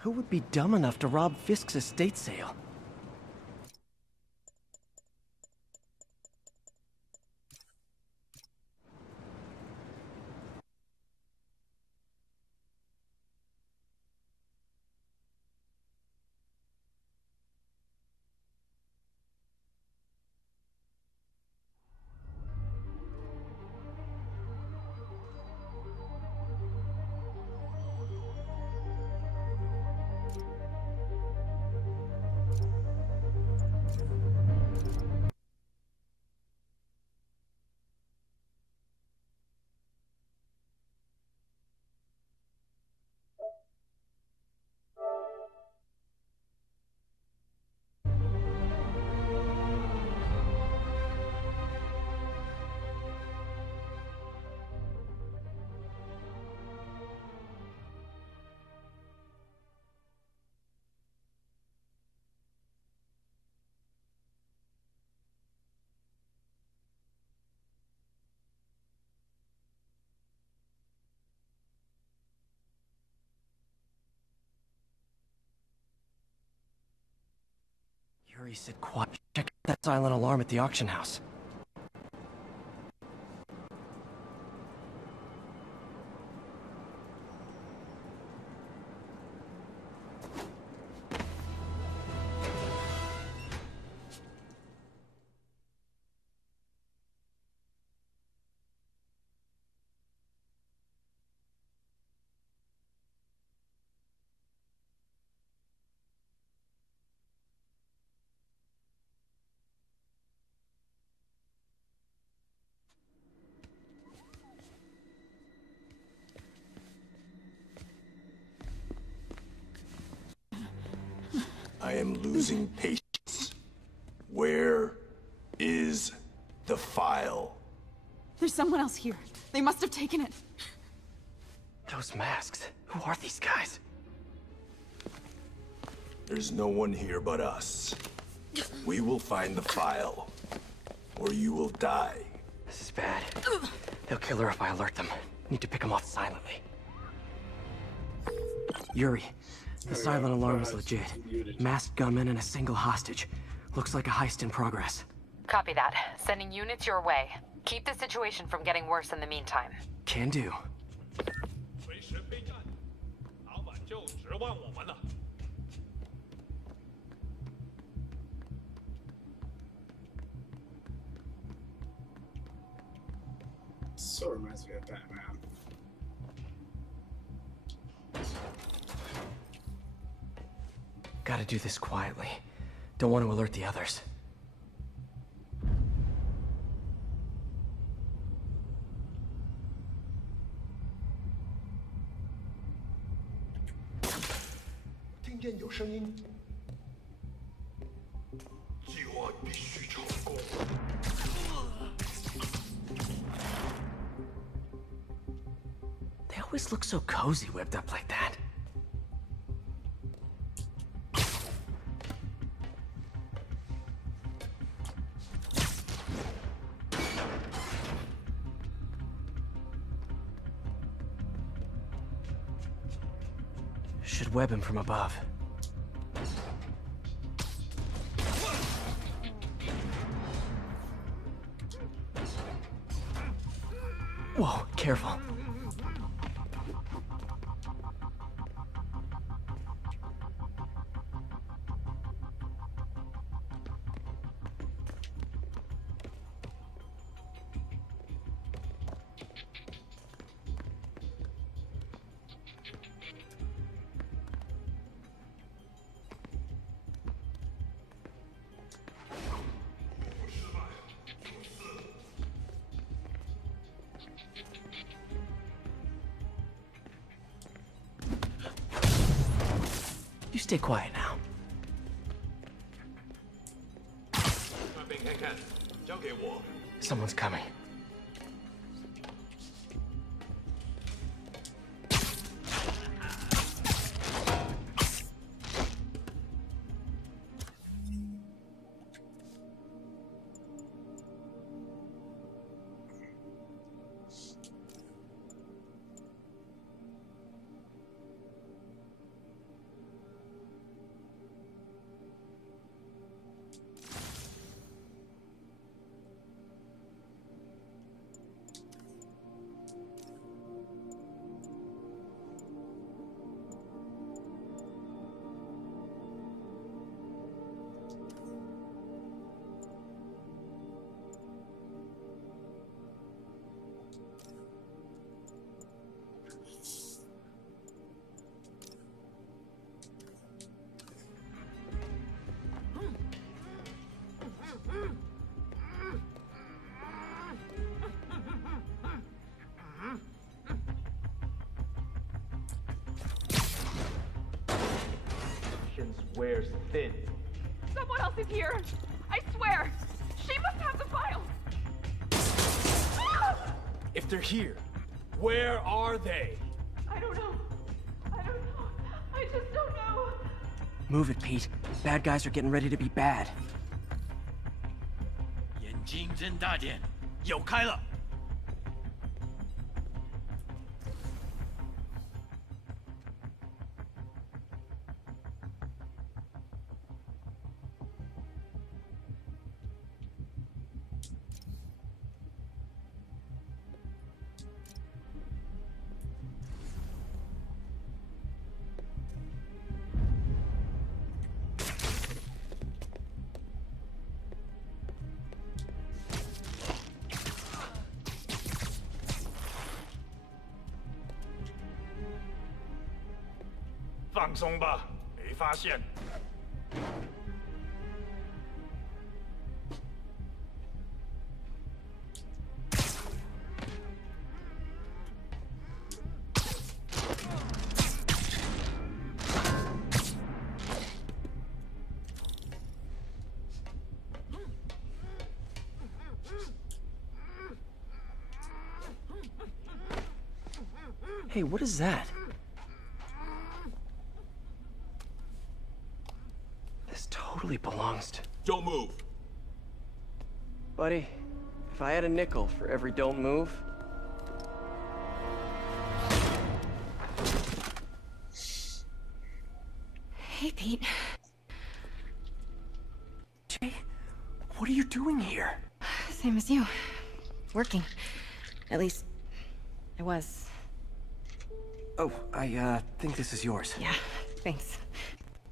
Who would be dumb enough to rob Fisk's estate sale? Yuri said quiet. Check out that silent alarm at the auction house. I am losing patience. Where is the file? There's someone else here. They must have taken it. Those masks. Who are these guys? There's no one here but us. We will find the file, or you will die. This is bad. They'll kill her if I alert them. Need to pick them off silently. Yuri, the silent alarm is legit. Masked gunmen and a single hostage. Looks like a heist in progress. Copy that. Sending units your way. Keep the situation from getting worse in the meantime. Can do. 随时备战，老板就指望我们了。So reminds me of Batman. Gotta do this quietly. Don't want to alert the others. They always look so cozy whipped up like that. Should web him from above. Whoa, careful. You stay quiet now. 那边看看，交给我。 Someone's coming. Patience wears thin. Someone else is here! I swear! She must have the file! If they're here, where are they? I don't know. I don't know. I just don't know. Move it, Pete. Bad guys are getting ready to be bad. 眼睛睁大点，有开了。放松吧，没发现。Hey, what is that? This totally belongs to... Don't move. Buddy, if I had a nickel for every don't move... Hey, Pete. Jay, what are you doing here? Same as you. Working. At least, I was. Oh, I think this is yours. Yeah, thanks.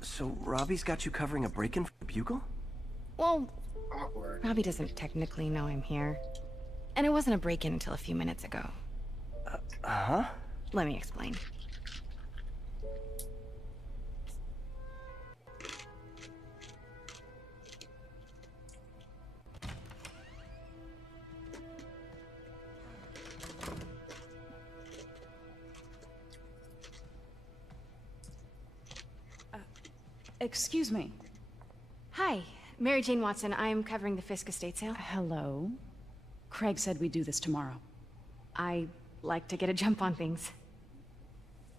So, Robbie's got you covering a break-in for the Bugle? Well, Awkward. Robbie doesn't technically know I'm here. And it wasn't a break-in until a few minutes ago. Uh-huh? Let me explain. Excuse me. Hi, Mary Jane Watson. I'm covering the Fisk estate sale. Hello? Craig said we'd do this tomorrow. I like to get a jump on things.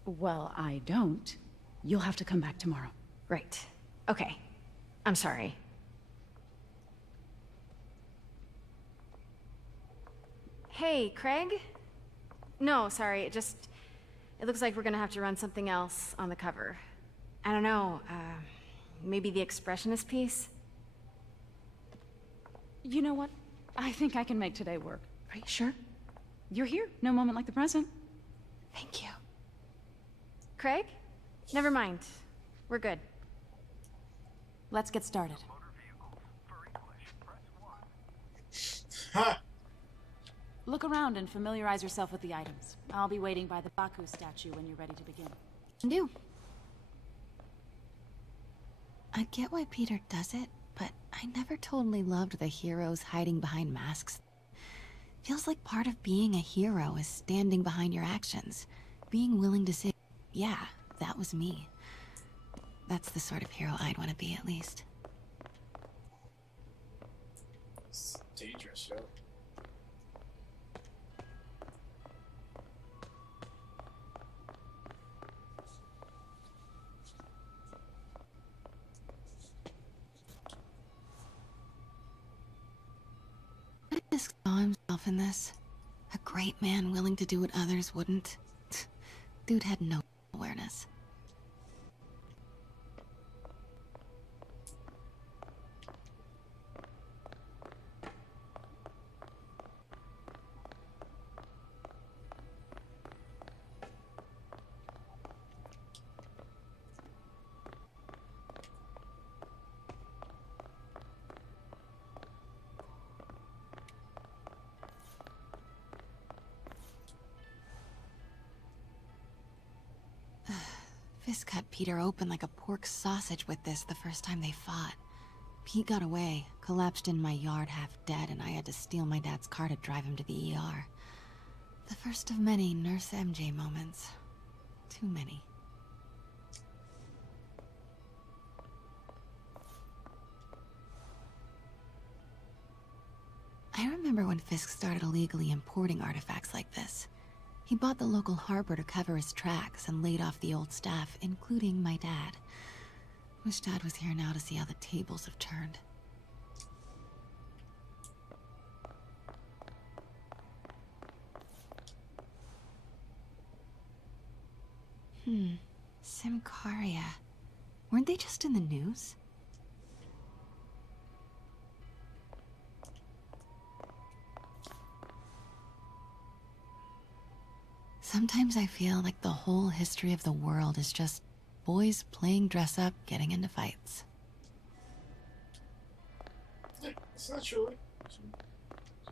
Well, I don't. You'll have to come back tomorrow. Right. Okay. I'm sorry. Hey, Craig? No, sorry, it looks like we're gonna have to run something else on the cover. I don't know, maybe the expressionist piece? You know what? I think I can make today work. Are you sure? You're here. No moment like the present. Thank you. Craig? Never mind. We're good. Let's get started. Ha! Look around and familiarize yourself with the items. I'll be waiting by the Baku statue when you're ready to begin. Do. I get why Peter does it, but I never totally loved the heroes hiding behind masks. Feels like part of being a hero is standing behind your actions. Being willing to say, yeah, that was me. That's the sort of hero I'd want to be, at least. It's dangerous, yo. Fisk saw himself in this. A great man willing to do what others wouldn't. Dude had no awareness. Fisk cut Peter open like a pork sausage with this the first time they fought. Pete got away, collapsed in my yard half dead, and I had to steal my dad's car to drive him to the ER. The first of many Nurse MJ moments. Too many. remember when Fisk started illegally importing artifacts like this. He bought the local harbor to cover his tracks and laid off the old staff, including my dad. Wish Dad was here now to see how the tables have turned. Simcaria. Weren't they just in the news? Sometimes I feel like the whole history of the world is just boys playing dress up, getting into fights. Yeah, it's not true. It's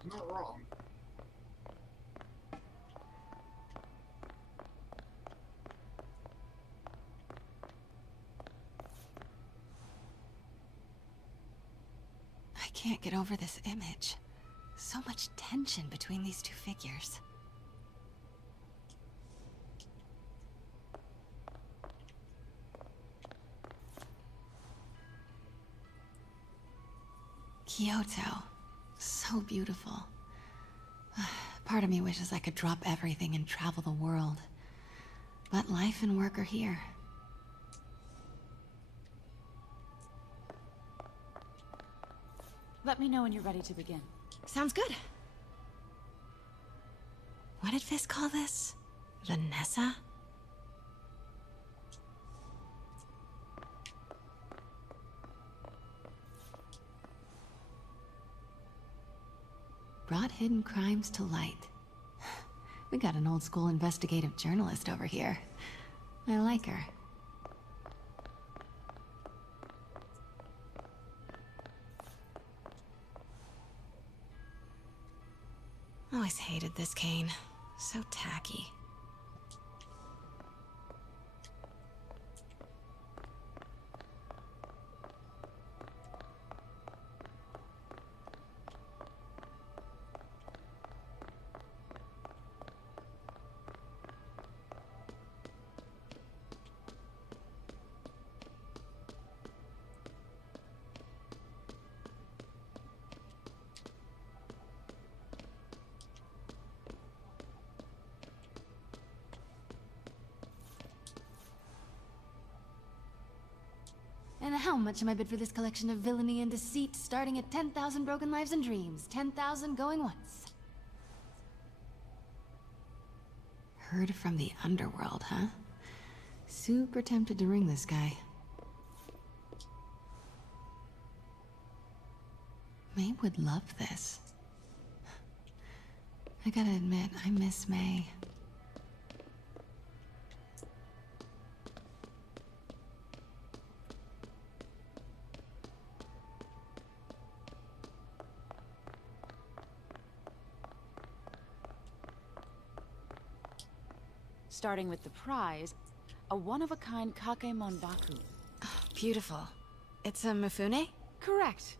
not wrong. I can't get over this image. So much tension between these two figures. Kyoto. So beautiful. Part of me wishes I could drop everything and travel the world. But life and work are here. Let me know when you're ready to begin. Sounds good. What did Fisk call this? Vanessa? Brought hidden crimes to light. We got an old school investigative journalist over here. I like her. Always hated this cane. So tacky. And how much am I bid for this collection of villainy and deceit, starting at 10,000 broken lives and dreams, 10,000 going once? Heard from the underworld, huh? Super tempted to ring this guy. May would love this. I gotta admit, I miss May. Starting with the prize, a one-of-a-kind Kakemon Baku. Beautiful. It's a Mifune? Correct.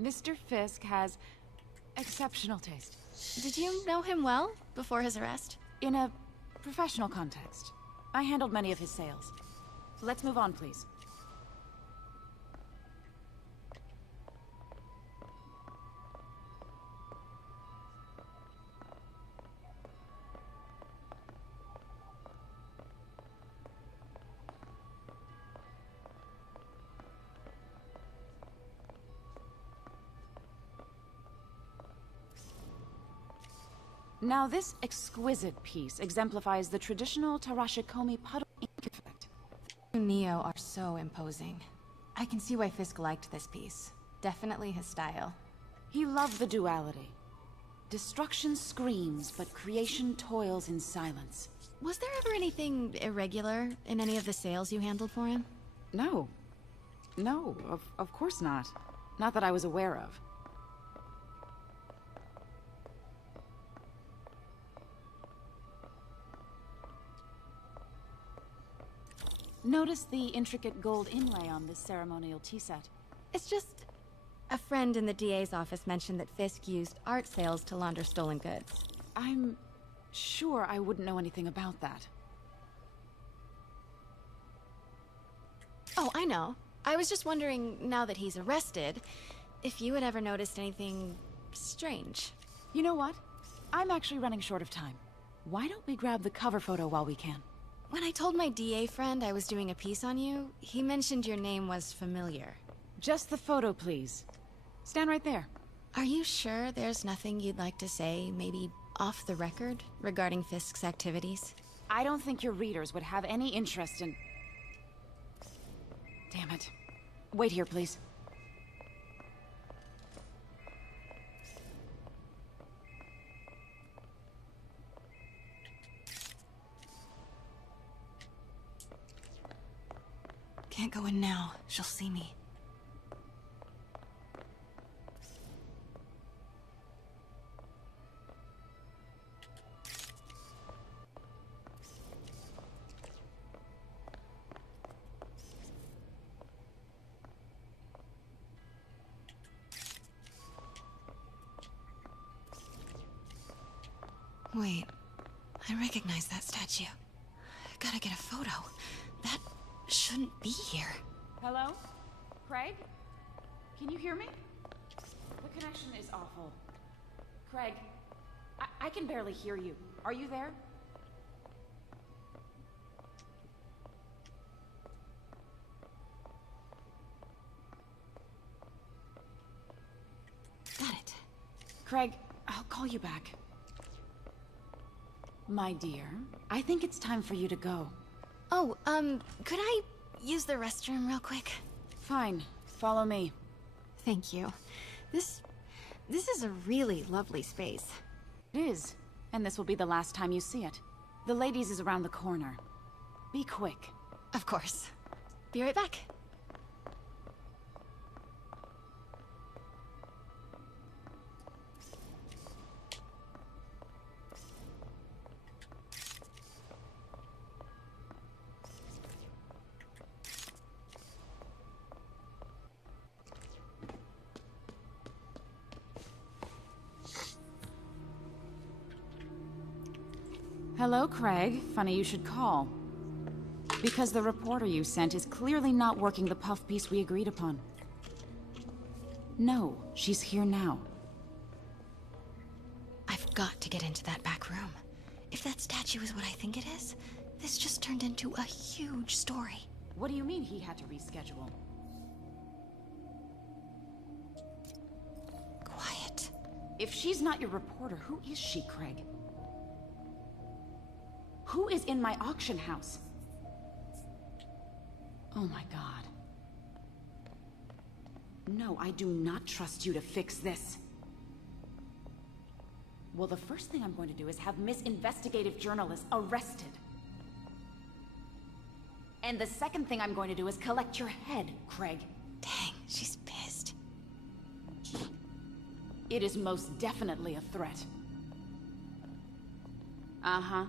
Mr. Fisk has exceptional taste. Did you know him well before his arrest? In a professional context, I handled many of his sales. Let's move on, please. Now, this exquisite piece exemplifies the traditional Tarashikomi puddle ink effect. Neo are so imposing. I can see why Fisk liked this piece. Definitely his style. He loved the duality. Destruction screams, but creation toils in silence. Was there ever anything irregular in any of the sales you handled for him? No. No, of course not. Not that I was aware of. Notice the intricate gold inlay on this ceremonial tea set. It's just... a friend in the DA's office mentioned that Fisk used art sales to launder stolen goods. I'm sure I wouldn't know anything about that. Oh, I know. I was just wondering, now that he's arrested, if you had ever noticed anything strange. You know what? I'm actually running short of time. Why don't we grab the cover photo while we can? When I told my DA friend I was doing a piece on you, he mentioned your name was familiar. Just the photo, please. Stand right there. Are you sure there's nothing you'd like to say, maybe off the record, regarding Fisk's activities? I don't think your readers would have any interest in... Damn it. Wait here, please. Can't go in now. She'll see me. Wait, I recognize that statue. Gotta get a photo. That shouldn't be here. Hello? Craig? Can you hear me? The connection is awful. Craig, I can barely hear you. Are you there? Got it. Craig, I'll call you back. My dear, I think it's time for you to go. Oh, could I use the restroom real quick? Fine. Follow me. Thank you. This is a really lovely space. It is. And this will be the last time you see it. The ladies is around the corner. Be quick. Of course. Be right back. Hello, Craig. Funny you should call. Because the reporter you sent is clearly not working the puff piece we agreed upon. No, she's here now. I've got to get into that back room. If that statue is what I think it is, this just turned into a huge story. What do you mean he had to reschedule? Quiet. If she's not your reporter, who is she, Craig? Who is in my auction house? Oh my god. No, I do not trust you to fix this. Well, the first thing I'm going to do is have Miss Investigative Journalist arrested. And the second thing I'm going to do is collect your head, Craig. Dang, she's pissed. It is most definitely a threat. Uh-huh.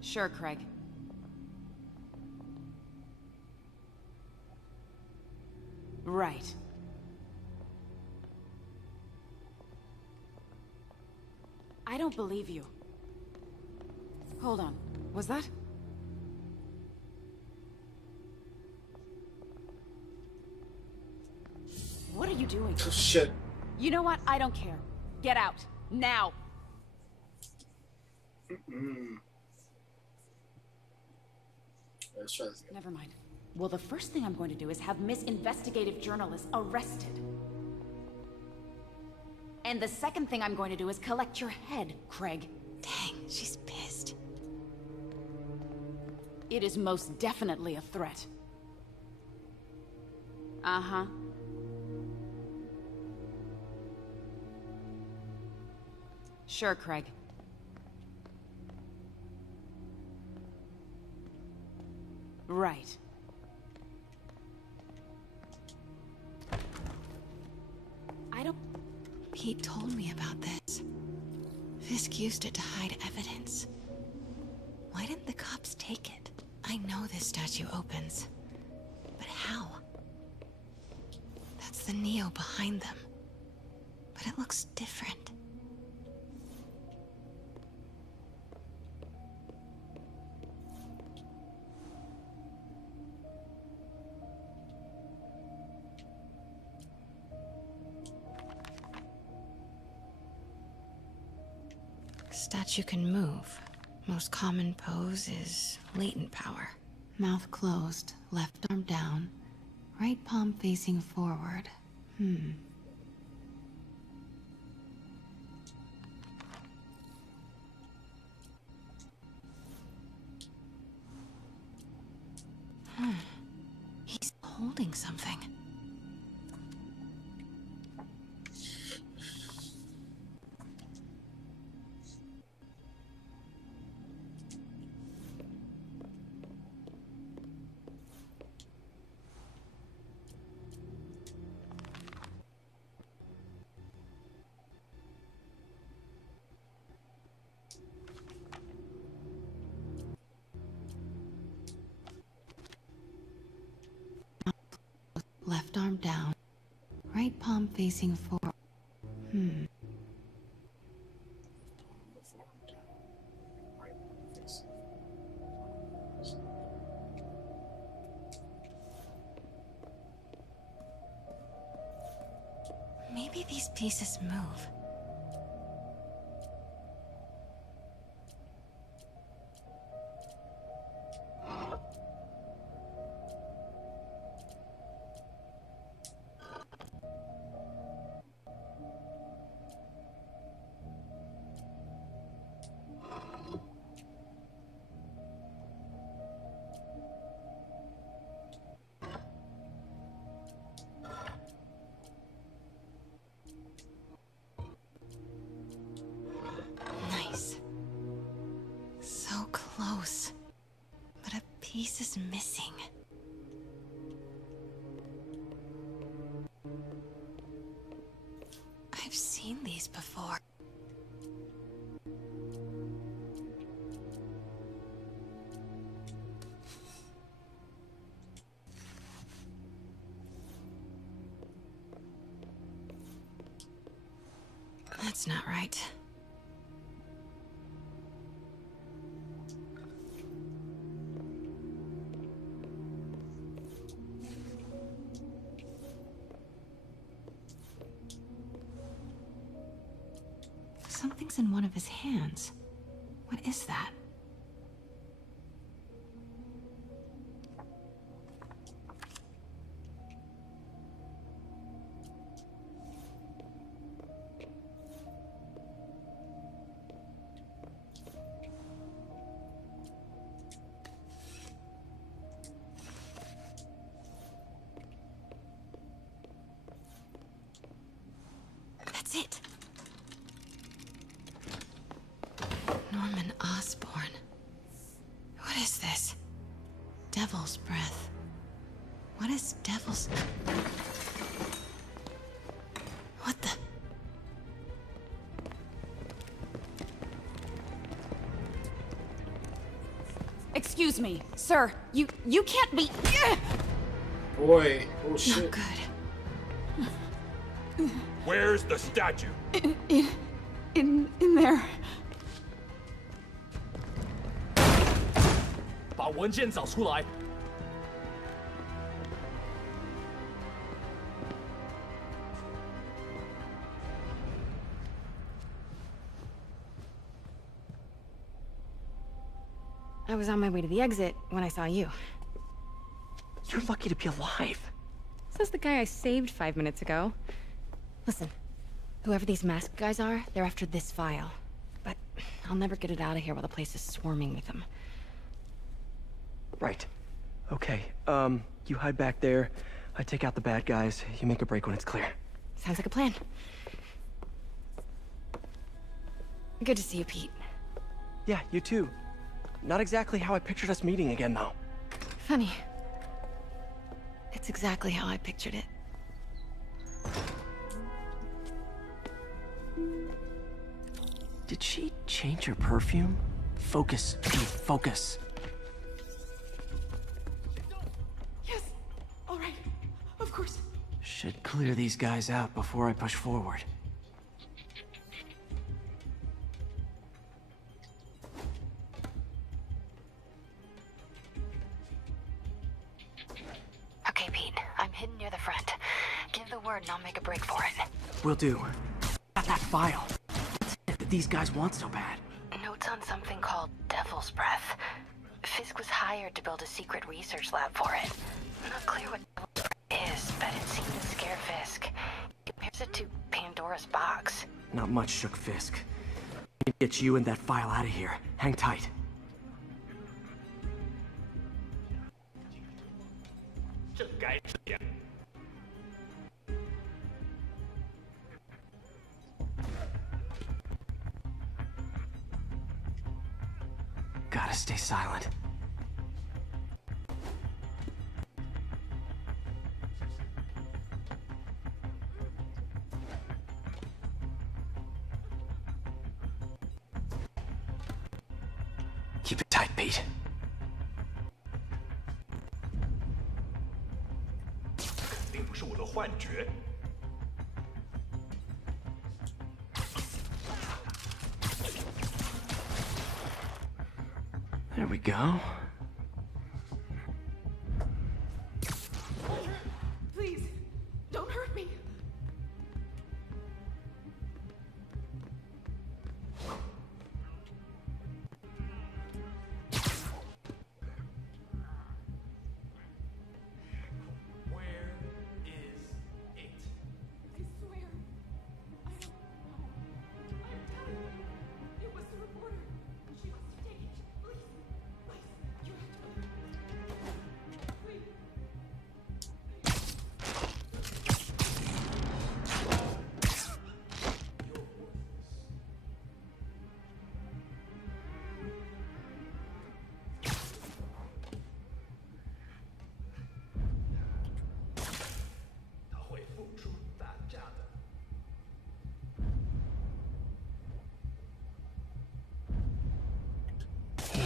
Sure, Craig. Right. I don't believe you. Hold on. Was that? What are you doing? Oh shit. You know what? I don't care. Get out. Now. Let's try this again. Never mind. Well, the first thing I'm going to do is have Miss Investigative Journalist arrested. And the second thing I'm going to do is collect your head, Craig. Dang, she's pissed. It is most definitely a threat. Uh-huh. Sure, Craig. Right. I don't... Pete told me about this. Fisk used it to hide evidence. Why didn't the cops take it? I know this statue opens. But how? That's the Neo behind them. But it looks different. statue can move. Most common pose is latent power. Mouth closed, left arm down, right palm facing forward. He's holding something. Left arm down, right palm facing forward. Maybe these pieces move. Close, but a piece is missing. I've seen these before. That's not right. Something's in one of his hands. What is that? That's it. Norman Osborn. What is this? Devil's breath. What is devil's... What the... Excuse me, sir. You can't be... Boy, oh Not shit. good. Where's the statue? In there. 把文件找出来。 I was on my way to the exit when I saw you. You're lucky to be alive. Says the guy I saved 5 minutes ago. Listen, whoever these masked guys are, they're after this file. But I'll never get it out of here while the place is swarming with them. Right. Okay, you hide back there. I take out the bad guys. You make a break when it's clear. Sounds like a plan. Good to see you, Pete. Yeah, you too. Not exactly how I pictured us meeting again, though. Funny. It's exactly how I pictured it. Did she change her perfume? Focus, Pete, focus. Yes. All right. Of course. Should clear these guys out before I push forward. Okay, Pete. I'm hidden near the front. Give the word and I'll make a break for it. Will do. Got that file. That these guys want so bad. devil's breath. Fisk was hired to build a secret research lab for it. Not clear what devil's breath is, but it seemed to scare Fisk. He compares it to Pandora's box. Not much shook Fisk. We need to get you and that file out of here. Hang tight. Gotta stay silent. Keep it tight, Pete. There we go. Please, don't hurt me. Where is it? I swear, I don't know. I'm telling you, it was the reporter. She wants to take it. Please, you have to. Please.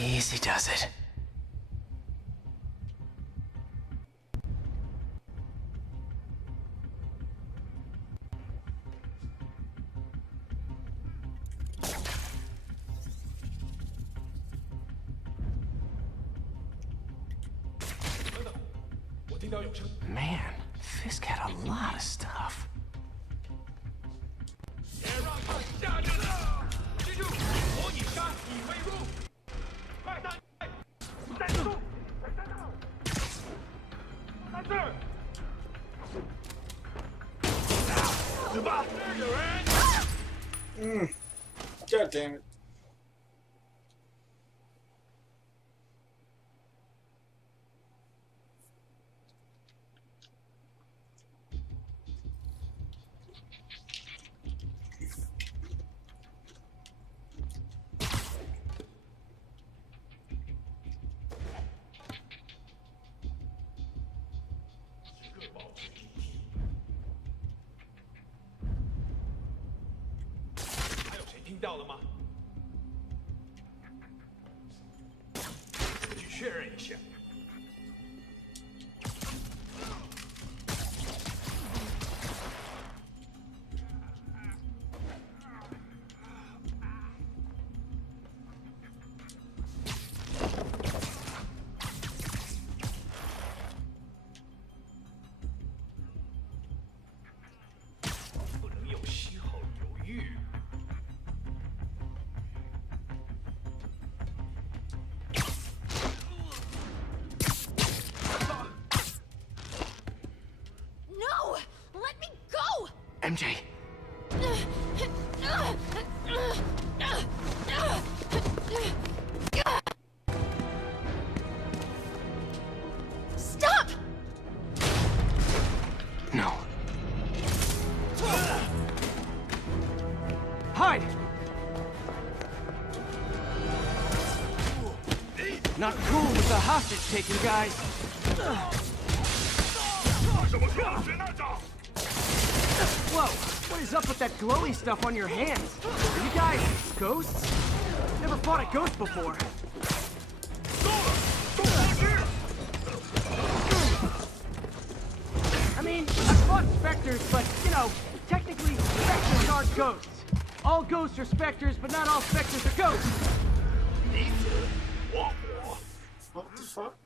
Easy does it. Man, Fisk had a lot of stuff. 别让他下去了！记住，模拟杀以为入。快站！站住！站住！在这儿！死吧！这儿有人！ God damn it. No! Let me go! MJ. Stop! No. Hide! Not cool with the hostage taking, guys. Whoa! What is up with that glowy stuff on your hands? Are you guys ghosts? Never fought a ghost before. I mean, I've fought specters, but, you know, technically, specters aren't ghosts. All ghosts are specters, but not all specters are ghosts. What the fuck?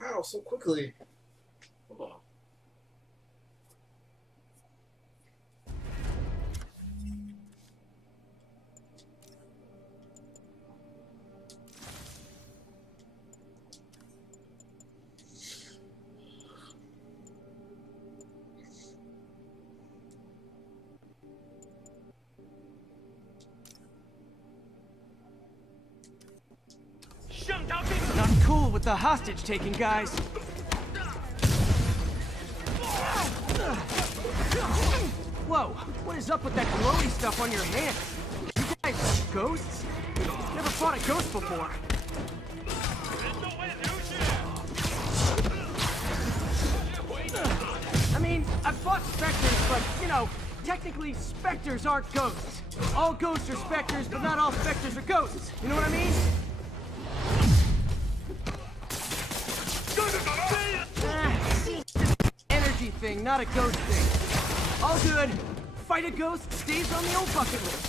How so quickly? Hold on. with the hostage-taking guys. Whoa, what is up with that glowy stuff on your hands? You guys ghosts? Never fought a ghost before. I mean, I've fought specters, but, you know, technically specters aren't ghosts. All ghosts are specters, but not all specters are ghosts. You know what I mean? Energy thing, not a ghost thing. All good. Fight a ghost stays on the old bucket list.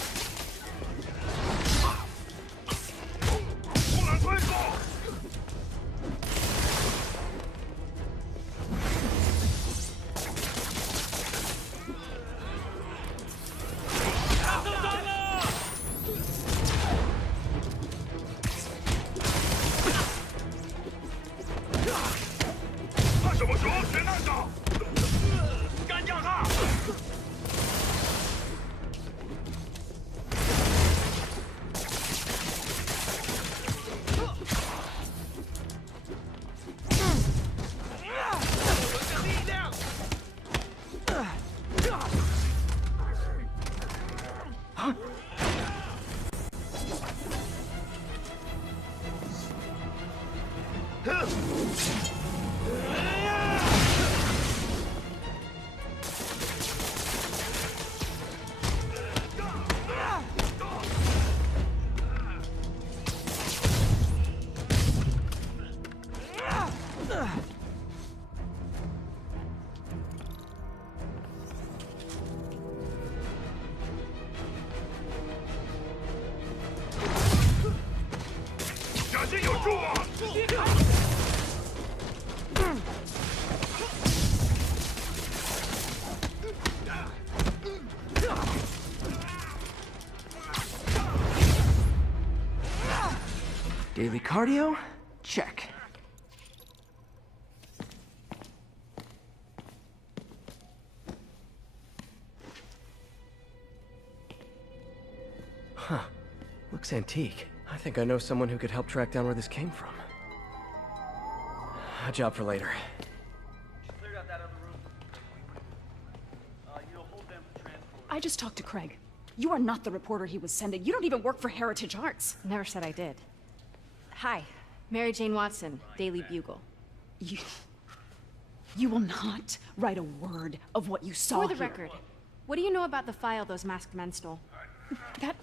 Daily cardio? Check. Huh. Looks antique. I think I know someone who could help track down where this came from. A job for later. Cleared out that other room. You'll hold them for transport. I just talked to Craig. You are not the reporter he was sending. You don't even work for Heritage Arts. Never said I did. Hi, Mary Jane Watson, Daily Bugle. You will not write a word of what you saw For the here. record, what do you know about the file those masked men stole? That...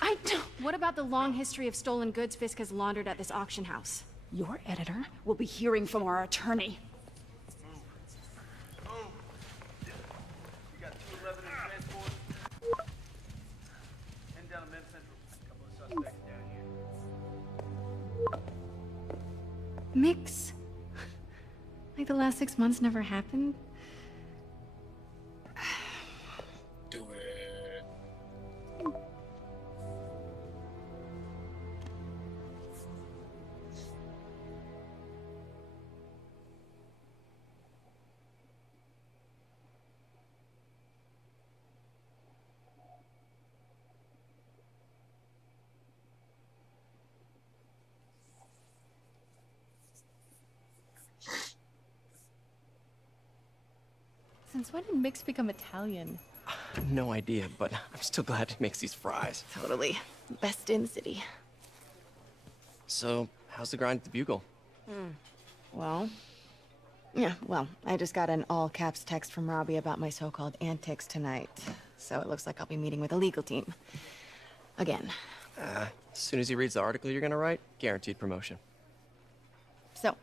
I don't... What about the long history of stolen goods Fisk has laundered at this auction house? Your editor will be hearing from our attorney. You got 211 in transport. Heading down to Men's Central. A couple of suspects down here. Mix? Like the last 6 months never happened? Do it. Since when did Mix become Italian? No idea, but I'm still glad he makes these fries. Totally. Best in the city. So, how's the grind at the Bugle? Well, I just got an all-caps text from Robbie about my so-called antics tonight. So it looks like I'll be meeting with the legal team. Again. As soon as he reads the article you're gonna write, guaranteed promotion. So,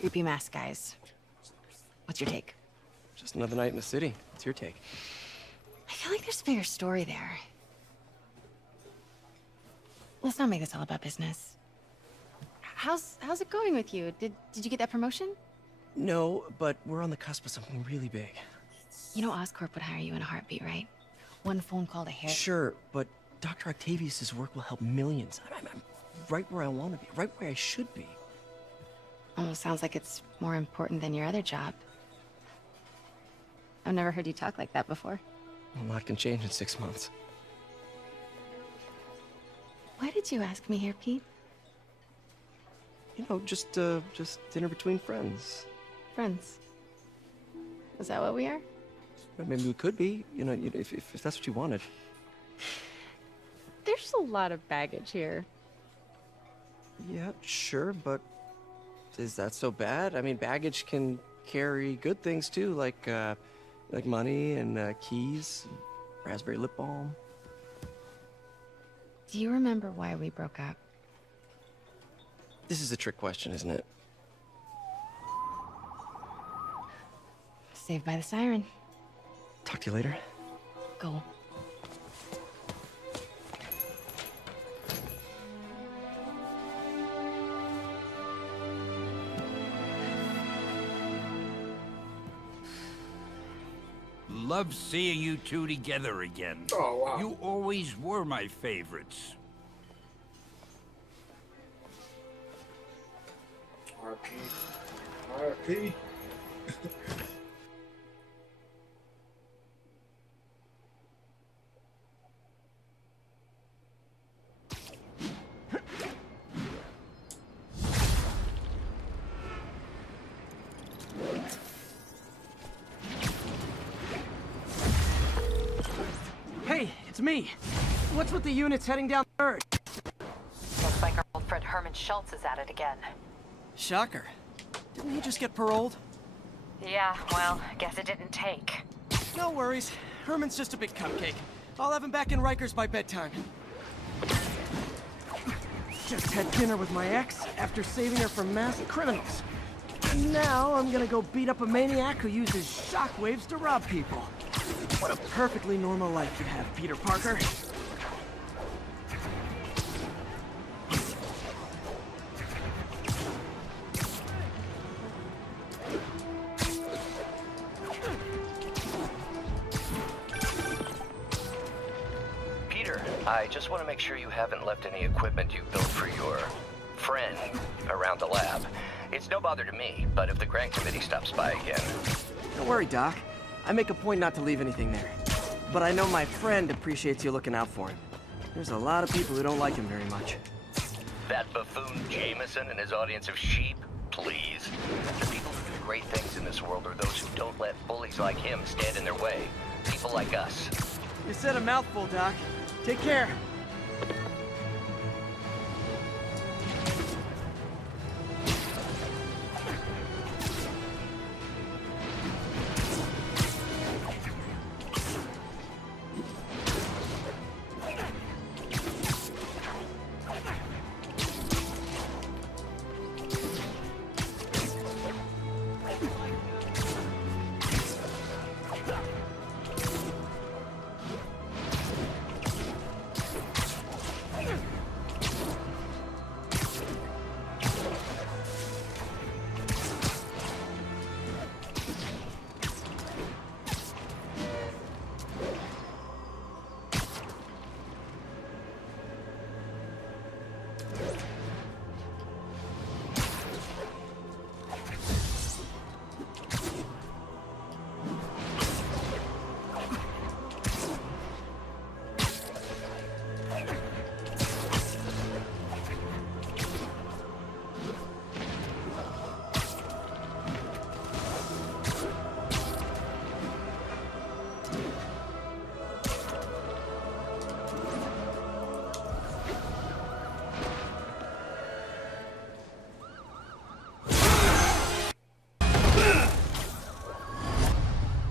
creepy mask guys. What's your take? Just another night in the city. What's your take? I feel like there's a bigger story there. Let's not make this all about business. How's it going with you? Did you get that promotion? No, but we're on the cusp of something really big. You know Oscorp would hire you in a heartbeat, right? One phone call to hair. Sure, but Dr. Octavius's work will help millions. I'm right where I want to be, right where I should be. Almost sounds like it's more important than your other job. I've never heard you talk like that before. A lot can change in 6 months. Why did you ask me here, Pete? You know, just dinner between friends. Friends. Is that what we are? Maybe we could be, you know, if that's what you wanted. There's a lot of baggage here. Yeah, sure, but is that so bad? I mean, baggage can carry good things too, like money and keys, and raspberry lip balm. Do you remember why we broke up? This is a trick question, isn't it? Saved by the siren. Talk to you later. Go. Love seeing you two together again. Oh, wow. You always were my favorites. RP. RP. Hey, it's me. What's with the units heading down third? Looks like our old friend Herman Schultz is at it again. Shocker. Didn't he just get paroled? Yeah, well, guess it didn't take. No worries. Herman's just a big cupcake. I'll have him back in Rikers by bedtime. Just had dinner with my ex after saving her from masked criminals. And now I'm gonna go beat up a maniac who uses shockwaves to rob people. What a perfectly normal life you have, Peter Parker. Peter, I just want to make sure you haven't left any equipment you built for your friend around the lab. It's no bother to me, but if the grant committee stops by again... Don't worry, Doc. I make a point not to leave anything there. But I know my friend appreciates you looking out for him. There's a lot of people who don't like him very much. That buffoon Jameson and his audience of sheep? Please. The people who do great things in this world are those who don't let bullies like him stand in their way. People like us. You said a mouthful, Doc. Take care.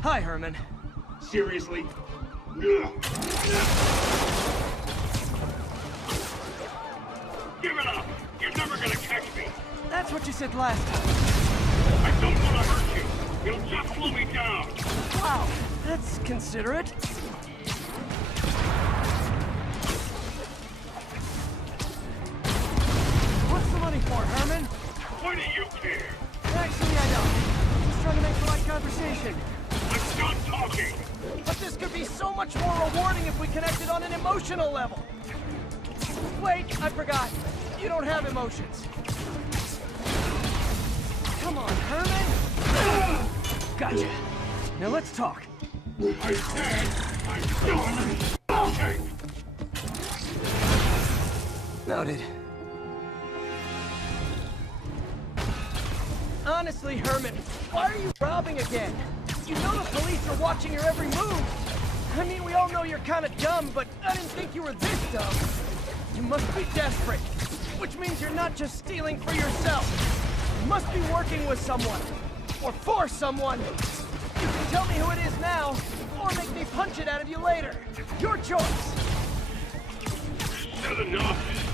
Hi, Herman. Seriously? Give it up! You're never gonna catch me! That's what you said last time. I don't want to hurt you! You'll just slow me down! Wow, that's considerate. What's the money for, Herman? Why do you care? Actually, I don't. I'm just trying to make polite conversation. I'm done talking! But this could be so much more rewarding if we connected on an emotional level. Wait, I forgot. You don't have emotions. Come on, Herman. Gotcha. Now let's talk. I said I'm done talking! Noted. Honestly, Herman, why are you robbing again? You know the police are watching your every move. I mean, we all know you're kind of dumb, but I didn't think you were this dumb. You must be desperate, which means you're not just stealing for yourself. You must be working with someone, or for someone. You can tell me who it is now, or make me punch it out of you later. Your choice. That's enough.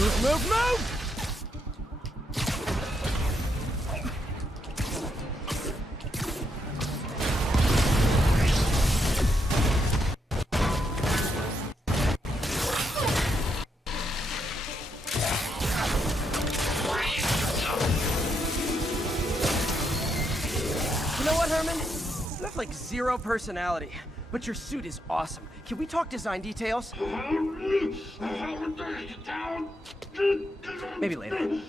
Move, move, move! You know what, Herman? You have like zero personality, but your suit is awesome. Can we talk design details? Maybe later.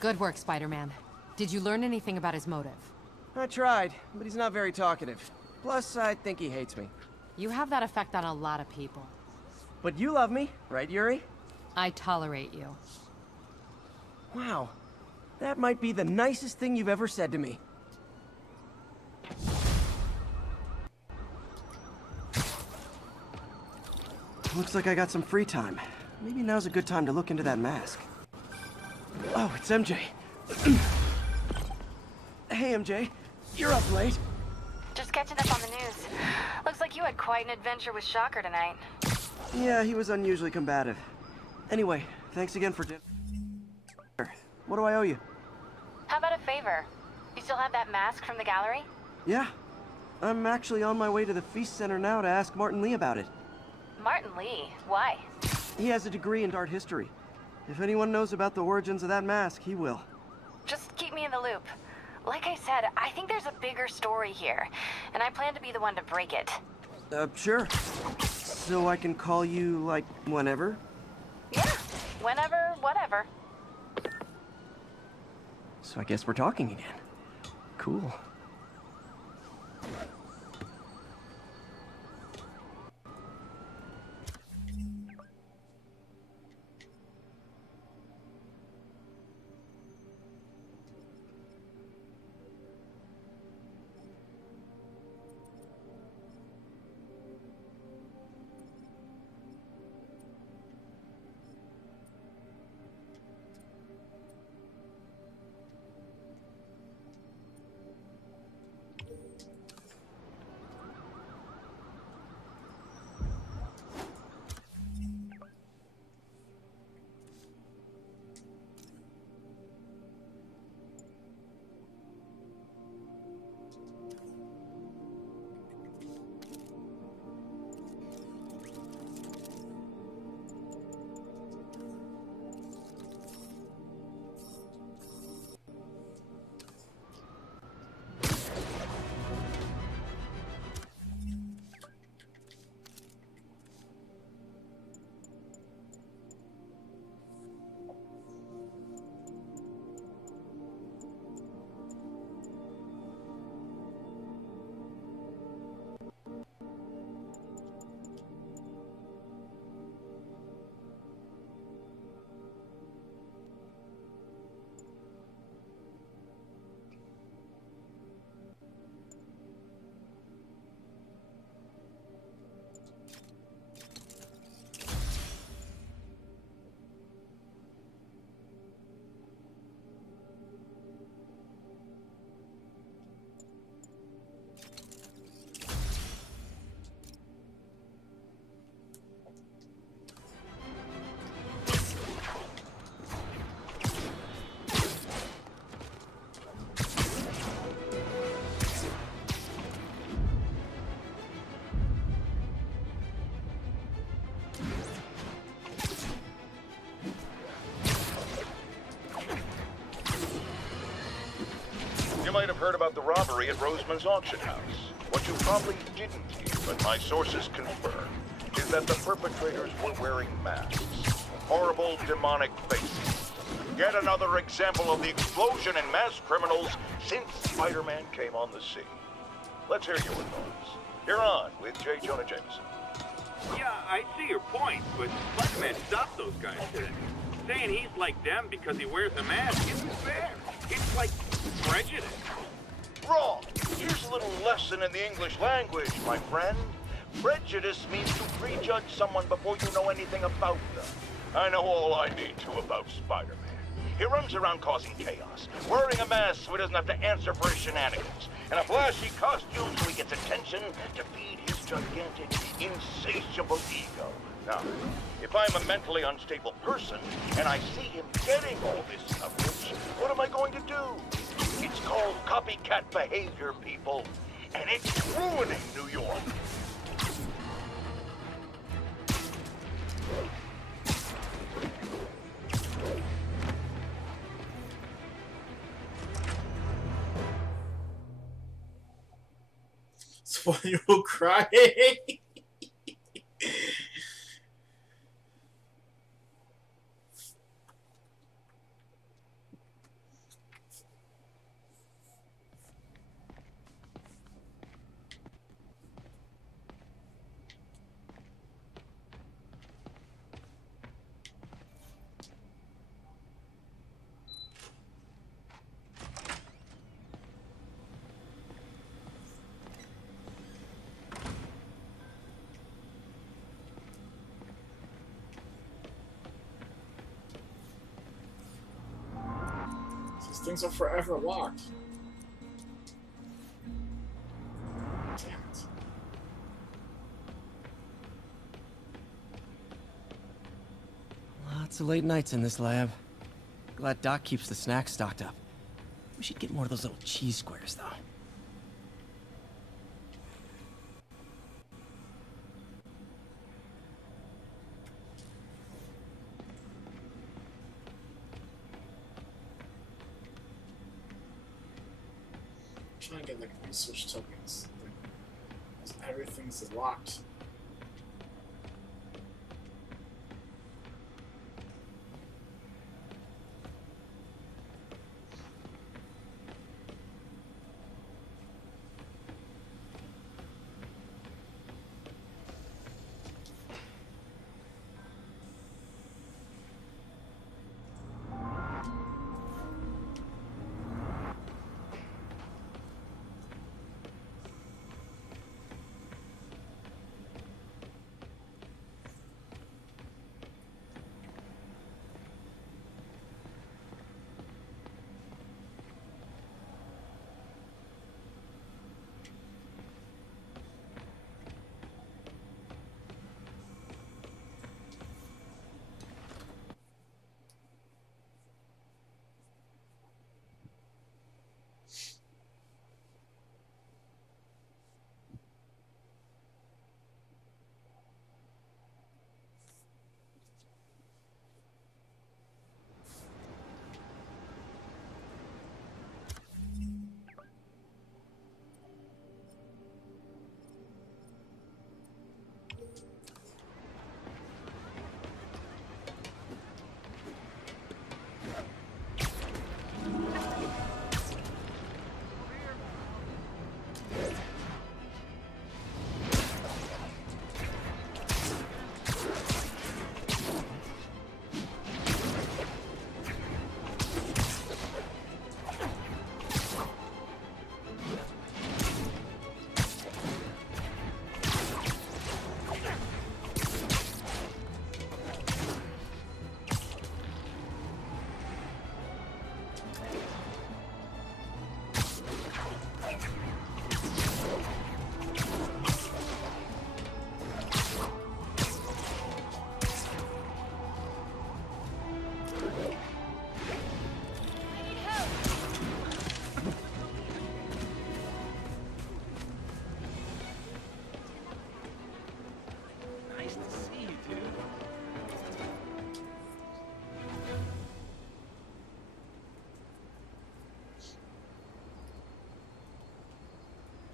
Good work, Spider-Man. Did you learn anything about his motive? I tried, but he's not very talkative. Plus, I think he hates me. You have that effect on a lot of people. But you love me, right, Yuri? I tolerate you. Wow. That might be the nicest thing you've ever said to me. Looks like I got some free time. Maybe now's a good time to look into that mask. Oh, it's MJ. Hey, MJ. You're up late. Just catching up on the news. Looks like you had quite an adventure with Shocker tonight. Yeah, he was unusually combative. Anyway, thanks again for dinner. What do I owe you? How about a favor? You still have that mask from the gallery? Yeah. I'm actually on my way to the Feast Center now to ask Martin Lee about it. Martin Lee? Why? He has a degree in art history. If anyone knows about the origins of that mask, he will. Just keep me in the loop. Like I said, I think there's a bigger story here, and I plan to be the one to break it. Sure. So I can call you, like, whenever? Yeah, whenever, whatever. So I guess we're talking again. Cool. You might have heard about the robbery at Roseman's auction house. What you probably didn't hear, but my sources confirm, is that the perpetrators were wearing masks. horrible demonic faces. Yet another example of the explosion in mass criminals since Spider-Man came on the scene. Let's hear your thoughts. You're on with J. Jonah Jameson. Yeah, I see your point, but Spider-Man stopped those guys today. Saying he's like them because he wears a mask isn't fair. It's like prejudice. Wrong. Here's a little lesson in the English language, my friend. Prejudice means to prejudge someone before you know anything about them. I know all I need to about Spider-Man. He runs around causing chaos, wearing a mask so he doesn't have to answer for his shenanigans, and a flashy costume so he gets attention to feed his gigantic, insatiable ego. Now, if I'm a mentally unstable person, and I see him getting all this coverage, what am I going to do? It's called copycat behavior, people, and it's ruining New York. This 1-year-old crying. These things are forever locked. Damn it. Lots of late nights in this lab. Glad Doc keeps the snacks stocked up. We should get more of those little cheese squares, though. Trying to get like research tokens. Everything's locked.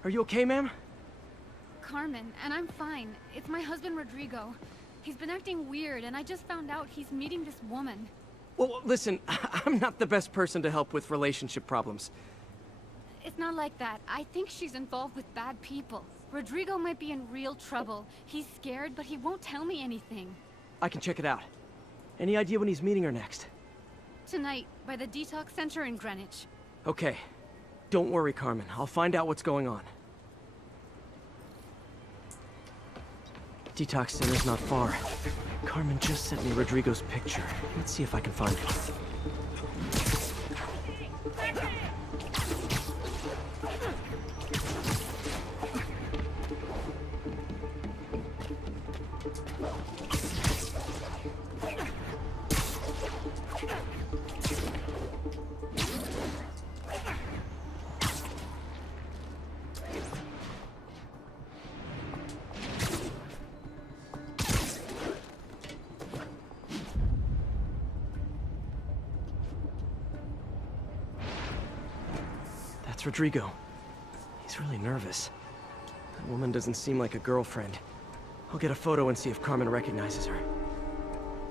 Are you okay, ma'am? Carmen, and I'm fine. It's my husband, Rodrigo. He's been acting weird, and I just found out he's meeting this woman. Well, listen, I'm not the best person to help with relationship problems. It's not like that. I think she's involved with bad people. Rodrigo might be in real trouble. He's scared, but he won't tell me anything. I can check it out. Any idea when he's meeting her next? Tonight, by the detox center in Greenwich. Okay. Don't worry, Carmen. I'll find out what's going on. Detox center's not far. Carmen just sent me Rodrigo's picture. Let's see if I can find it. That's Rodrigo. He's really nervous. That woman doesn't seem like a girlfriend. I'll get a photo and see if Carmen recognizes her.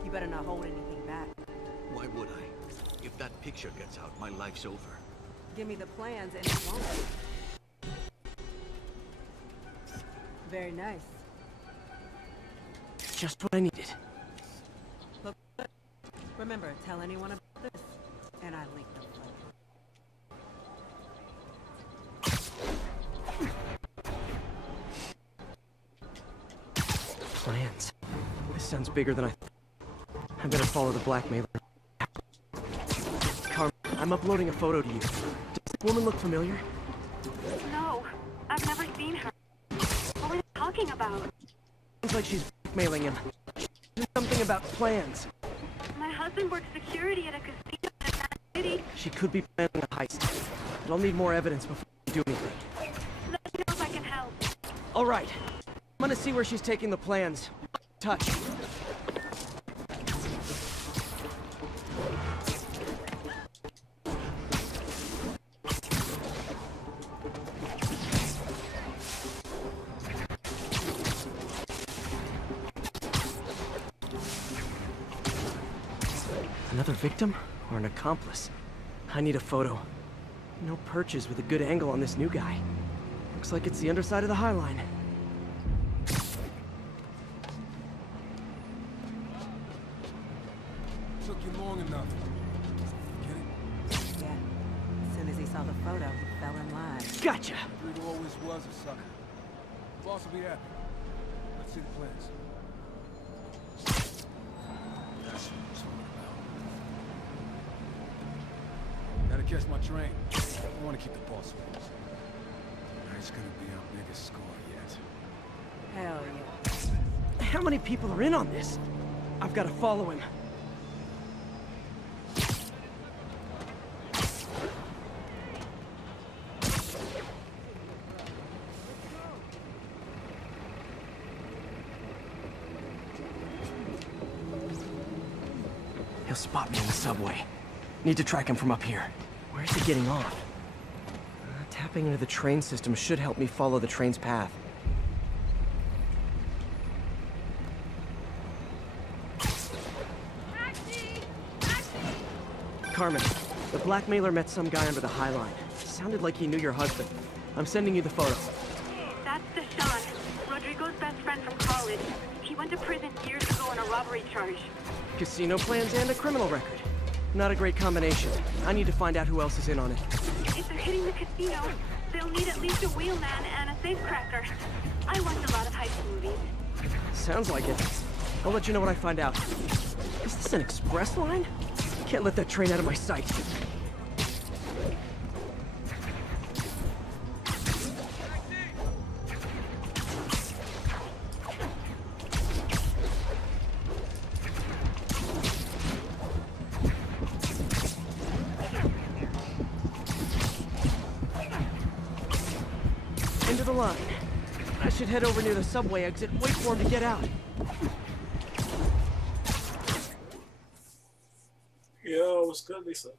You better not hold anything back. Why would I? If that picture gets out, my life's over. Give me the plans and it won't. Very nice. Just what I needed. Look good. Remember, tell anyone about this, and I leak them. Plans. This sounds bigger than I thought. I better follow the blackmailer. Carmen, I'm uploading a photo to you. Does this woman look familiar? No, I've never seen her. What are you talking about? Sounds like she's blackmailing him. She's doing something about plans. My husband works security at a casino in Atlantic City. She could be planning a heist. But I'll need more evidence before we do anything. Let me know if I can help. All right. I'm gonna see where she's taking the plans. Touch. Another victim or an accomplice? I need a photo. No perches with a good angle on this new guy. Looks like it's the underside of the High Line. Took you long enough. Get it? Yeah. As soon as he saw the photo, he fell in line. Gotcha! Rodrigo always was a sucker. Boss will be happy. Let's see the plans. That's what I'm talking about. Gotta catch my train. I want to keep the boss with us. Tonight's gonna be our biggest score yet. Hell yeah. How many people are in on this? I've got to follow him. He'll spot me in the subway. Need to track him from up here. Where's he getting off? Tapping into the train system should help me follow the train's path. Carmen, the blackmailer met some guy under the High Line. Sounded like he knew your husband. I'm sending you the photo. That's Deshaun, Rodrigo's best friend from college. He went to prison years ago on a robbery charge. Casino plans and a criminal record. Not a great combination. I need to find out who else is in on it. If they're hitting the casino, they'll need at least a wheelman and a safecracker. I watch a lot of heist movies. Sounds like it. I'll let you know what I find out. Is this an express line? Can't let that train out of my sight. Into the line. I should head over near the subway exit, wait for him to get out. Yo, what's good, Lisa?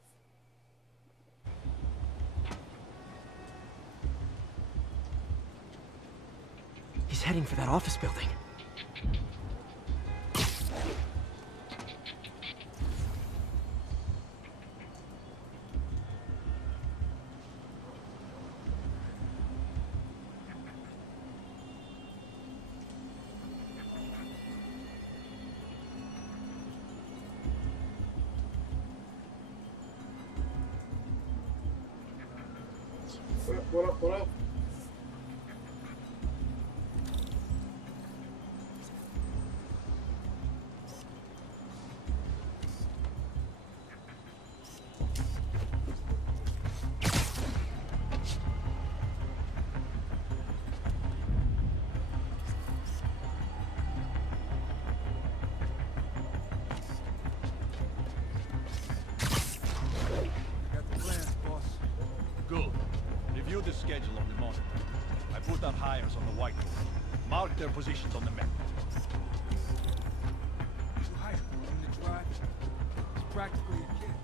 He's heading for that office building. What up, what up? Got the plans, boss. Good. Review the schedule on the monitor. I put our hires on the whiteboard. Mark their positions on the map. Too high in the drive. He's practically a kid.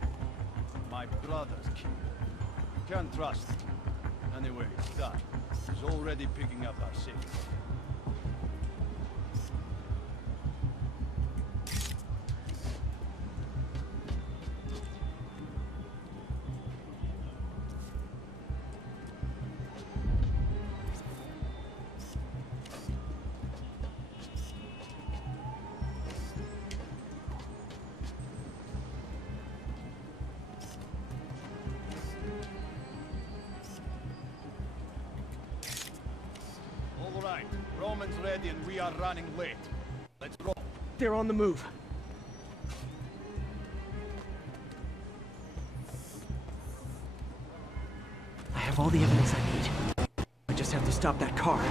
My brother's kid. Can't trust him. Anyway, it's done. He's already picking up our signal. All right, Roman's ready and we are running late. Let's roll. They're on the move. I have all the evidence I need. I just have to stop that car.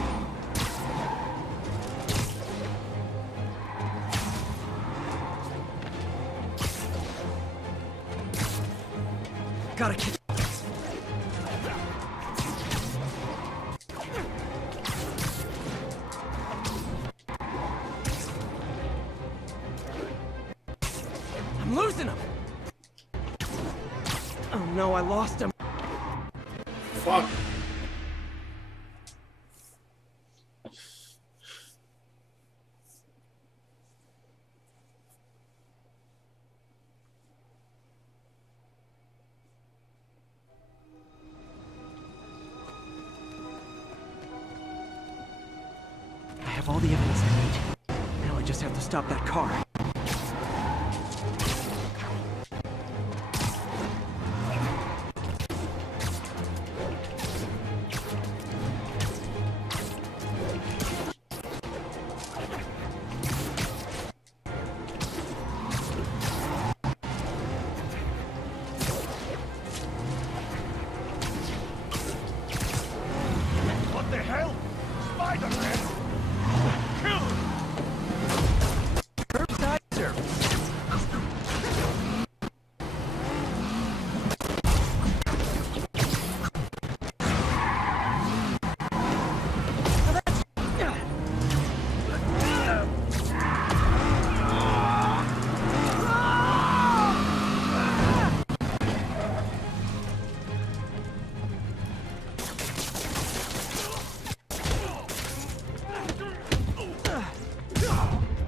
Gotta catch. I'm losing him. Oh no, I lost him. Fuck. I have all the evidence I need. Now I just have to stop that car. What the hell? Spider-Man! Kill him! Curbside service.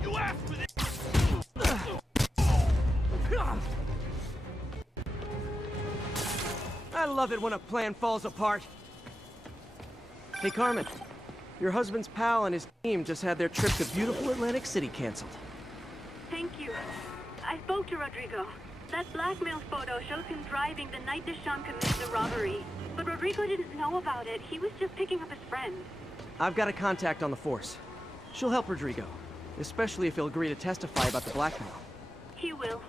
You asked for this! I love it when a plan falls apart. Hey, Carmen. Your husband's pal and his team just had their trip to beautiful Atlantic City canceled. Thank you. I spoke to Rodrigo. That blackmail photo shows him driving the night Deshawn committed the robbery. But Rodrigo didn't know about it. He was just picking up his friend. I've got a contact on the force. She'll help Rodrigo, especially if he'll agree to testify about the blackmail. He will.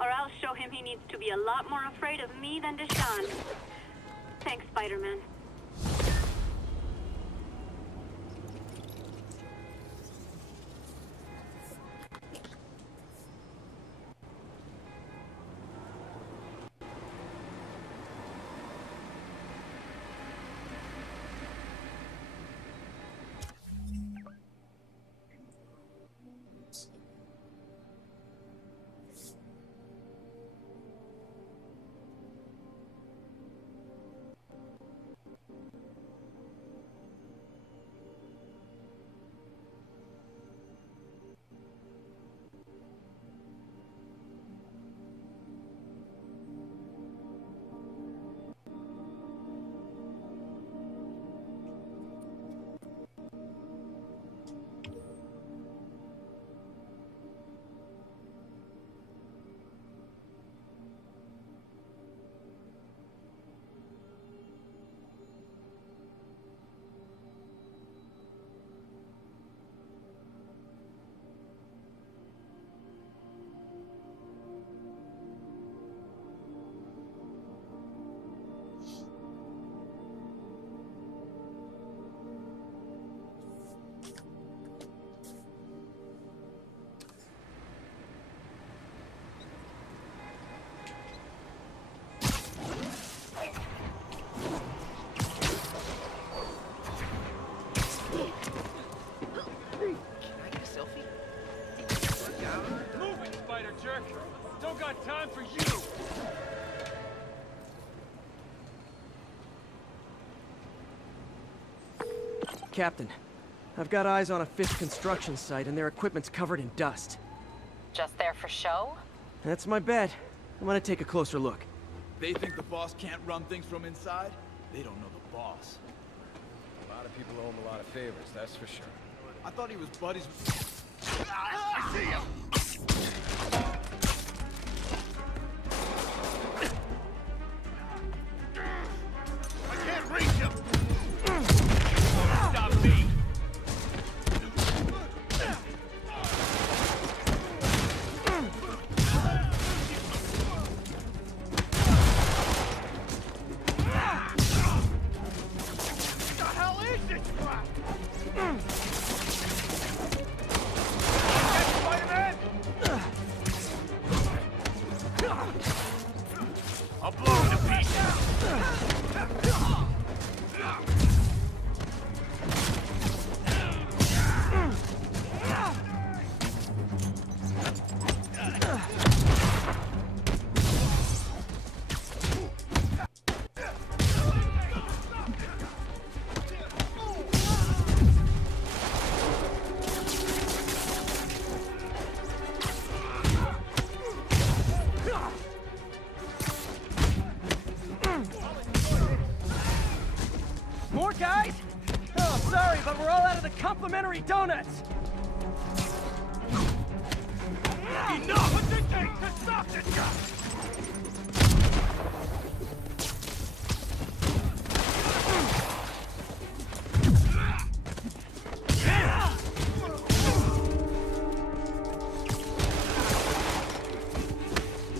Or I'll show him he needs to be a lot more afraid of me than Deshawn. Thanks, Spider-Man. jerk. Don't got time for you. Captain, I've got eyes on a Fisk construction site and their equipment's covered in dust. Just there for show? That's my bet. I'm gonna take a closer look. They think the boss can't run things from inside? They don't know the boss. A lot of people owe him a lot of favors, that's for sure. I thought he was buddies with... I see him! I can't reach him! Stop me! I'll blow him to pieces! More guys? Oh, sorry, but we're all out of the complimentary donuts! Enough! What's it take to stop this guy?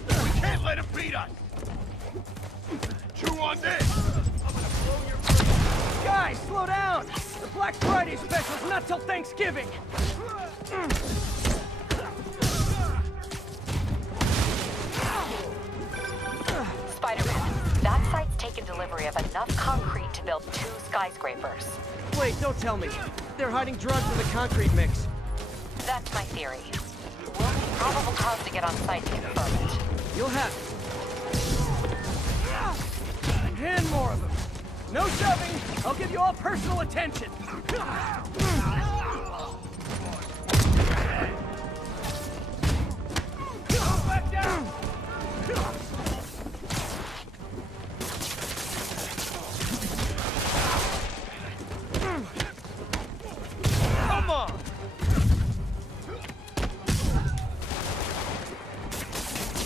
We can't let him beat us! Chew on this! Guys, slow down! The Black Friday special's not till Thanksgiving! Spider-Man, that site's taken delivery of enough concrete to build 2 skyscrapers. Wait, don't tell me. They're hiding drugs in the concrete mix. That's my theory. We'll need probable cause to get on site to confirm it. You'll have it. And more of them. No shoving! I'll give you all personal attention! Back down! Come on!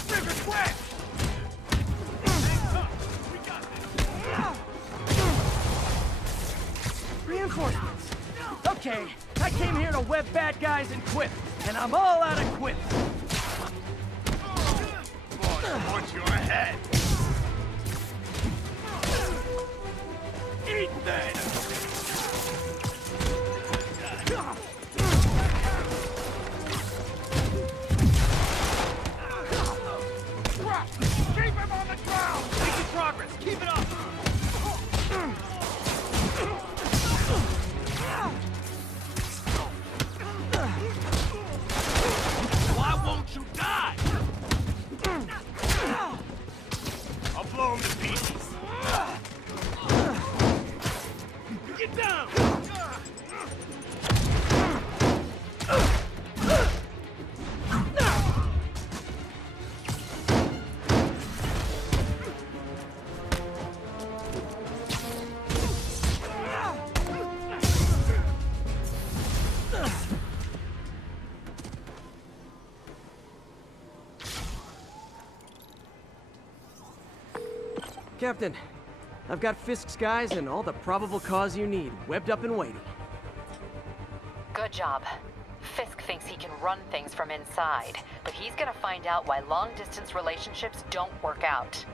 Trigger quick! Reinforcements. Okay, I came here to web bad guys and quit, and I'm all out of quips. Watch your head! Eat that! Keep him on the ground! Making progress! Keep it up! Why won't you die? I'll blow him to pieces. Get down! Captain, I've got Fisk's guys and all the probable cause you need, webbed up and waiting. Good job. Fisk thinks he can run things from inside, but he's gonna find out why long-distance relationships don't work out.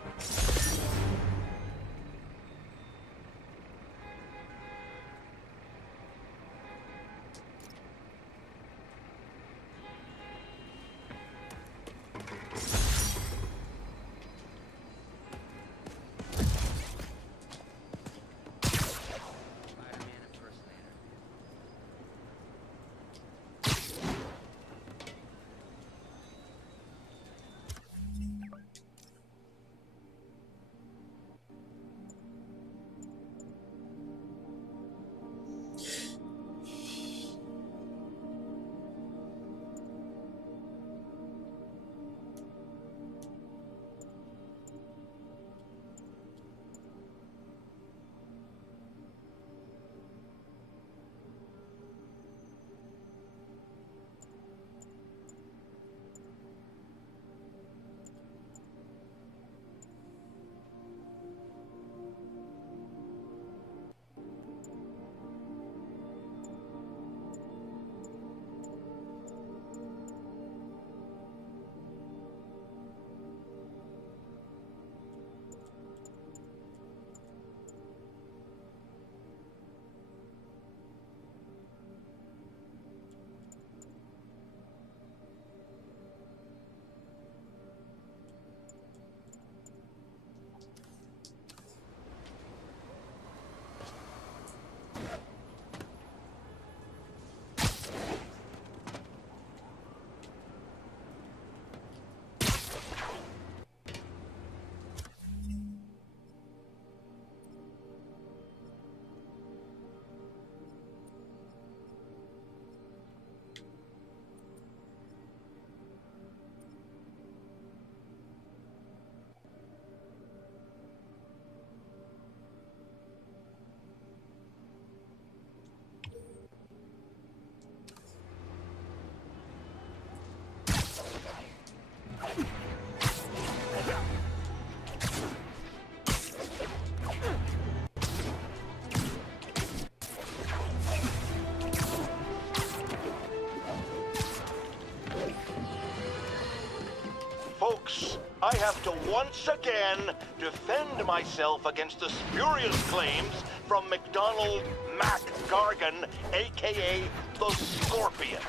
Folks, I have to once again defend myself against the spurious claims from McDonald Mac Gargan, aka the Scorpion.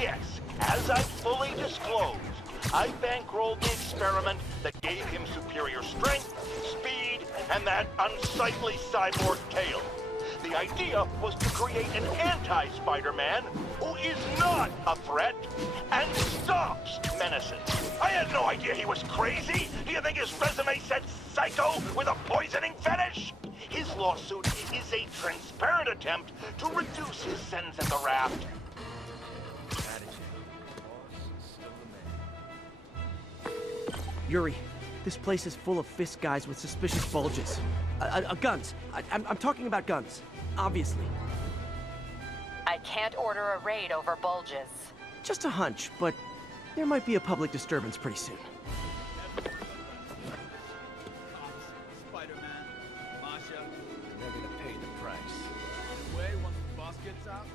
Yes, as I fully disclosed, I bankrolled the experiment that gave him superior strength, speed, and that unsightly cyborg tail. The idea was to create an anti-Spider-Man who is not a threat and stops menaces. I had no idea he was crazy. Do you think his resume said psycho with a poisoning fetish? His lawsuit is a transparent attempt to reduce his sentence at the raft. Yuri, this place is full of Fisk guys with suspicious bulges. Guns. I'm talking about guns, obviously. I can't order a raid over bulges. Just a hunch, but there might be a public disturbance pretty soon. Spider-Man, Masha, they're gonna pay the price. The way once the boss gets out,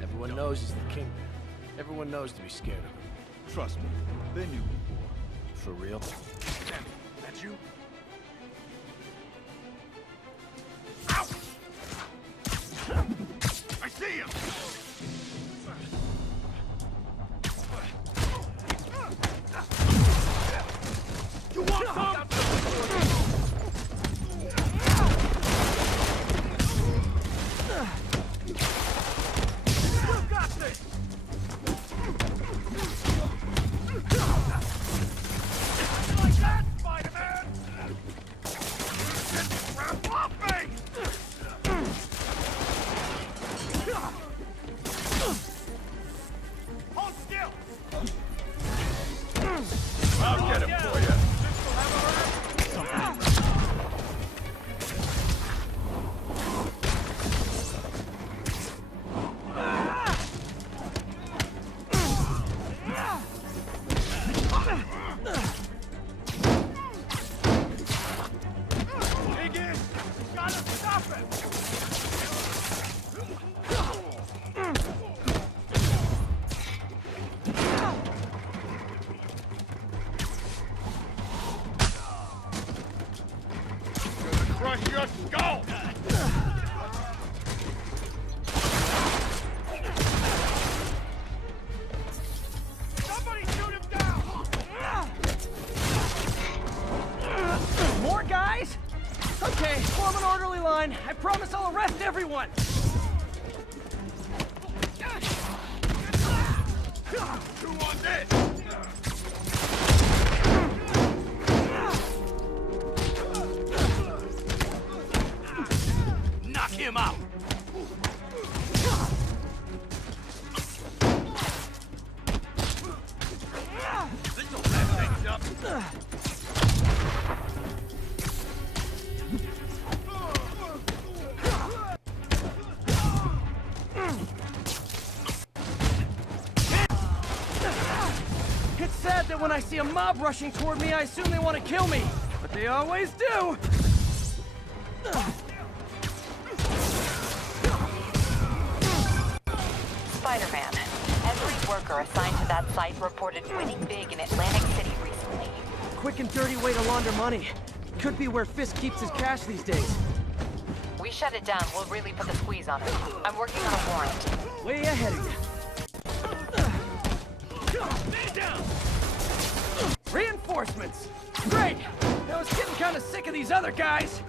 everyone knows he's the king. Everyone knows to be scared of him. Trust me, they knew before. For real? Damn, that's you? Ow! I see him! You want some? You got this! Like that, Spider-Man! Get off me! Hold still! I'll get him for you. Dig in! Gotta stop it! Gonna crush your skull! Somebody shoot him down! More guys? Okay, form an orderly line. I promise I'll arrest everyone. Who wants this? Knock him out! This'll wrap things up. It's sad that when I see a mob rushing toward me, I assume they want to kill me. But they always do. Spider-Man, every worker assigned to that site reported winning big in Atlantic City recently. Quick and dirty way to launder money. Could be where Fisk keeps his cash these days. We shut it down, we'll really put the squeeze on him. I'm working on a warrant. Way ahead of you. Reinforcements! Great! I was getting kind of sick of these other guys.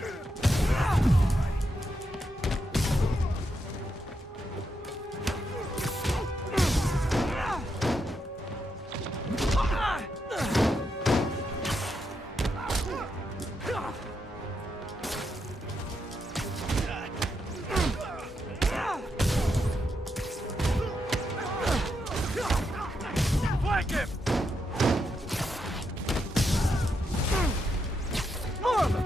Flank him! More of them!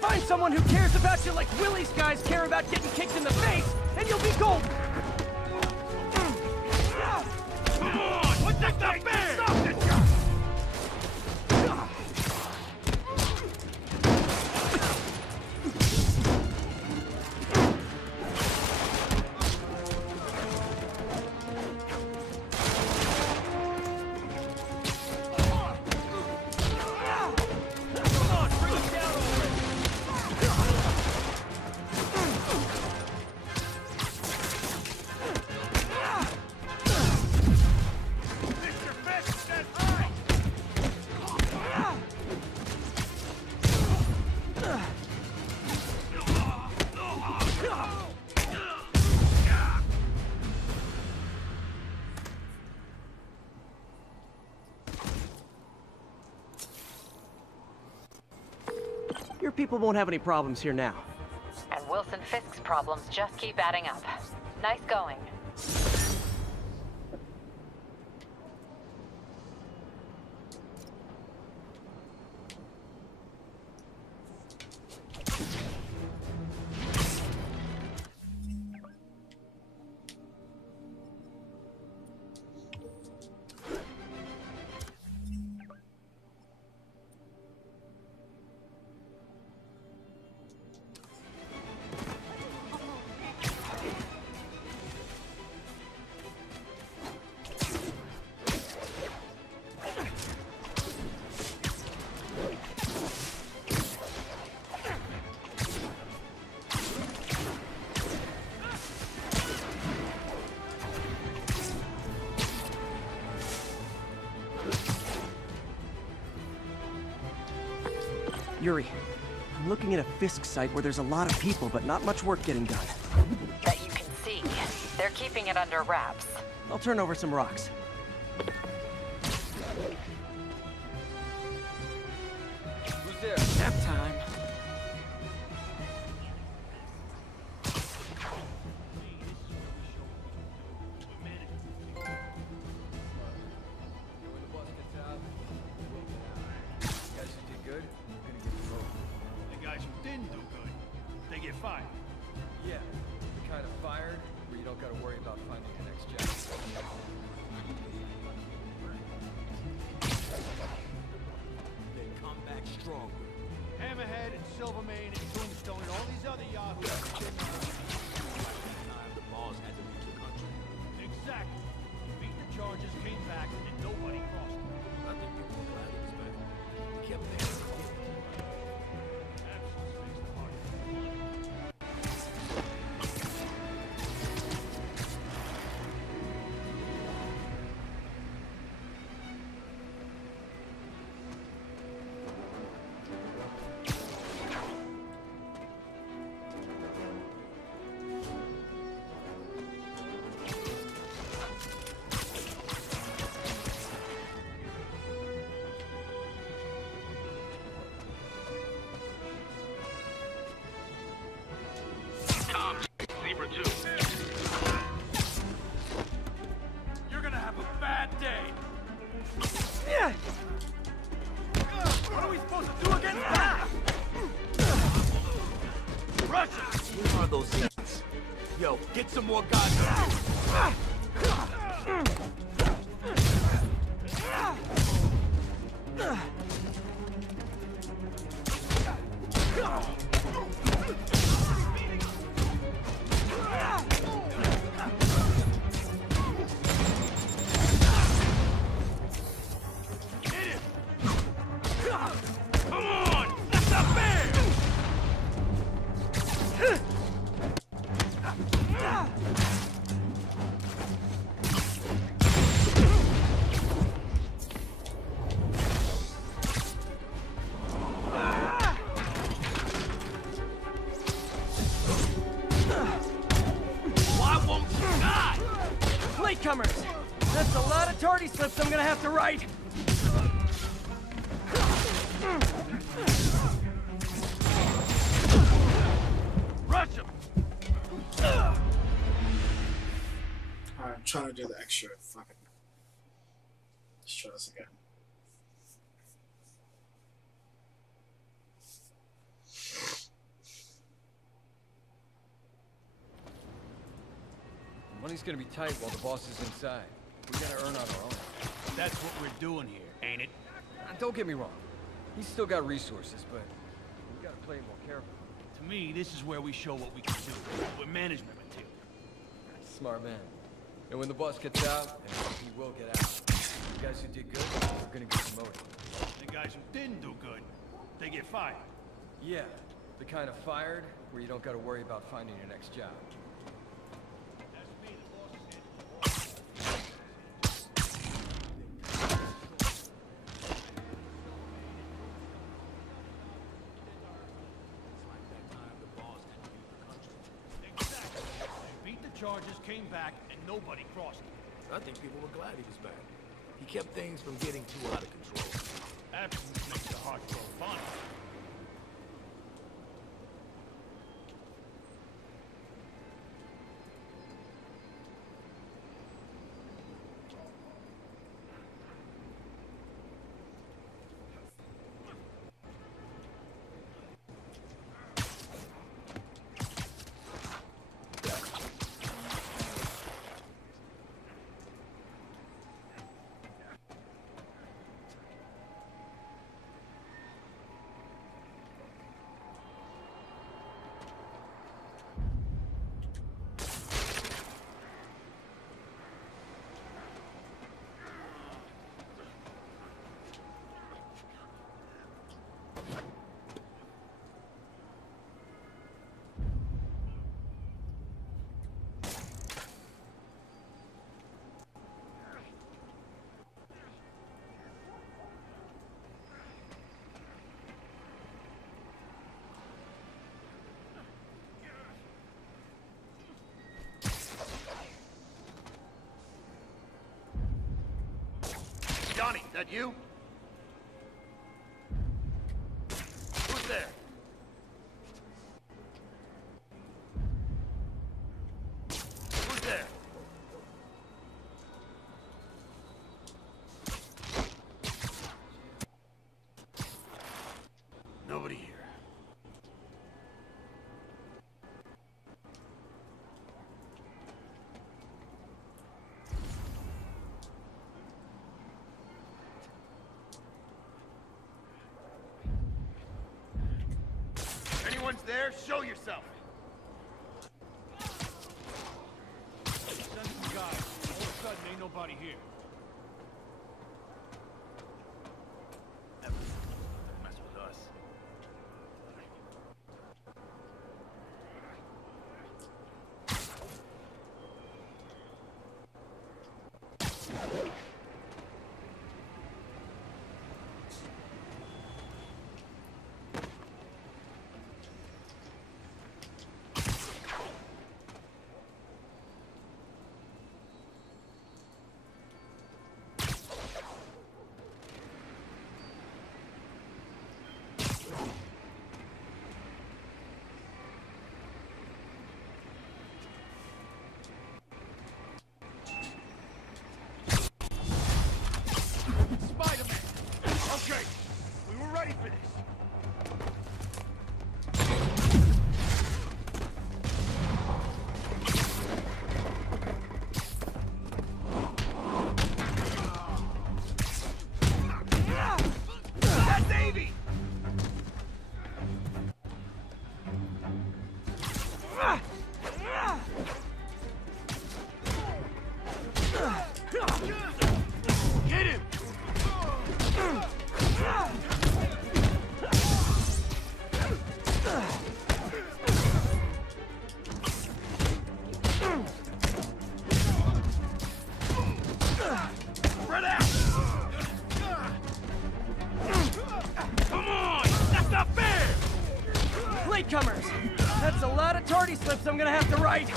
Find someone who cares about you like Willie's guys care about getting kicked in the face, and you'll be golden! Come on! What's that thing? Stop this guy! Your people won't have any problems here now. And Wilson Fisk's problems just keep adding up. Nice going. Yuri, I'm looking at a Fisk site where there's a lot of people, but not much work getting done. That you can see. They're keeping it under wraps. I'll turn over some rocks. Who's there? Nap time. You're gonna have a bad day. What are we supposed to do against that? Russia! Who are those idiots? Yo, get some more guys. Latecomers! That's a lot of tardy slips I'm gonna have to write! Rush him! Alright, I'm trying to do the extra fucking. Let's try this again. Money's gonna be tight while the boss is inside. We gotta earn on our own. That's what we're doing here, ain't it? Don't get me wrong. He's still got resources, but we gotta play more careful. To me, this is where we show what we can do. We're management material. Smart man. And when the boss gets out, and he will get out, the guys who did good are gonna get promoted. The guys who didn't do good, they get fired. Yeah, the kind of fired where you don't gotta worry about finding your next job. Charges came back and nobody crossed him. I think people were glad he was back. He kept things from getting too out of control. Absence makes the heart grow fonder. Johnny, that you? Who's there? Who's there? Nobody here. Anyone's there? Show yourself! Send some guys. All of a sudden, ain't nobody here. Never mess with us. Spider-Man! Okay, we were ready for this. That's Davey! Get him! Spread out! Come on! That's not fair! Latecomers! That's a lot of tardy slips I'm gonna have to write.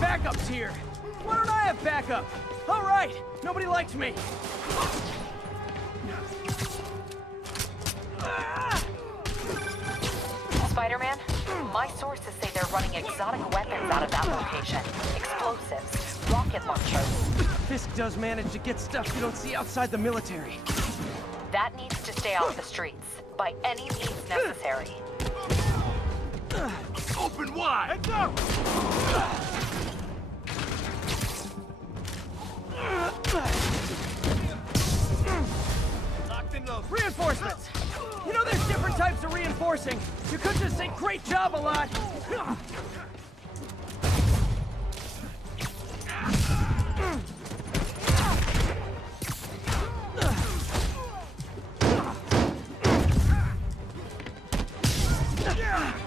Backup's here. Why don't I have backup? All right, nobody likes me. Spider-Man, my sources say they're running exotic weapons out of that location. Explosives, rocket launchers. Fisk does manage to get stuff you don't see outside the military. That needs to stay off the streets, by any means necessary. Open wide! Heads up! Locked and loaded. Reinforcements! You know there's different types of reinforcing. You could just say great job a lot.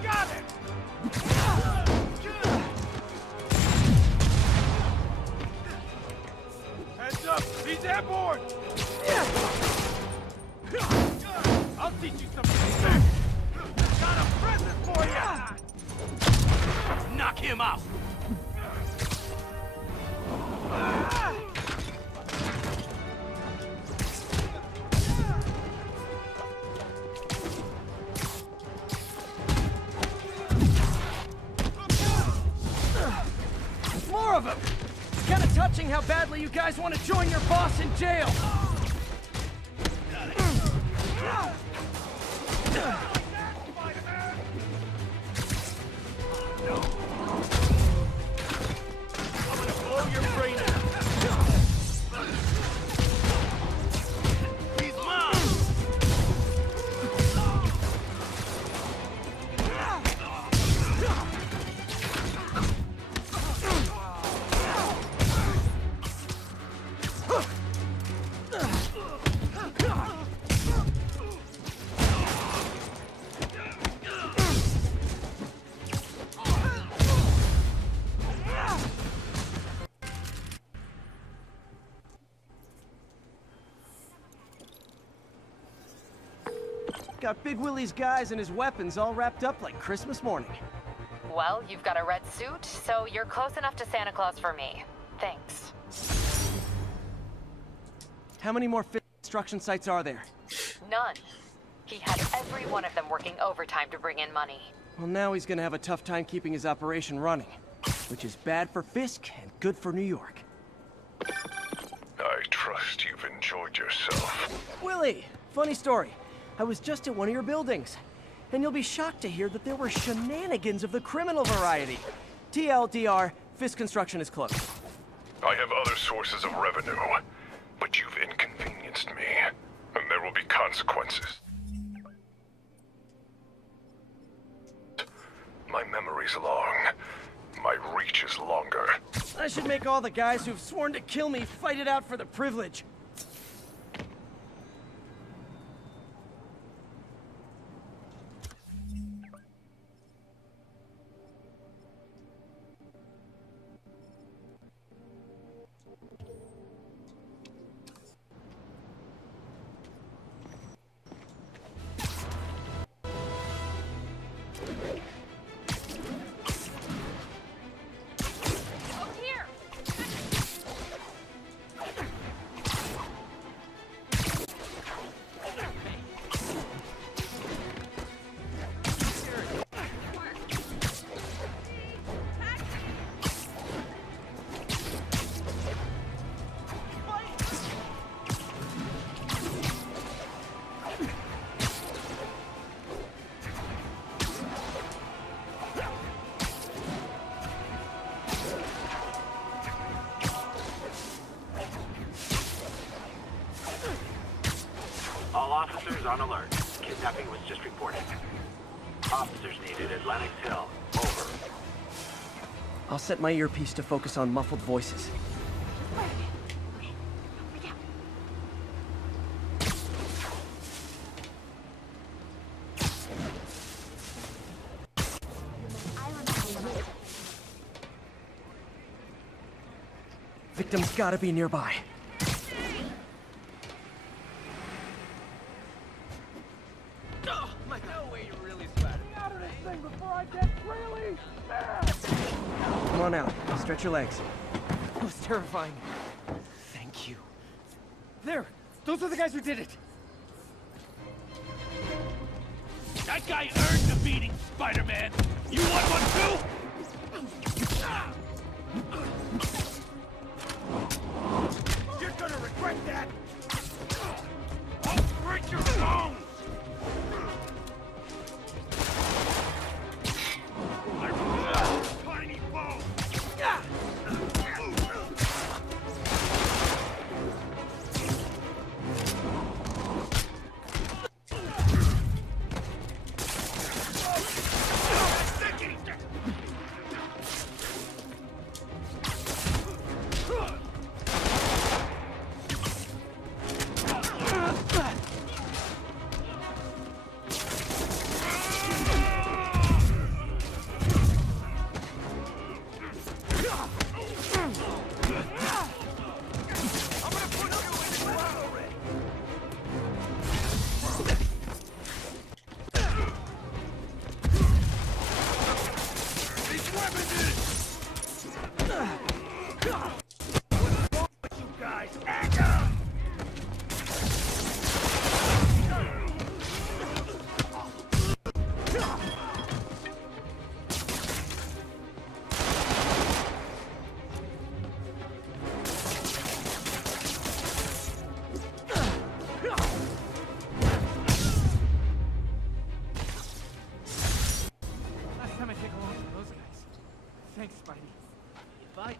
Got it! Heads up! He's airborne! I'll teach you some respect! Got a present for you! Knock him out! More of them! It's kind of touching how badly you guys want to join your boss in jail. I'm gonna blow your brain out! He's mine! Got Big Willie's guys and his weapons all wrapped up like Christmas morning. Well, you've got a red suit, so you're close enough to Santa Claus for me. Thanks. How many more construction sites are there? None. He had every one of them working overtime to bring in money. Well, now he's gonna have a tough time keeping his operation running, which is bad for Fisk and good for New York. I trust you've enjoyed yourself. Willie, funny story. I was just at one of your buildings, and you'll be shocked to hear that there were shenanigans of the criminal variety. TLDR, Fisk Construction is closed. I have other sources of revenue, but you've inconvenienced me, and there will be consequences. My memory's long. My reach is longer. I should make all the guys who've sworn to kill me fight it out for the privilege. Officers on alert. Kidnapping was just reported. Officers needed Atlantic Hill. Over. I'll set my earpiece to focus on muffled voices. Victim's gotta be nearby. Come on out. Stretch your legs. That was terrifying. Thank you. There! Those are the guys who did it! That guy earned the beating, Spider-Man! You want one too? You're gonna regret that! I'll break your bones! Tiny bone!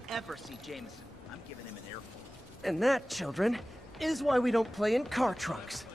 Ever see Jameson, I'm giving him an earful. And that, children, is why we don't play in car trunks.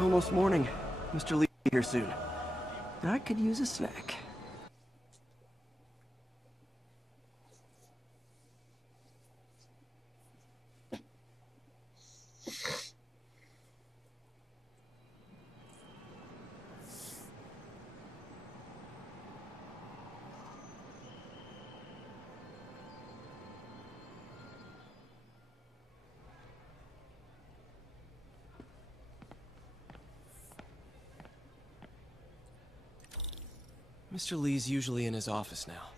Almost morning. Mr. Lee here soon. I could use a snack. Mr. Lee's usually in his office now.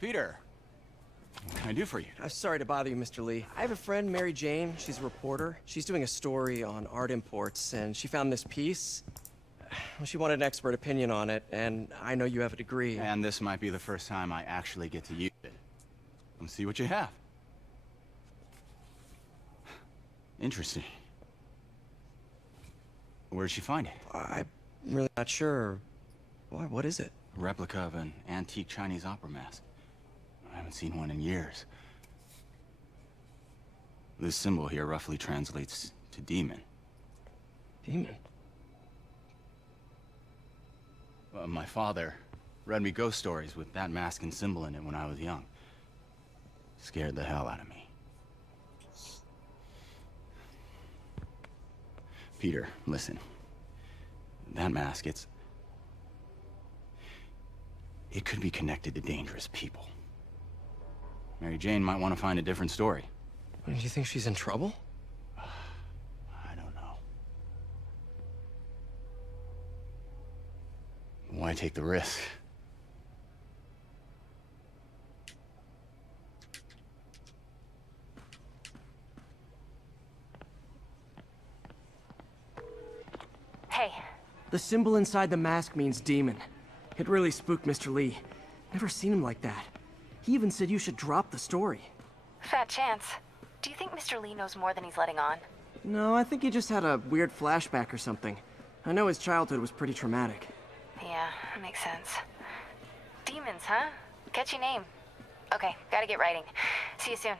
Peter, what can I do for you? I'm sorry to bother you, Mr. Lee. I have a friend, Mary Jane. She's a reporter. She's doing a story on art imports, and she found this piece. Well, she wanted an expert opinion on it, and I know you have a degree. And this might be the first time I actually get to use it. Let's see what you have. Interesting. Where did she find it? I'm really not sure. Why, what is it? A replica of an antique Chinese opera mask. I haven't seen one in years. This symbol here roughly translates to demon. Demon? My father read me ghost stories with that mask and symbol in it when I was young. Scared the hell out of me. Peter, listen. That mask, it could be connected to dangerous people. Mary Jane might want to find a different story. Do you think she's in trouble? I don't know. Why take the risk? Hey. The symbol inside the mask means demon. It really spooked Mr. Lee. Never seen him like that. He even said you should drop the story. Fat chance. Do you think Mr. Lee knows more than he's letting on? No, I think he just had a weird flashback or something. I know his childhood was pretty traumatic. Yeah, that makes sense. Demons, huh? Catchy name. Okay, gotta get writing. See you soon.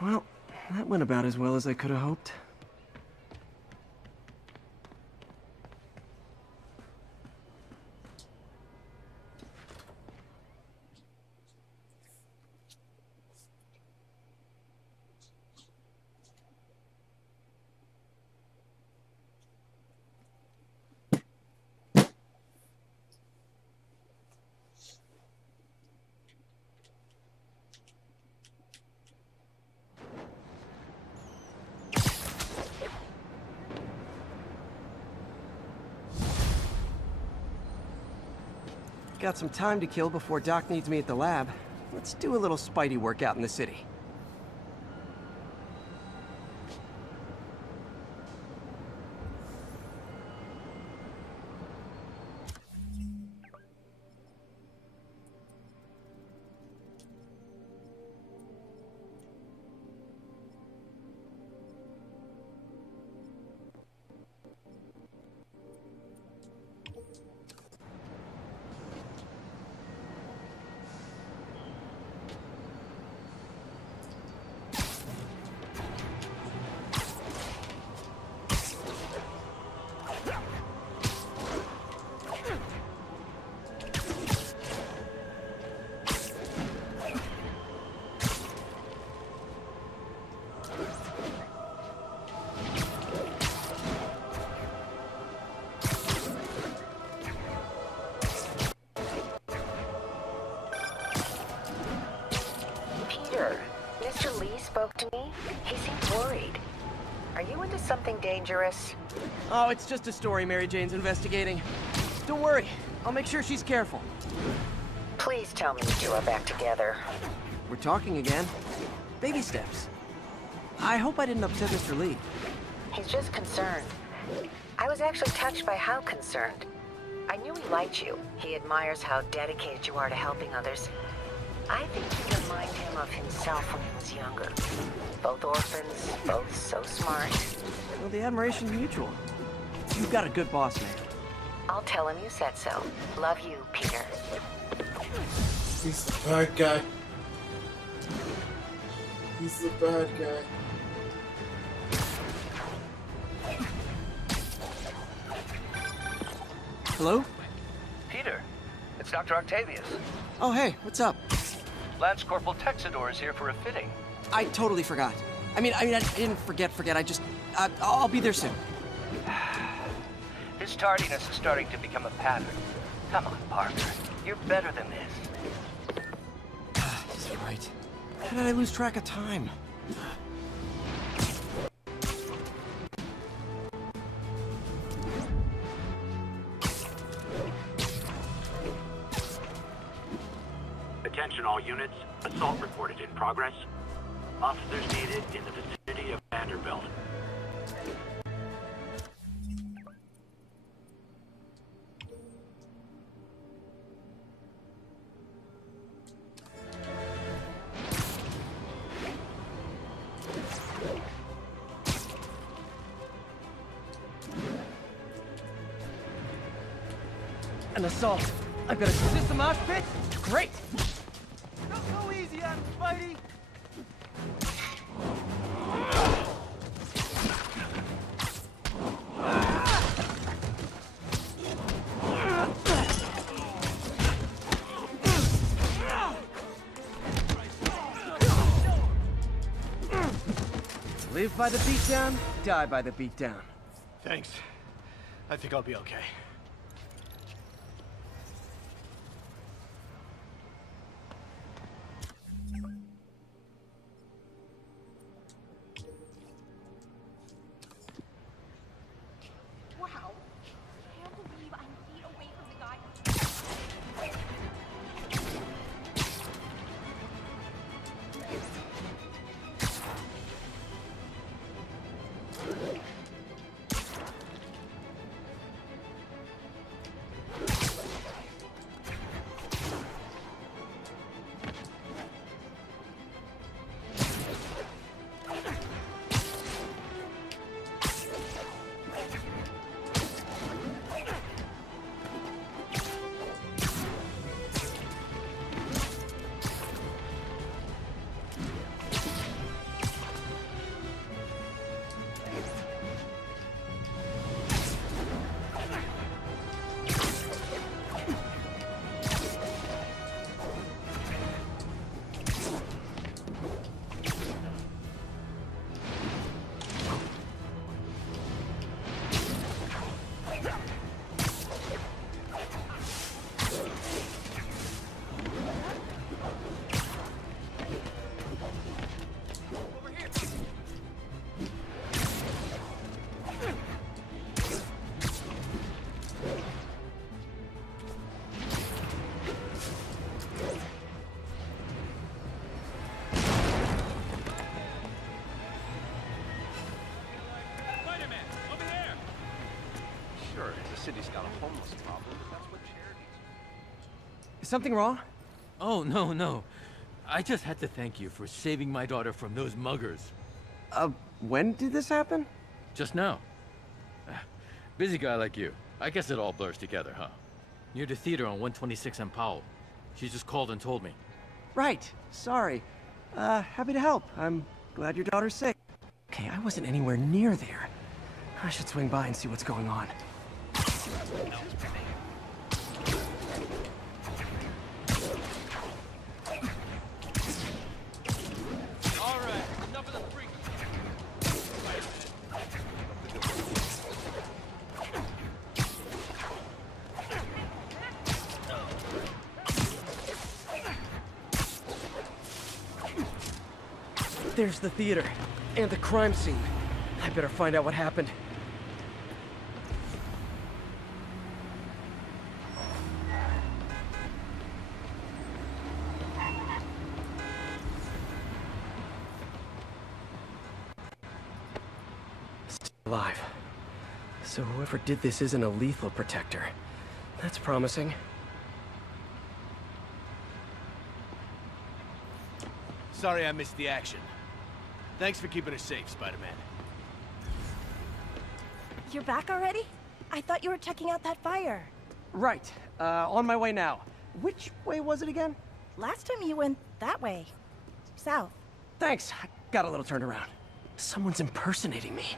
Well, that went about as well as I could have hoped. Got some time to kill before Doc needs me at the lab. Let's do a little Spidey workout in the city. Mr. Lee spoke to me. He seemed worried. Are you into something dangerous? Oh, it's just a story Mary Jane's investigating. Don't worry, I'll make sure she's careful. Please tell me you two are back together. We're talking again. Baby steps. I hope I didn't upset Mr. Lee. He's just concerned. I was actually touched by how concerned. I knew he liked you. He admires how dedicated you are to helping others. I think you remind him of himself when he was younger. Both orphans, both so smart. Well, the admiration's mutual. You've got a good boss, man. I'll tell him you said so. Love you, Peter. He's the bad guy. He's the bad guy. Hello? Peter, it's Dr. Octavius. Oh, hey, what's up? Lance Corporal Texador is here for a fitting. I totally forgot. I mean, I didn't forget. I just, I'll be there soon. His tardiness is starting to become a pattern. Come on, Parker. You're better than this. He's right. How did I lose track of time? Attention all units. Assault reported in progress. Officers needed in the vicinity of Vanderbilt. An assault. I've got a system mosh pit? Great! Go easy on him, Spidey! Live by the beatdown, die by the beatdown. Thanks. I think I'll be okay. Wow. Can't believe I'm feet away from the guy. city's got a homeless problem, but that's what charities Is something wrong? Oh, no. I just had to thank you for saving my daughter from those muggers. When did this happen? Just now. Busy guy like you. I guess it all blurs together, huh? Near the theater on 126 and Powell. She just called and told me. Right. Sorry. Happy to help. I'm glad your daughter's safe. Okay, I wasn't anywhere near there. I should swing by and see what's going on. There's the theater, and the crime scene. I better find out what happened. Still alive. So whoever did this isn't a lethal protector. That's promising. Sorry I missed the action. Thanks for keeping us safe, Spider-Man. You're back already? I thought you were checking out that fire. Right. On my way now. Which way was it again? Last time you went that way. South. Thanks. I got a little turned around. Someone's impersonating me.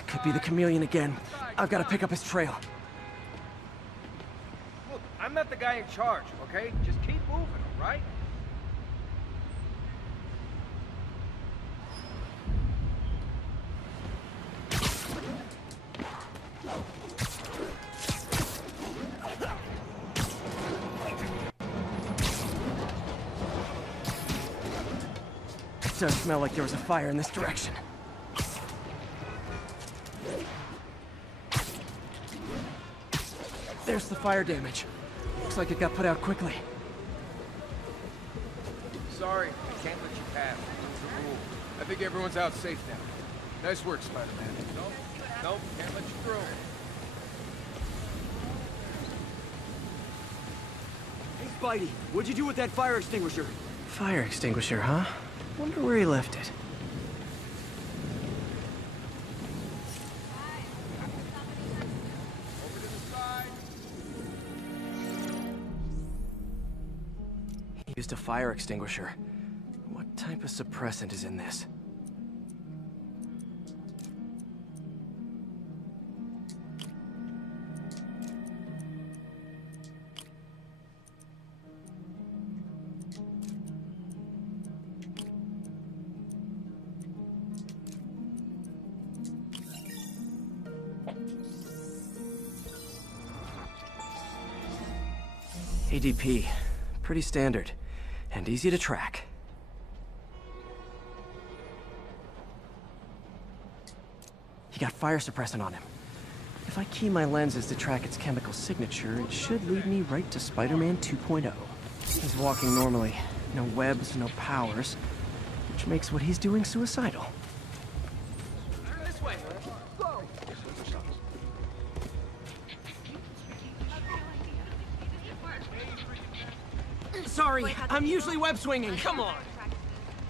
It could be the chameleon again. I've got to pick up his trail. Look, I'm not the guy in charge, okay? Just keep moving, all right? It does smell like there was a fire in this direction. There's the fire damage. Looks like it got put out quickly. sorry. I can't let you pass. It's the rule. I think everyone's out safe now. Nice work, Spider-Man. Nope, can't let you through. Hey, Spidey, what'd you do with that fire extinguisher? Fire extinguisher, huh? Wonder where he left it. He used a fire extinguisher. What type of suppressant is in this? ADP. Pretty standard. And easy to track. He got fire suppressant on him. If I key my lenses to track its chemical signature, it should lead me right to Spider-Man 2.0. He's walking normally. No webs, no powers. Which makes what he's doing suicidal. This way. Go. Sorry, I'm usually web swinging. Come on.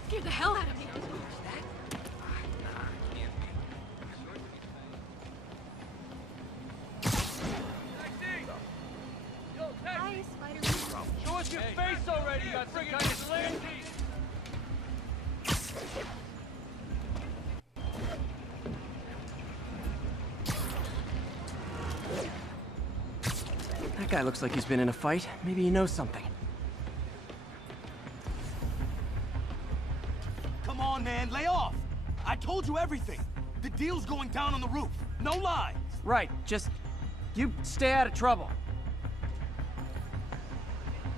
Scared the hell out of me. Hi, Spider-Man. Show us your face already, you got some kind of sling. That guy looks like he's been in a fight. Maybe he knows something. Come on, man, lay off! I told you everything. The deal's going down on the roof. No lie. Right, just... you stay out of trouble.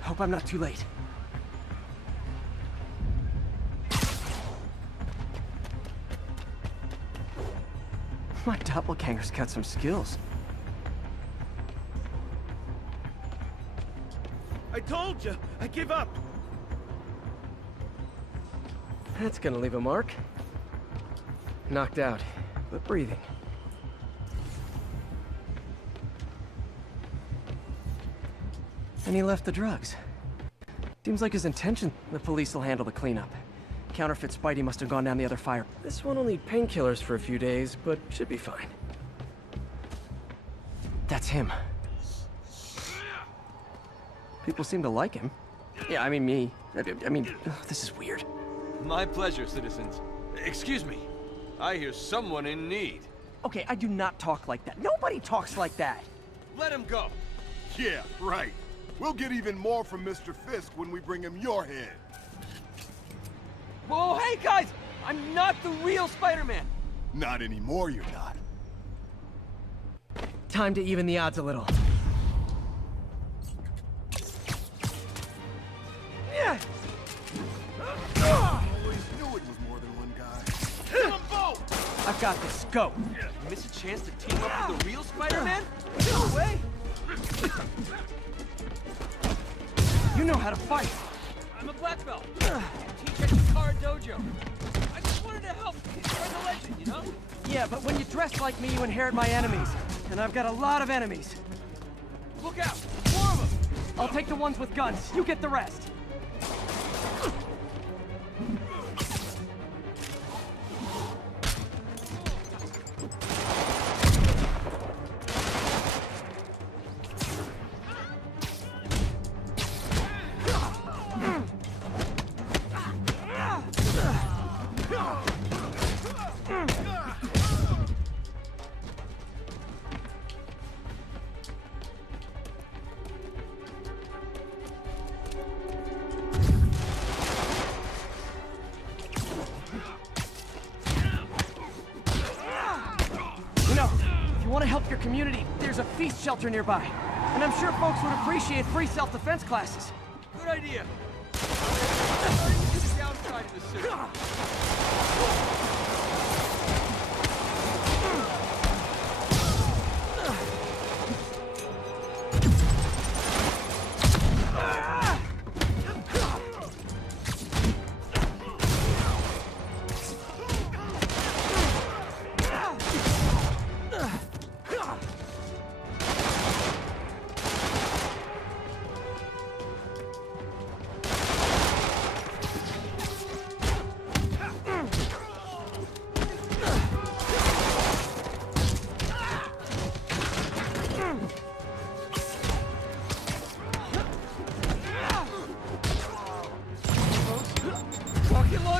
Hope I'm not too late. My doppelganger's got some skills. I told you, I give up. That's gonna leave a mark. Knocked out, but breathing. And he left the drugs. Seems like his intention. The police will handle the cleanup. Counterfeit Spidey must have gone down the other fire. This one will need painkillers for a few days, but should be fine. That's him. People seem to like him. Yeah, I mean me. I mean, this is weird. My pleasure, citizens. Excuse me. I hear someone in need. Okay, I do not talk like that. Nobody talks like that. Let him go. Yeah, right. We'll get even more from Mr. Fisk when we bring him your head. Whoa, hey guys! I'm not the real Spider-Man! Not anymore, you're not. Time to even the odds a little. Yeah. Always knew it was more than one guy. Kill them both! I've got this. Go! You miss a chance to team up with the real Spider-Man? No way! You know how to fight! I'm a black belt. Teach at Chikara Dojo. I just wanted to help. Spread the legend, you know? Yeah, but when you dress like me, you inherit my enemies. And I've got a lot of enemies. Look out! 4 of them! I'll take the ones with guns. You get the rest. Your community, there's a feast shelter nearby. And I'm sure folks would appreciate free self-defense classes. Good idea. The downside of the city.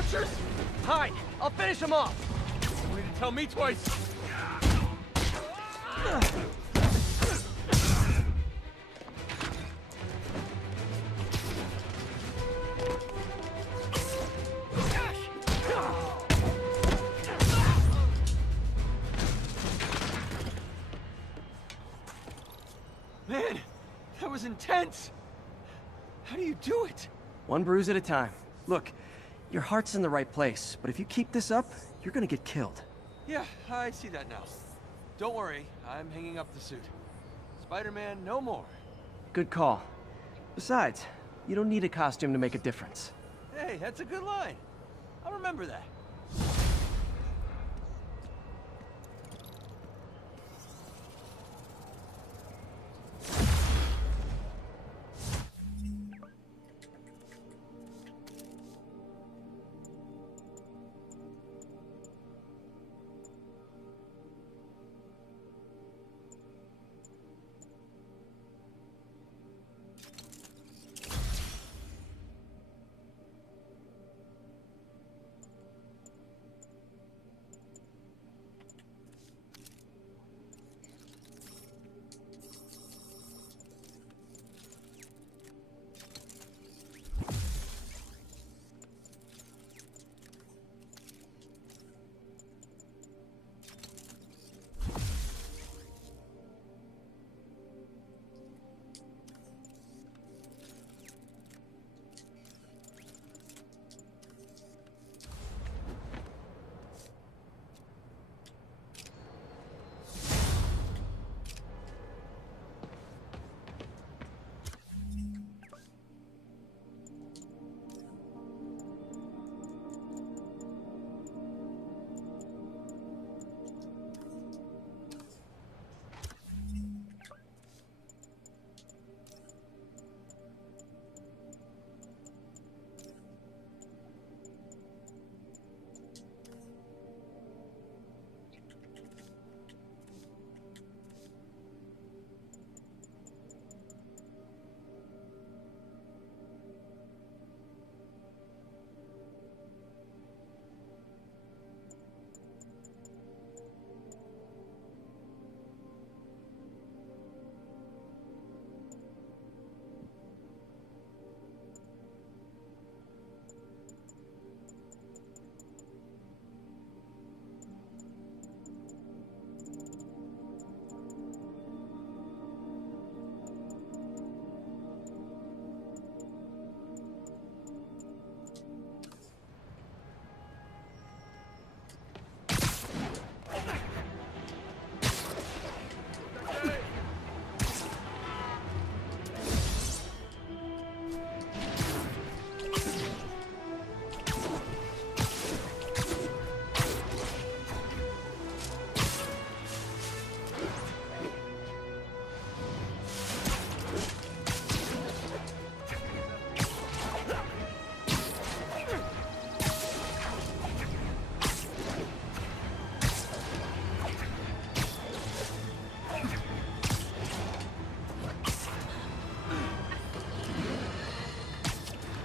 vultures? Hide! I'll finish them off! You need to tell me twice! Man, that was intense! How do you do it? One bruise at a time. Look, your heart's in the right place, but if you keep this up, you're gonna get killed. Yeah, I see that now. Don't worry, I'm hanging up the suit. Spider-Man, no more. Good call. Besides, you don't need a costume to make a difference. Hey, that's a good line. I'll remember that.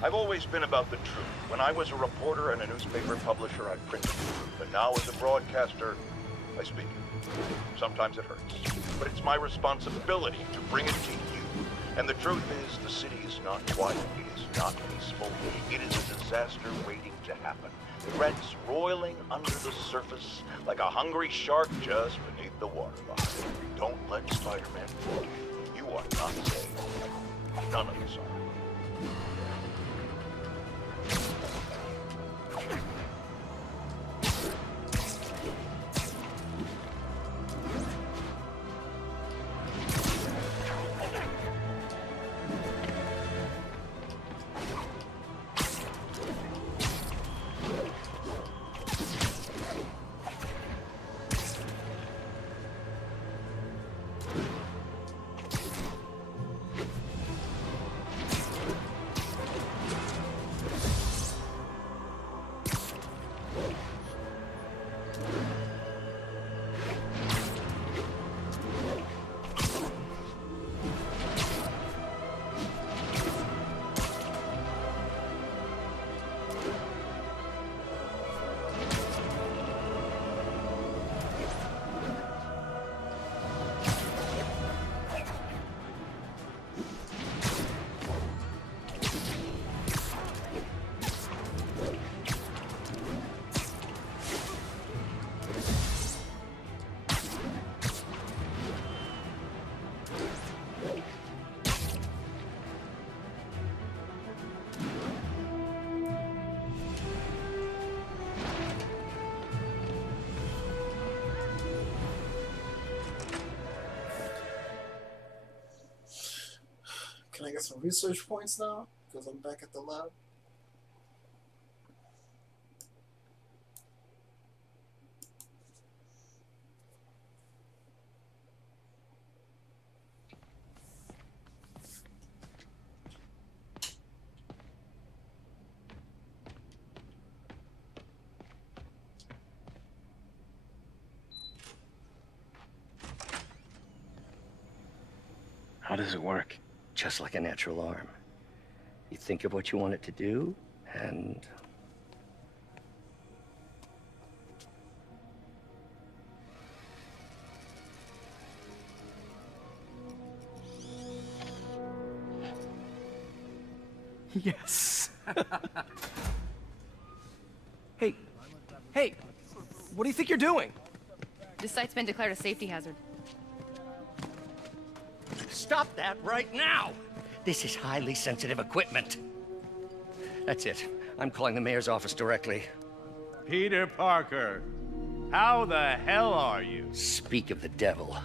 I've always been about the truth. When I was a reporter and a newspaper publisher, I printed the truth. And now as a broadcaster, I speak it. Sometimes it hurts. But it's my responsibility to bring it to you. And the truth is, the city is not quiet. It is not peaceful. It is a disaster waiting to happen. Threats roiling under the surface like a hungry shark just beneath the waterline. Don't let Spider-Man fool you. You are not safe. None of us are. get some research points now because I'm back at the lab. How does it work? Just like a natural arm. You think of what you want it to do, and... Yes. Hey, hey, what do you think you're doing? This site's been declared a safety hazard. Stop that right now! This is highly sensitive equipment. That's it. I'm calling the mayor's office directly. Peter Parker, how the hell are you? Speak of the devil.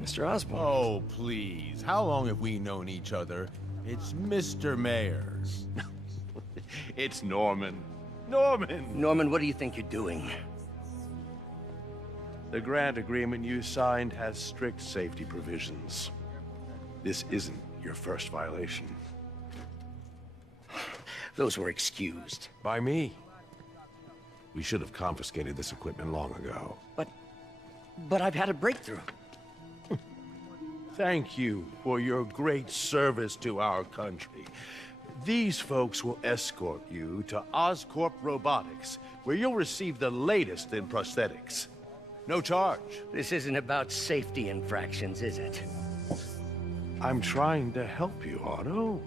Mr. Osborn. Oh, please. How long have we known each other? It's Mr. Mayers. It's Norman. Norman! Norman, what do you think you're doing? The grant agreement you signed has strict safety provisions. This isn't your first violation. Those were excused. By me. We should have confiscated this equipment long ago. But I've had a breakthrough. Thank you for your great service to our country. These folks will escort you to Oscorp Robotics, where you'll receive the latest in prosthetics. No charge. This isn't about safety infractions, is it? I'm trying to help you, Otto.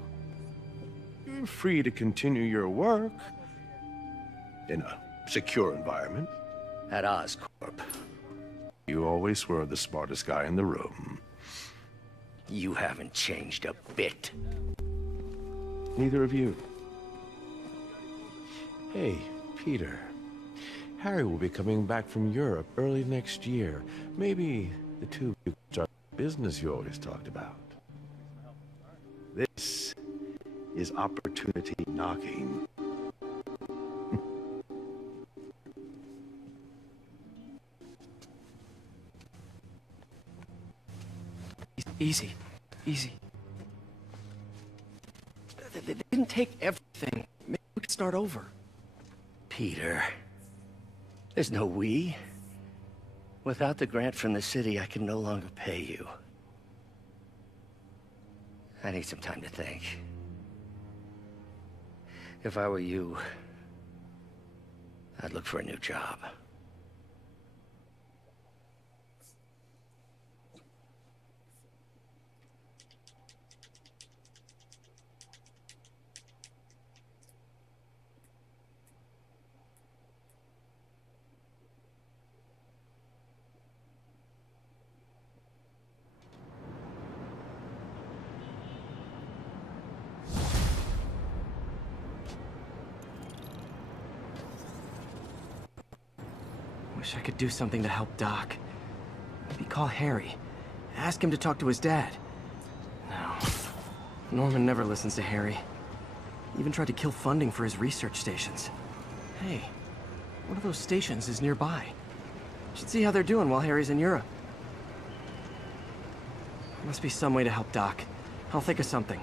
You're free to continue your work in a secure environment. At Oscorp. You always were the smartest guy in the room. You haven't changed a bit. Neither of you. Hey, Peter. Harry will be coming back from Europe early next year. Maybe the two of you can start the business you always talked about. This is opportunity knocking. Easy. Easy. They didn't take everything. Maybe we could start over. Peter, there's no we. Without the grant from the city, I can no longer pay you. I need some time to think. If I were you, I'd look for a new job. Wish I could do something to help Doc. Maybe call Harry. Ask him to talk to his dad. No. Norman never listens to Harry. He even tried to kill funding for his research stations. Hey, one of those stations is nearby. Should see how they're doing while Harry's in Europe. Must be some way to help Doc. I'll think of something.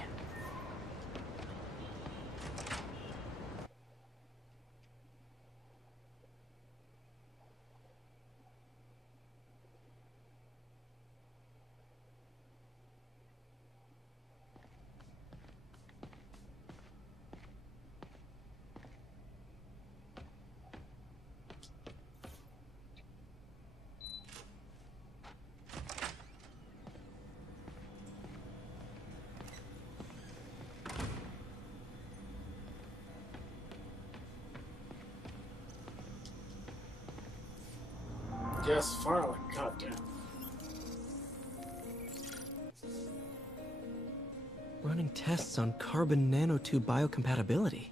Yes, finally. Goddamn. Running tests on carbon nanotube biocompatibility.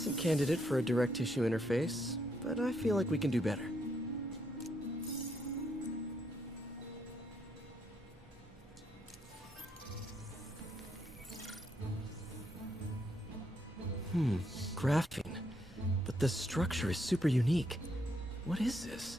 decent candidate for a direct tissue interface, but I feel like we can do better. Graphene. But the structure is super unique. What is this?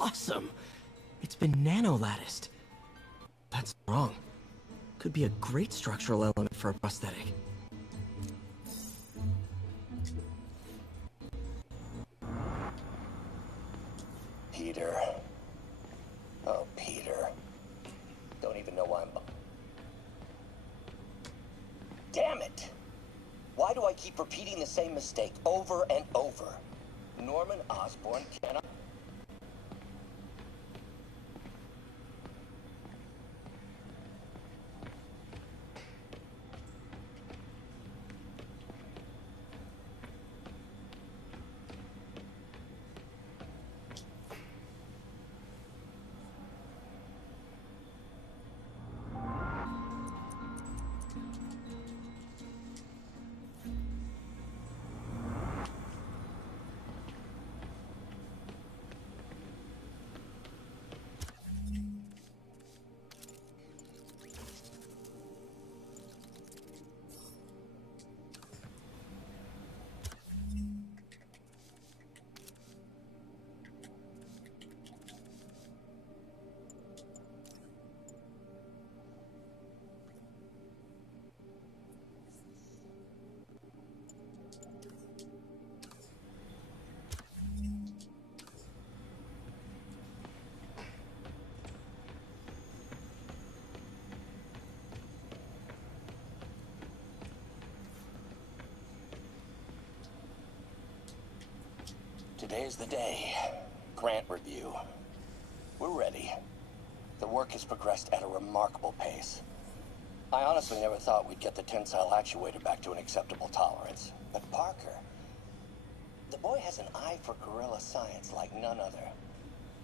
Awesome! It's been nano-latticed. That's wrong. Could be a great structural element for a prosthetic. Peter. Oh, Peter. Don't even know why I'm... Damn it! Why do I keep repeating the same mistake over and over? Norman Osborn cannot... Today's the day. Grant review. We're ready. The work has progressed at a remarkable pace. I honestly never thought we'd get the tensile actuator back to an acceptable tolerance. But Parker, the boy has an eye for guerrilla science like none other.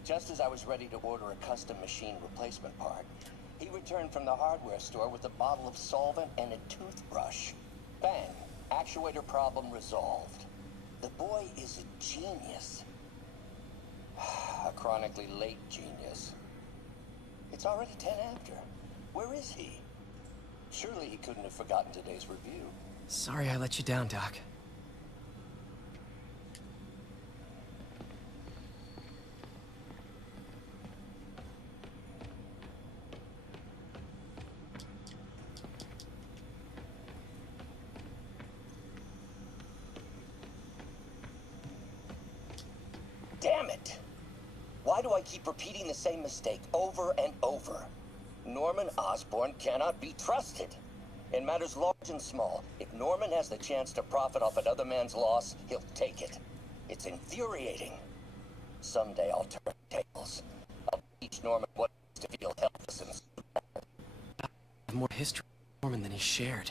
Just as I was ready to order a custom machine replacement part, he returned from the hardware store with a bottle of solvent and a toothbrush. Bang! Actuator problem resolved. The boy is a genius. A chronically late genius. It's already 10 after. Where is he? Surely he couldn't have forgotten today's review. Sorry I let you down, Doc. Damn it! Why do I keep repeating the same mistake over and over? Norman Osborn cannot be trusted. In matters large and small, if Norman has the chance to profit off another man's loss, he'll take it. It's infuriating. Someday I'll turn tables. I'll teach Norman what it is to feel helpless and small. More history of Norman than he shared.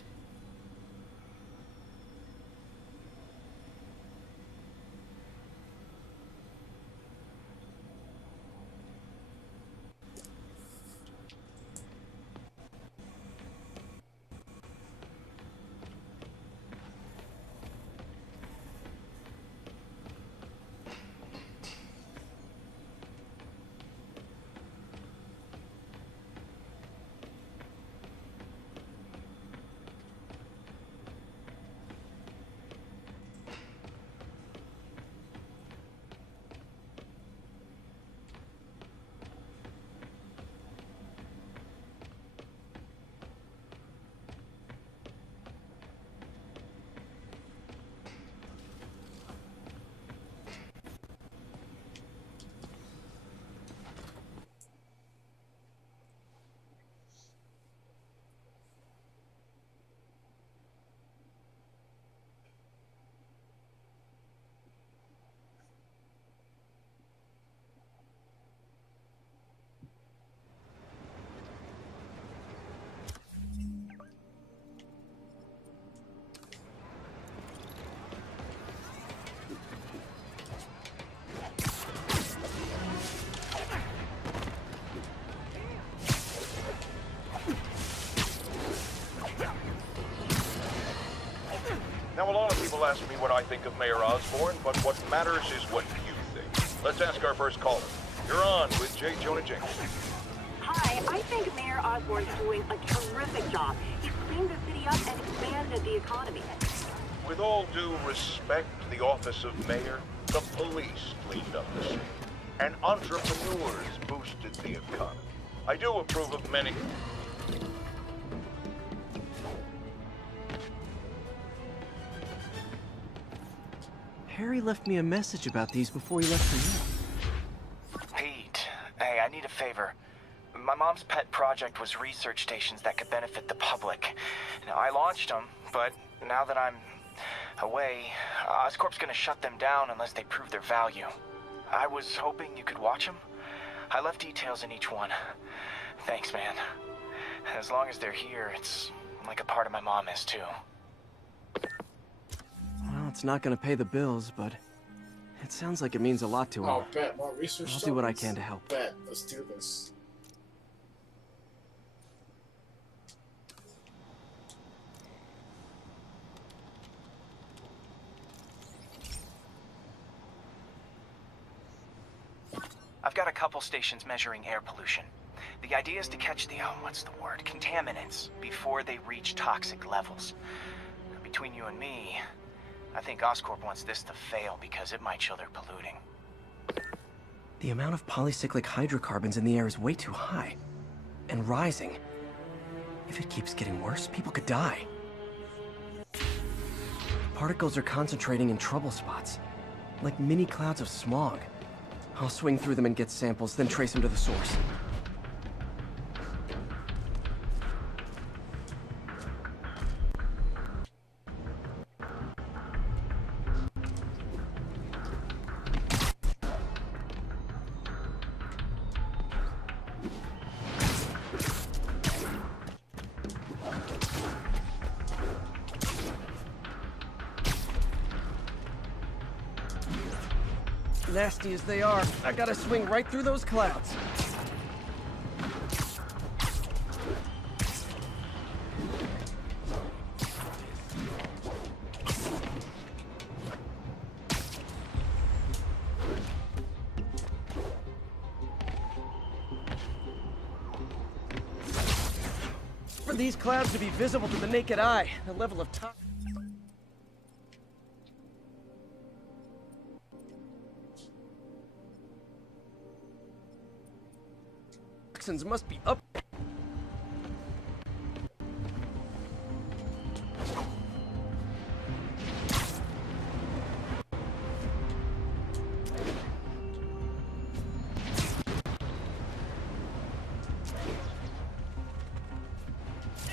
Now, a lot of people ask me what I think of Mayor Osborn, but what matters is what you think. Let's ask our first caller. You're on with J. Jonah Jameson. Hi, I think Mayor Osborn's doing a terrific job. He's cleaned the city up and expanded the economy. With all due respect to the office of mayor, the police cleaned up the city, and entrepreneurs boosted the economy. I do approve of many... Harry left me a message about these before he left for you. Pete, hey, I need a favor. My mom's pet project was research stations that could benefit the public. Now, I launched them, but now that I'm away, Oscorp's gonna shut them down unless they prove their value. I was hoping you could watch them. I left details in each one. Thanks, man. As long as they're here, it's like a part of my mom is, too. Well, it's not gonna pay the bills, but it sounds like it means a lot to him. Oh, bet. More research. I'll do what I can to help. Bet. Let's do this. I've got a couple stations measuring air pollution. The idea is to catch the, what's the word, contaminants before they reach toxic levels. Between you and me, I think Oscorp wants this to fail because it might show they're polluting. The amount of polycyclic hydrocarbons in the air is way too high. And rising. If it keeps getting worse, people could die. Particles are concentrating in trouble spots, like mini clouds of smog. I'll swing through them and get samples, then trace them to the source. Nasty as they are, I gotta swing right through those clouds. For these clouds to be visible to the naked eye, the level of toxins must be up.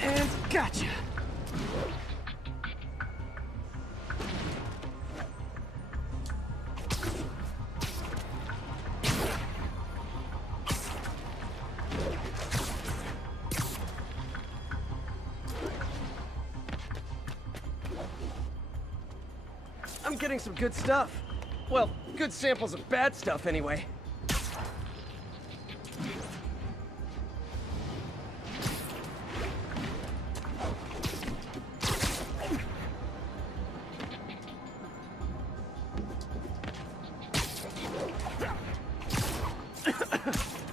And gotcha. I'm getting some good stuff. Well, good samples of bad stuff anyway.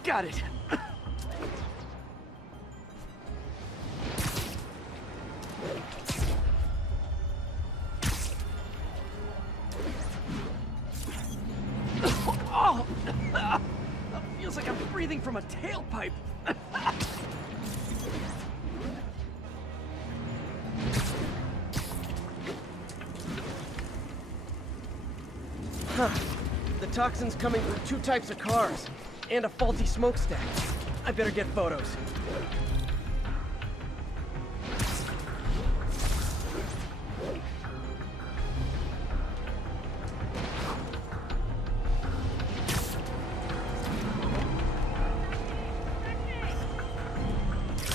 Got it. Oh! Feels like I'm breathing from a tailpipe. Huh. The toxin's coming from two types of cars, and a faulty smokestack. I better get photos.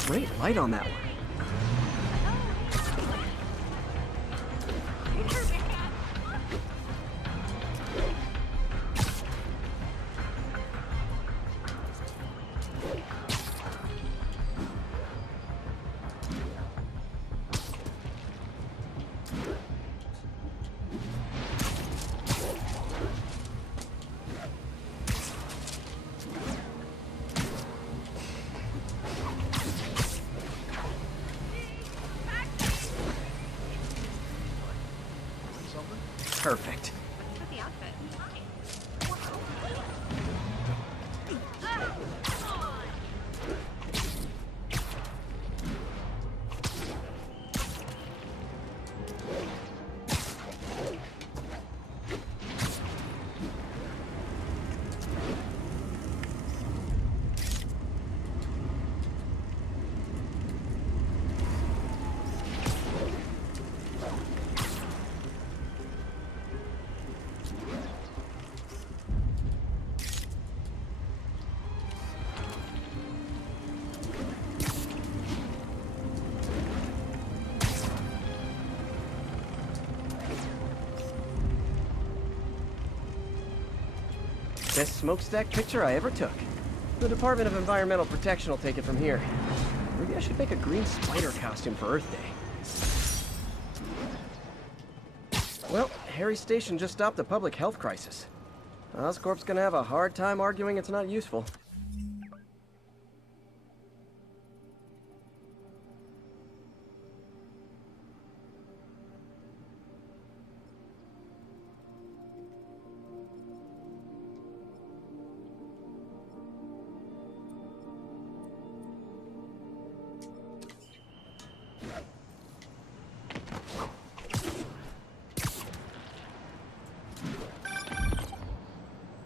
Great light on that one. Perfect. What's the outfit? Best smokestack picture I ever took. The Department of Environmental Protection will take it from here. Maybe I should make a green spider costume for Earth Day. Well, Harry Station just stopped a public health crisis. Oscorp's gonna have a hard time arguing it's not useful.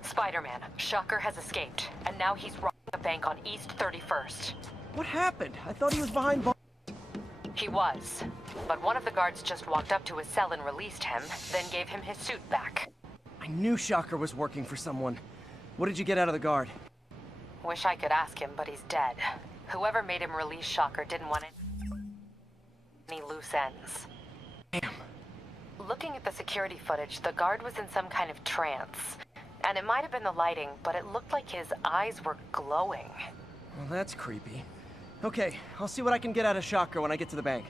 Spider-Man, Shocker has escaped, and now he's robbing a bank on East 31st. What happened? I thought he was behind bars. He was, but one of the guards just walked up to his cell and released him, then gave him his suit back. I knew Shocker was working for someone. What did you get out of the guard? Wish I could ask him, but he's dead. Whoever made him release Shocker didn't want any loose ends. Damn. Looking at the security footage, the guard was in some kind of trance. And it might have been the lighting, but it looked like his eyes were glowing. Well, that's creepy. Okay, I'll see what I can get out of Shocker when I get to the bank.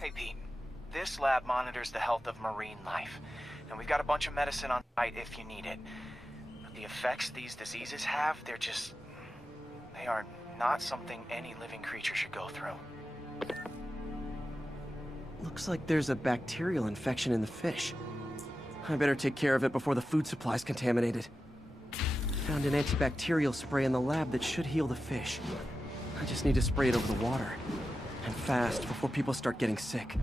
Hey, Pete. This lab monitors the health of marine life, and we've got a bunch of medicine on site if you need it. But the effects these diseases have, they are not something any living creature should go through. Looks like there's a bacterial infection in the fish. I better take care of it before the food supply's contaminated. Found an antibacterial spray in the lab that should heal the fish. I just need to spray it over the water. And fast, before people start getting sick.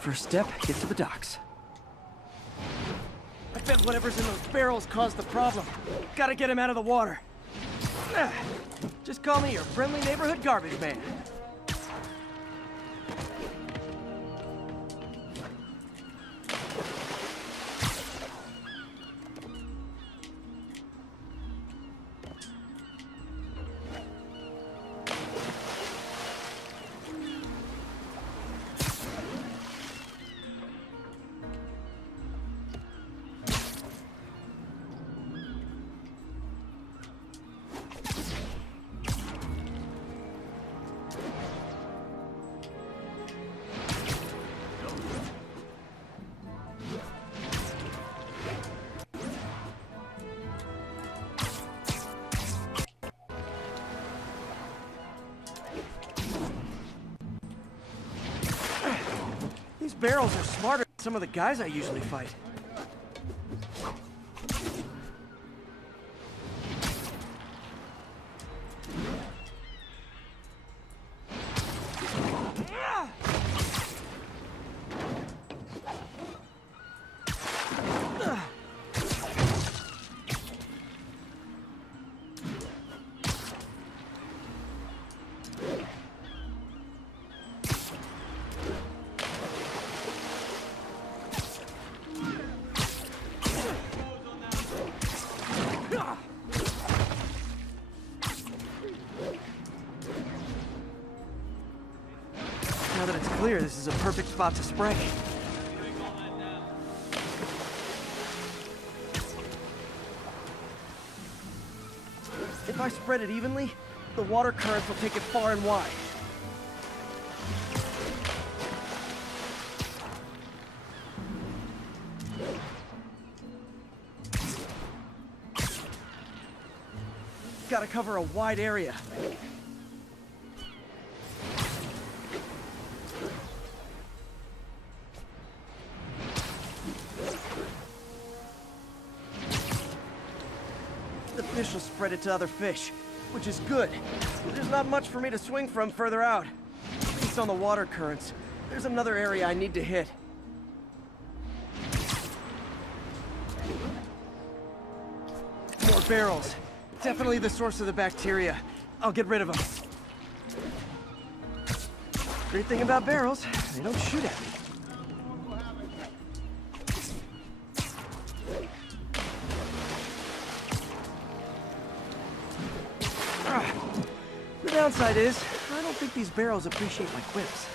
First step, get to the docks. I bet whatever's in those barrels caused the problem. Gotta get him out of the water. Just call me your friendly neighborhood garbage man. These barrels are smarter than some of the guys I usually fight. Now that it's clear, this is a perfect spot to spray. If I spread it evenly, the water currents will take it far and wide. Gotta cover a wide area. The fish will spread it to other fish, which is good. There's not much for me to swing from further out. Based on the water currents, there's another area I need to hit. More barrels. Definitely the source of the bacteria. I'll get rid of them. Great thing about barrels, they don't shoot at me. The downside is, I don't think these barrels appreciate my quips.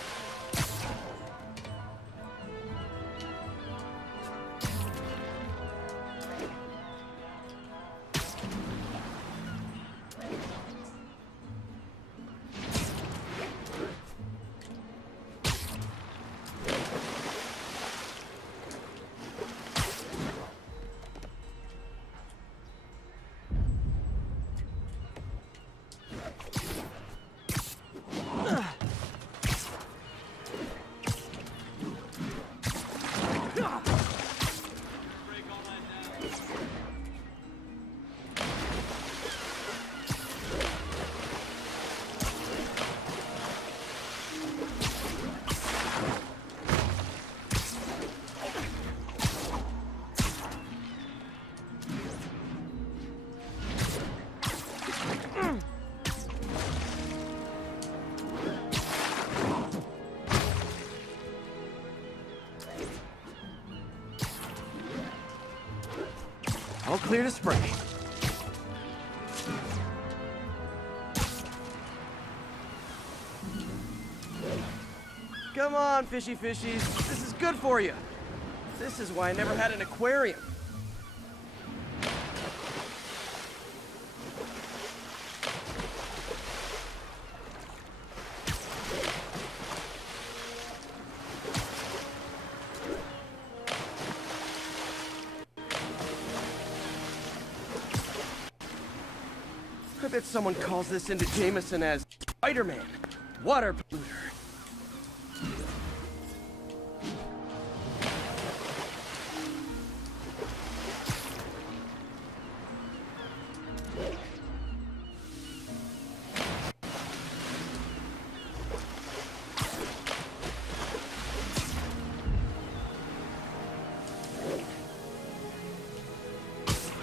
All clear to spray. Come on, fishy fishies. This is good for you. This is why I never had an aquarium. I bet someone calls this into Jameson as Spider-Man, water polluter.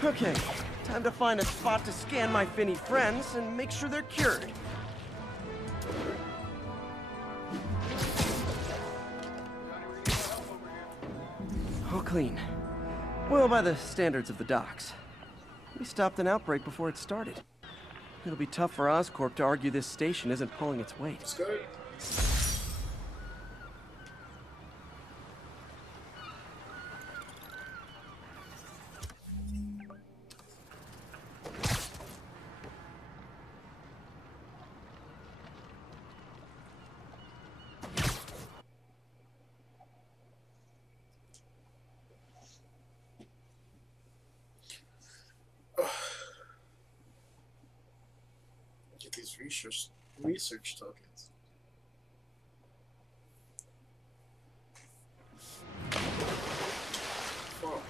Okay, time to find a spot to scan my finny friends and make sure they're cured. All clean. Well, by the standards of the docks. We stopped an outbreak before it started. It'll be tough for Oscorp to argue this station isn't pulling its weight. Let's go. Get these research tokens. Fuck.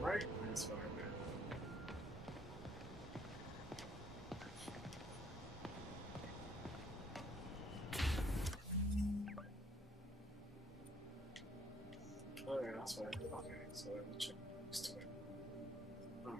Right? That's fine, man. Oh yeah, that's fine. Okay, so let me check next to it. Alright.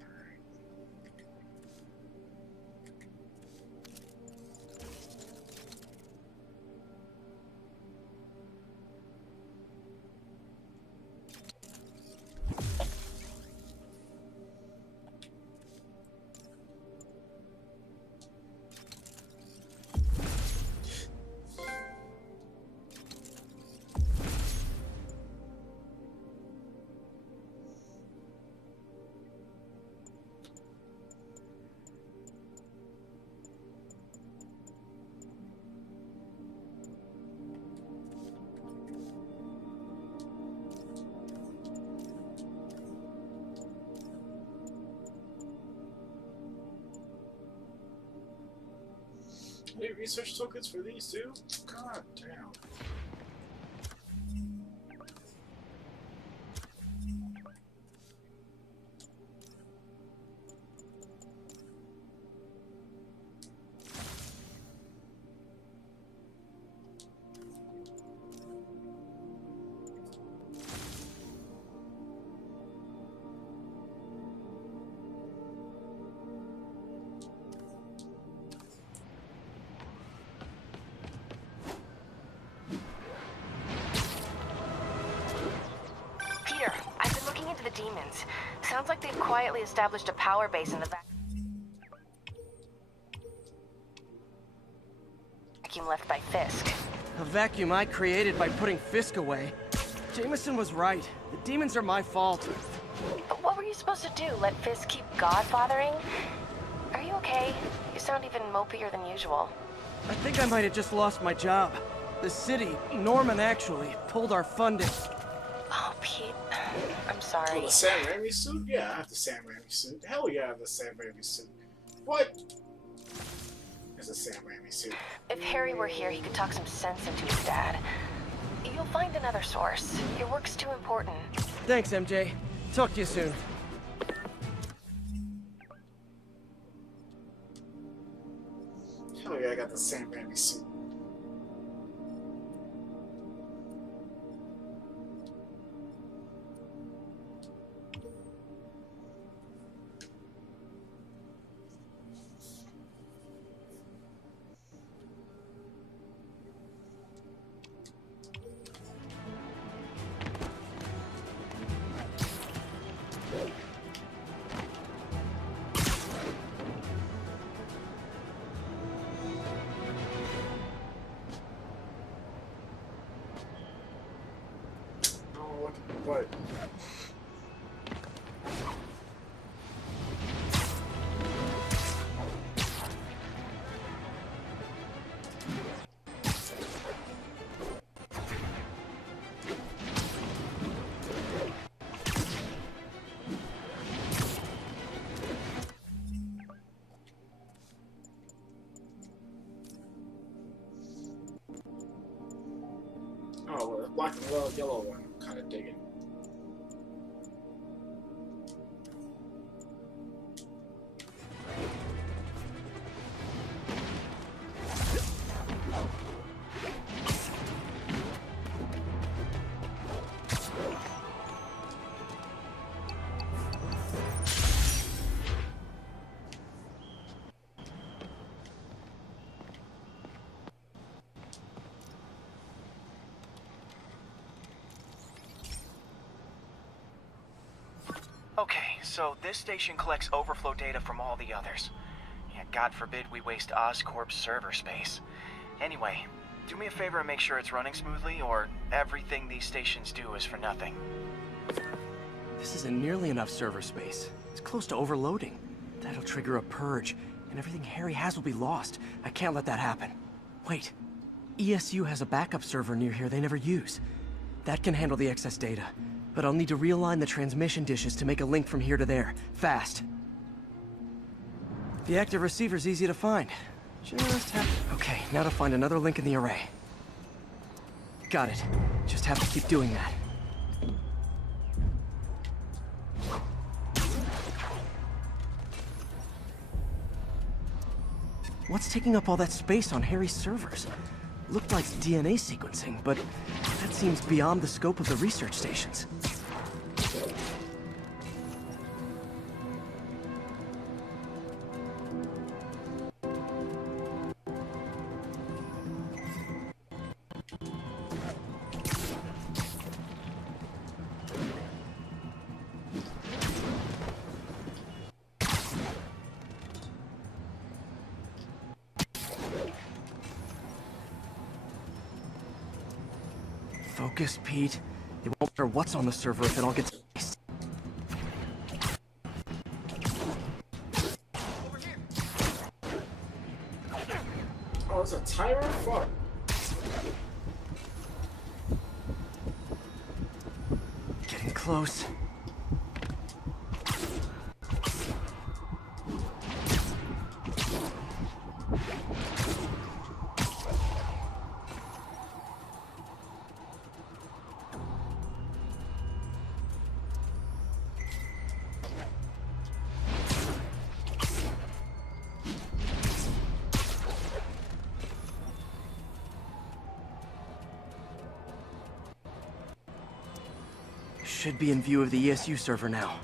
Any research tokens for these too? God damn. The demons. Sounds like they've quietly established a power base in the vacuum left by Fisk. A vacuum I created by putting Fisk away. Jameson was right. The demons are my fault. But what were you supposed to do? Let Fisk keep godfathering? Are you okay? You sound even mopier than usual. I think I might have just lost my job. The city, Norman actually, pulled our funding. Oh, Pete. I'm Oh, sorry. the Sam Raimi suit? Yeah, I have the Sam Raimi suit. Hell yeah, I have the Sam Raimi suit. What? It's a Sam Raimi suit. If Harry were here, he could talk some sense into his dad. You'll find another source. Your work's too important. Thanks, MJ. Talk to you soon. Hell yeah, I got the Sam Raimi suit. What? Oh, well, the black and yellow one, I'm kind of digging. Okay, so this station collects overflow data from all the others. Yeah, God forbid we waste Oscorp's server space. Anyway, do me a favor and make sure it's running smoothly, or everything these stations do is for nothing. This isn't nearly enough server space. It's close to overloading. That'll trigger a purge, and everything Harry has will be lost. I can't let that happen. Wait. ESU has a backup server near here they never use. That can handle the excess data. But I'll need to realign the transmission dishes to make a link from here to there. Fast. The active receiver's easy to find. Just have... Okay, now to find another link in the array. Got it. Just have to keep doing that. What's taking up all that space on Harry's servers? Looked like DNA sequencing, but that seems beyond the scope of the research stations. Focus, Pete. It won't matter what's on the server if it all gets... Oh, it's a timer? Fuck. Getting close. Should be in view of the ESU server now.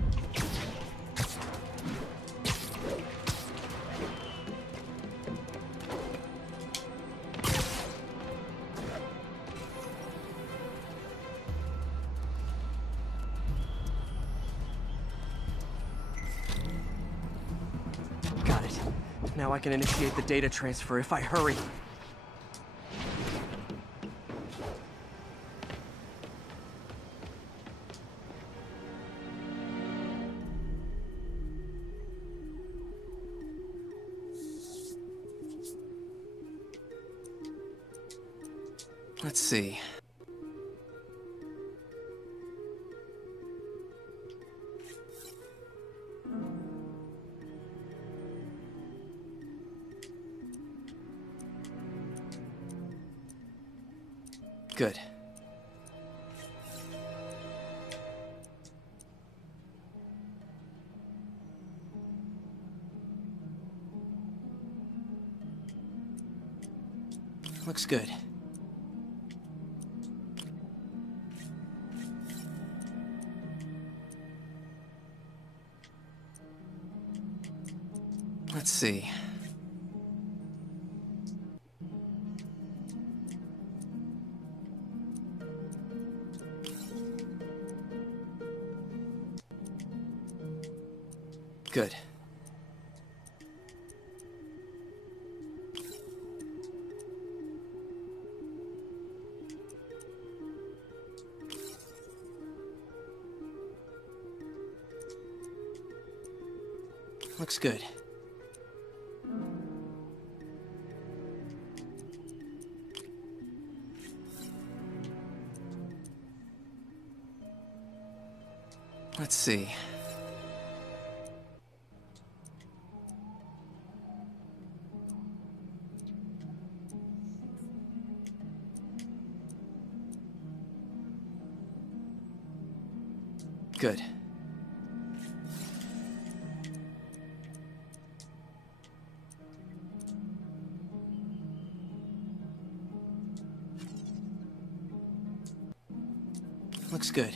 Got it. Now I can initiate the data transfer if I hurry. Let's see. Good. Looks good. Let's see. Good. Looks good. Let's see. Good. Looks good.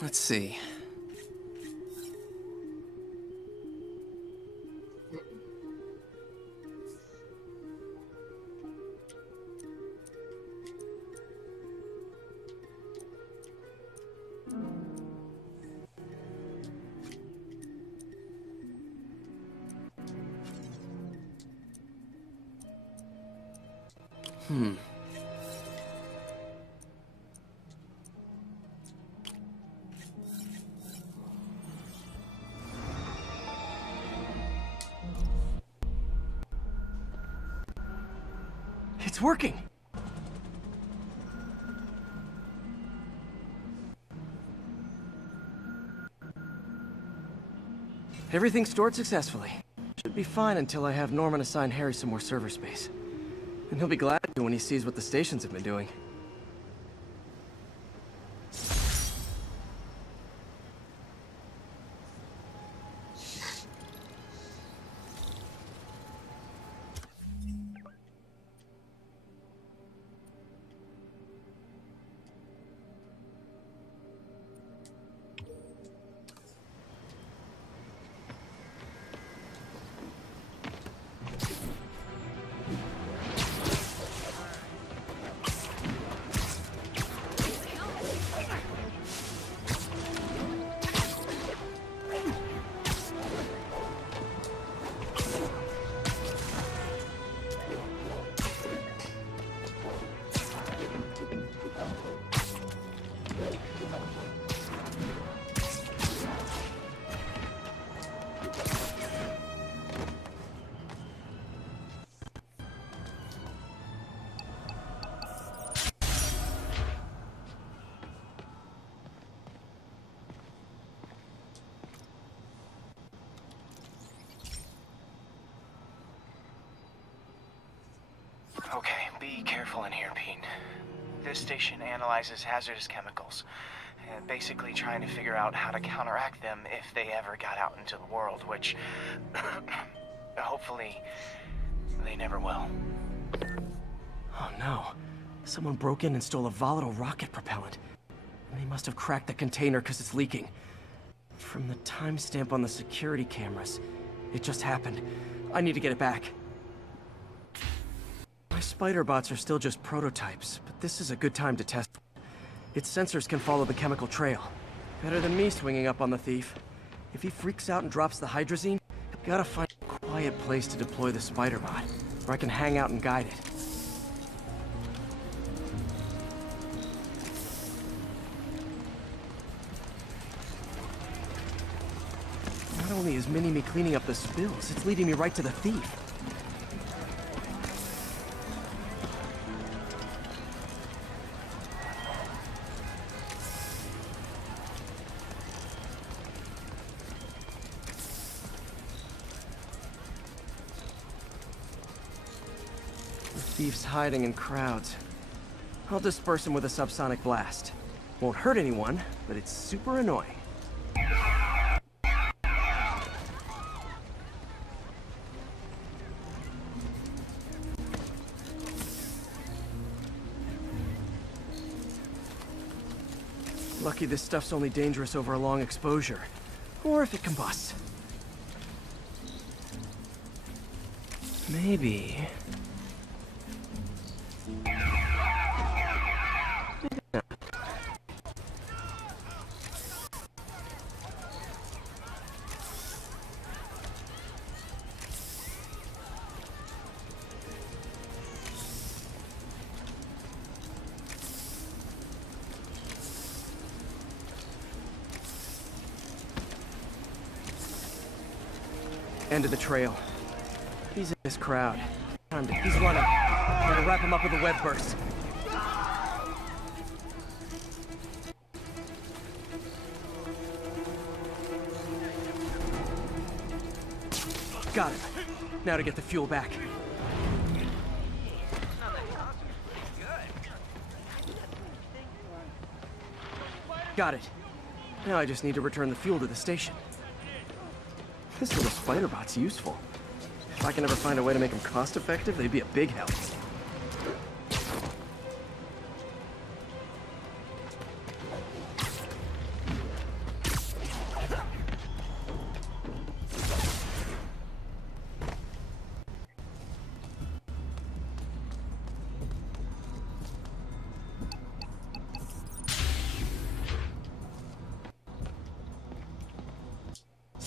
Let's see. It's working! Everything stored successfully. Should be fine until I have Norman assign Harry some more server space. And he'll be glad to when he sees what the stations have been doing. Okay, be careful in here, Pete. This station analyzes hazardous chemicals, and basically trying to figure out how to counteract them if they ever got out into the world, which hopefully they never will. Oh no. Someone broke in and stole a volatile rocket propellant. And they must have cracked the container because it's leaking. From the timestamp on the security cameras, it just happened. I need to get it back. My spider bots are still just prototypes, but this is a good time to test. Its sensors can follow the chemical trail. Better than me swinging up on the thief. If he freaks out and drops the hydrazine, I've gotta find a quiet place to deploy the spider bot, where I can hang out and guide it. Not only is Mini-Me cleaning up the spills, it's leading me right to the thief. The thief's hiding in crowds. I'll disperse him with a subsonic blast. Won't hurt anyone, but it's super annoying. Lucky this stuff's only dangerous over a long exposure. Or if it combusts. Maybe... End of the trail. He's in this crowd. He's running. Gotta wrap him up with a web burst. Got him. Now to get the fuel back. Got it. Now I just need to return the fuel to the station. This little spider bot's useful. If I can ever find a way to make them cost-effective, they'd be a big help.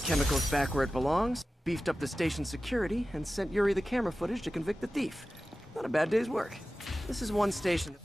Chemicals back where it belongs, beefed up the station's security, and sent Yuri the camera footage to convict the thief. Not a bad day's work. This is one station.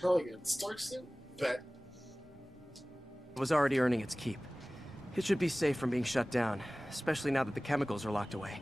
Probably gonna start soon, but It was already earning its keep. It should be safe from being shut down, especially now that the chemicals are locked away.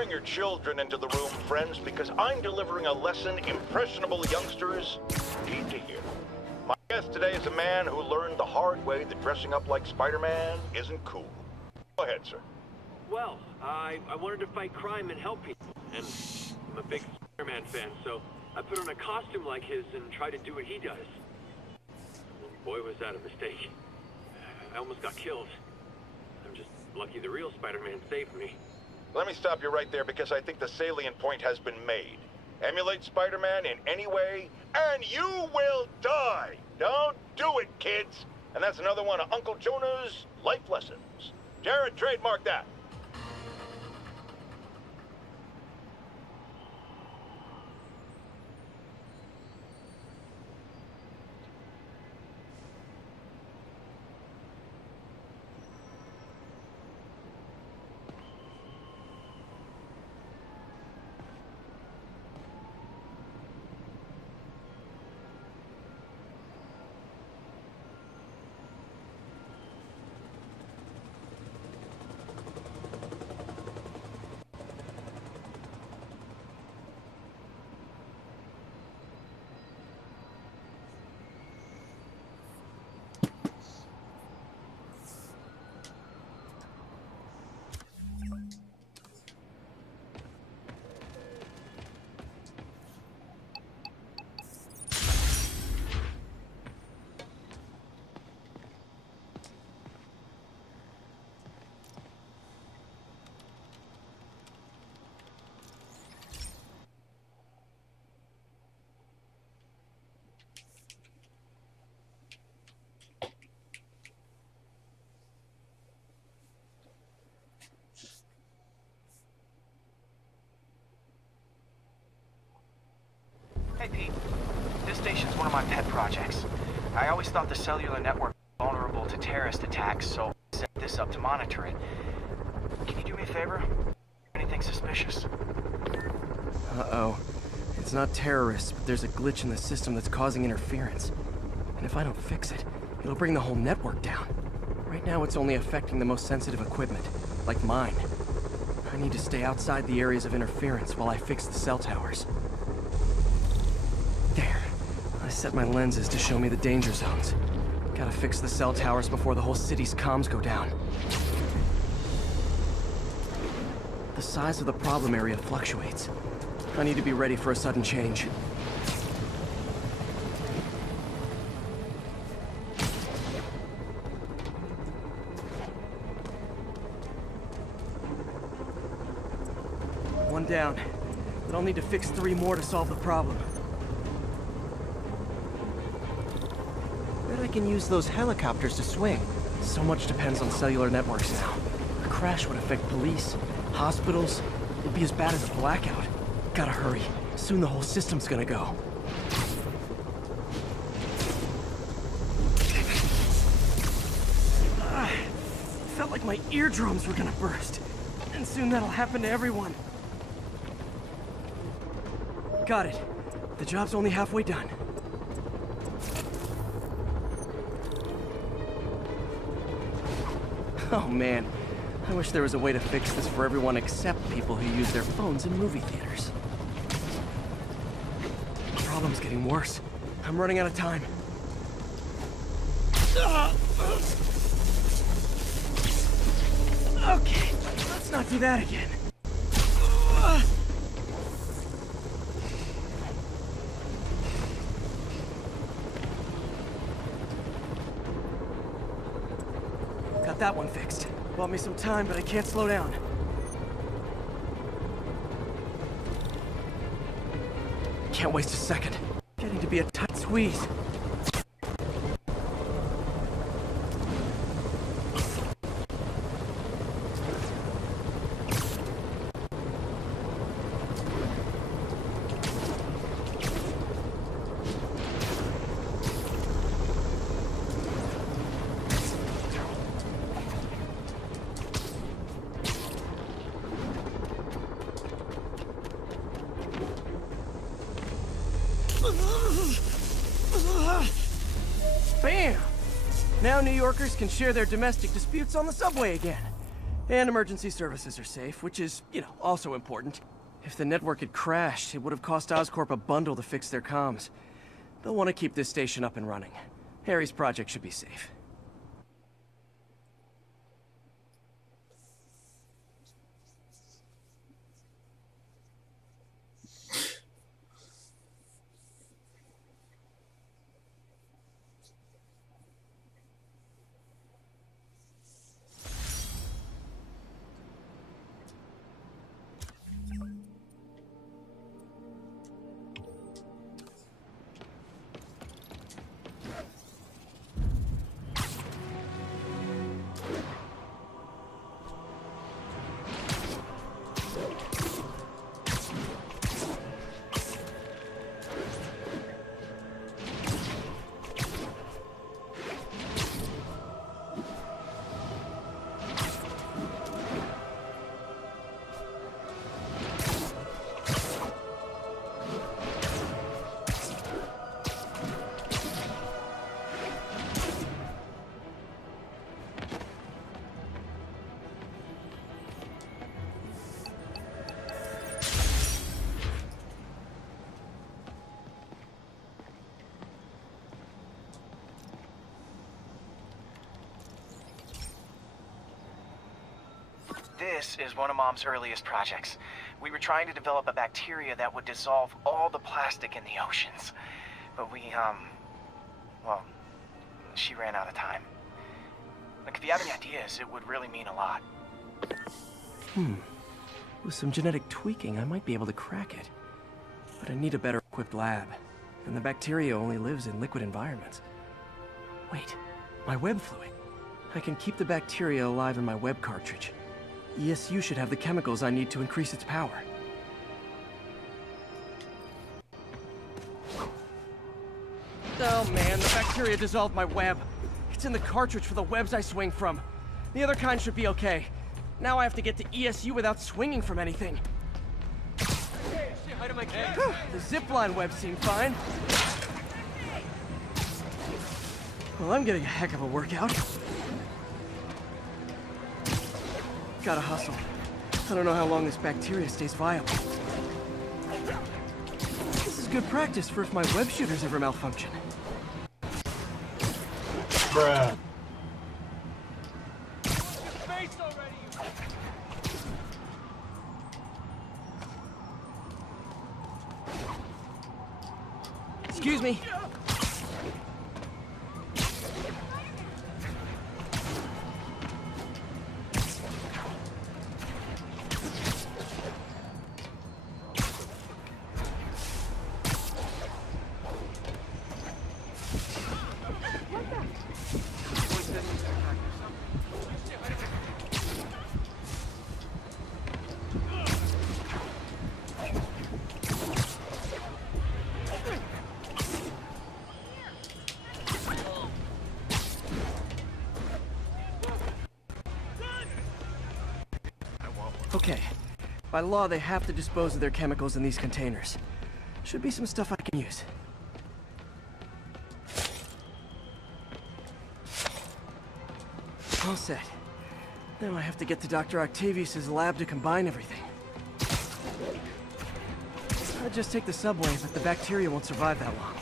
Bring your children into the room, friends, because I'm delivering a lesson impressionable youngsters need to hear. My guest today is a man who learned the hard way that dressing up like Spider-Man isn't cool. Go ahead, sir. Well, I wanted to fight crime and help people, and I'm a big Spider-Man fan, so I put on a costume like his and tried to do what he does. And boy, was that a mistake. I almost got killed. I'm just lucky the real Spider-Man saved me. Let me stop you right there because I think the salient point has been made. Emulate Spider-Man in any way, and you will die! Don't do it, kids! And that's another one of Uncle Jonah's life lessons. Jared, trademark that. Hey, Pete. This station's one of my pet projects. I always thought the cellular network was vulnerable to terrorist attacks, so I set this up to monitor it. Can you do me a favor? Anything suspicious? Uh-oh. It's not terrorists, but there's a glitch in the system that's causing interference. And if I don't fix it, it'll bring the whole network down. Right now, it's only affecting the most sensitive equipment, like mine. I need to stay outside the areas of interference while I fix the cell towers. There. I set my lenses to show me the danger zones. Gotta fix the cell towers before the whole city's comms go down. The size of the problem area fluctuates. I need to be ready for a sudden change. One down, but I'll need to fix 3 more to solve the problem. Bet I can use those helicopters to swing. So much depends on cellular networks now. A crash would affect police, hospitals. It'd be as bad as a blackout. Gotta hurry. Soon the whole system's gonna go. Felt like my eardrums were gonna burst. And soon that'll happen to everyone. Got it. The job's only halfway done. Oh man, I wish there was a way to fix this for everyone except people who use their phones in movie theaters. The problem's getting worse. I'm running out of time. Okay, let's not do that again. Got that one fixed. Bought me some time, but I can't slow down. Can't waste a second. Getting to be a tight squeeze. Bam! Now New Yorkers can share their domestic disputes on the subway again. And emergency services are safe, which is, also important. If the network had crashed, it would have cost Oscorp a bundle to fix their comms. They'll want to keep this station up and running. Harry's project should be safe. This is one of Mom's earliest projects. We were trying to develop a bacteria that would dissolve all the plastic in the oceans. But well, she ran out of time. Like, if you have any ideas, it would really mean a lot. With some genetic tweaking, I might be able to crack it. But I need a better equipped lab. And the bacteria only lives in liquid environments. Wait, my web fluid. I can keep the bacteria alive in my web cartridge. ESU should have the chemicals I need to increase its power. Oh man, the bacteria dissolved my web. It's in the cartridge for the webs I swing from. The other kind should be okay. Now I have to get to ESU without swinging from anything. The zipline webs seem fine. Well, I'm getting a heck of a workout. Gotta hustle. I don't know how long this bacteria stays viable. This is good practice for if my web shooters ever malfunction. Bruh. Excuse me. Okay. By law, they have to dispose of their chemicals in these containers. Should be some stuff I can use. All set. Now I have to get to Dr. Octavius's lab to combine everything. I'd just take the subway, but the bacteria won't survive that long.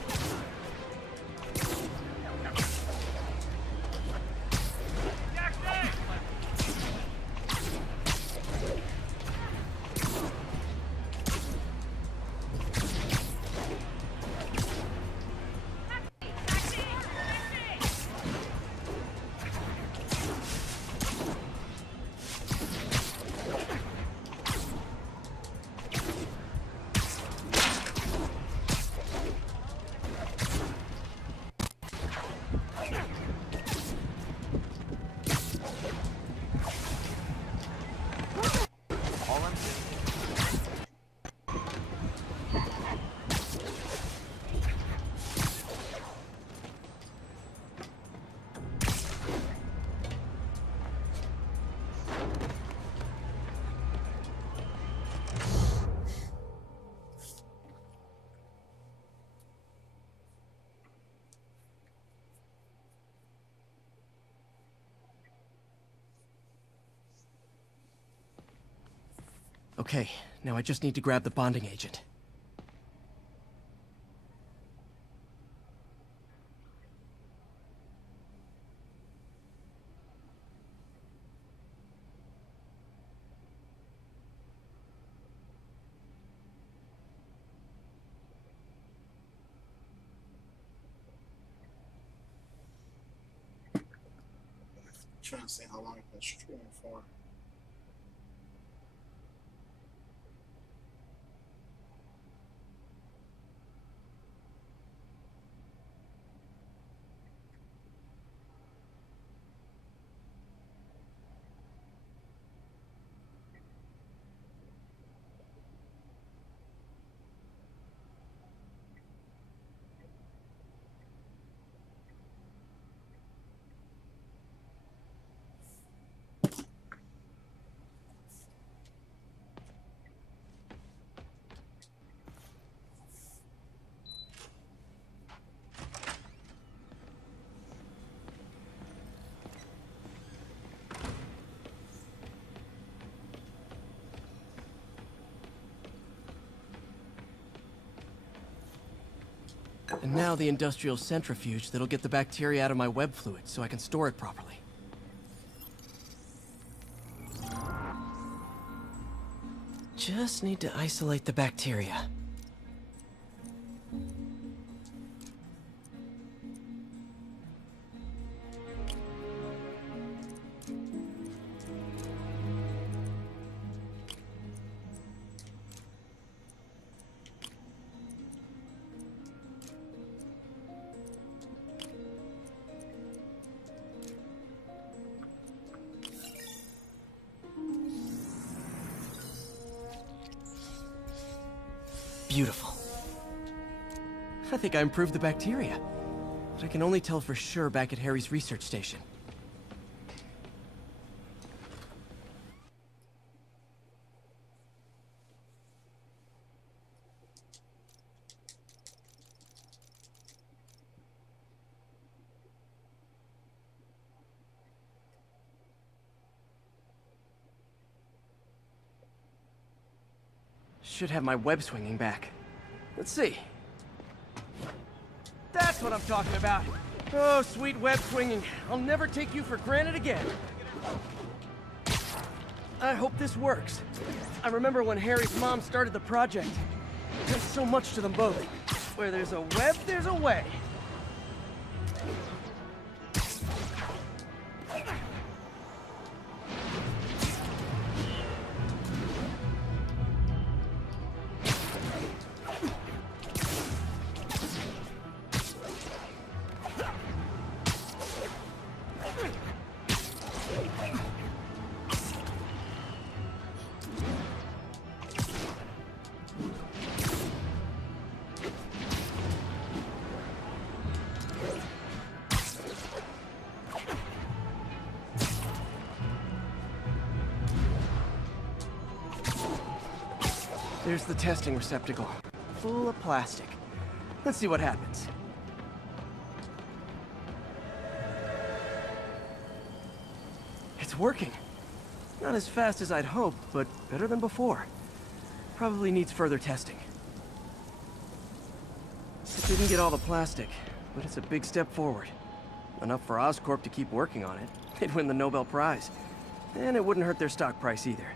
Okay, now I just need to grab the bonding agent. Trying to see how long I've been streaming for. And now the industrial centrifuge that'll get the bacteria out of my web fluid so I can store it properly. Just need to isolate the bacteria. Beautiful. I think I improved the bacteria, but I can only tell for sure back at Harry's research station. Should have my web swinging back. Let's see. That's what I'm talking about. Oh, sweet web swinging. I'll never take you for granted again. I hope this works. I remember when Harry's mom started the project. There's so much to them both. Where there's a web, there's a way. There's the testing receptacle, full of plastic. Let's see what happens. It's working. Not as fast as I'd hoped, but better than before. Probably needs further testing. It didn't get all the plastic, but it's a big step forward. Enough for Oscorp to keep working on it. They'd win the Nobel Prize. And it wouldn't hurt their stock price either.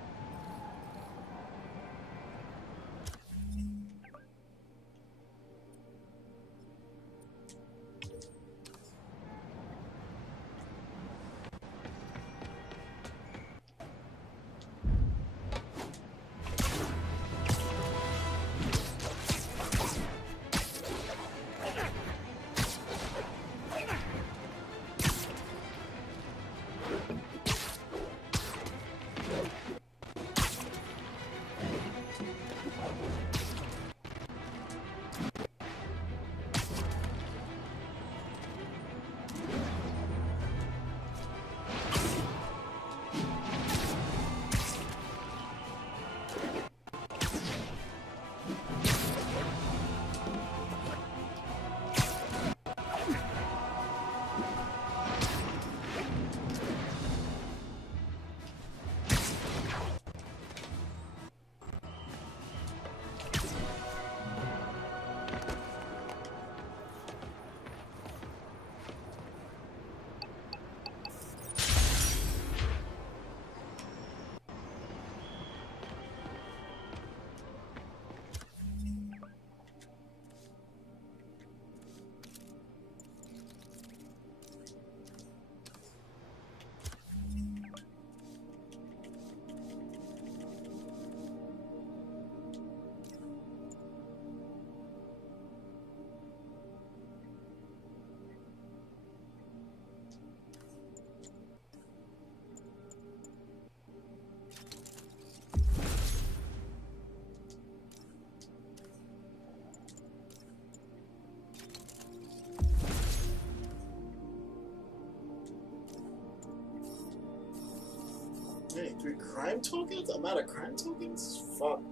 Hey, 3 crime tokens? I'm out of crime tokens? Fuck.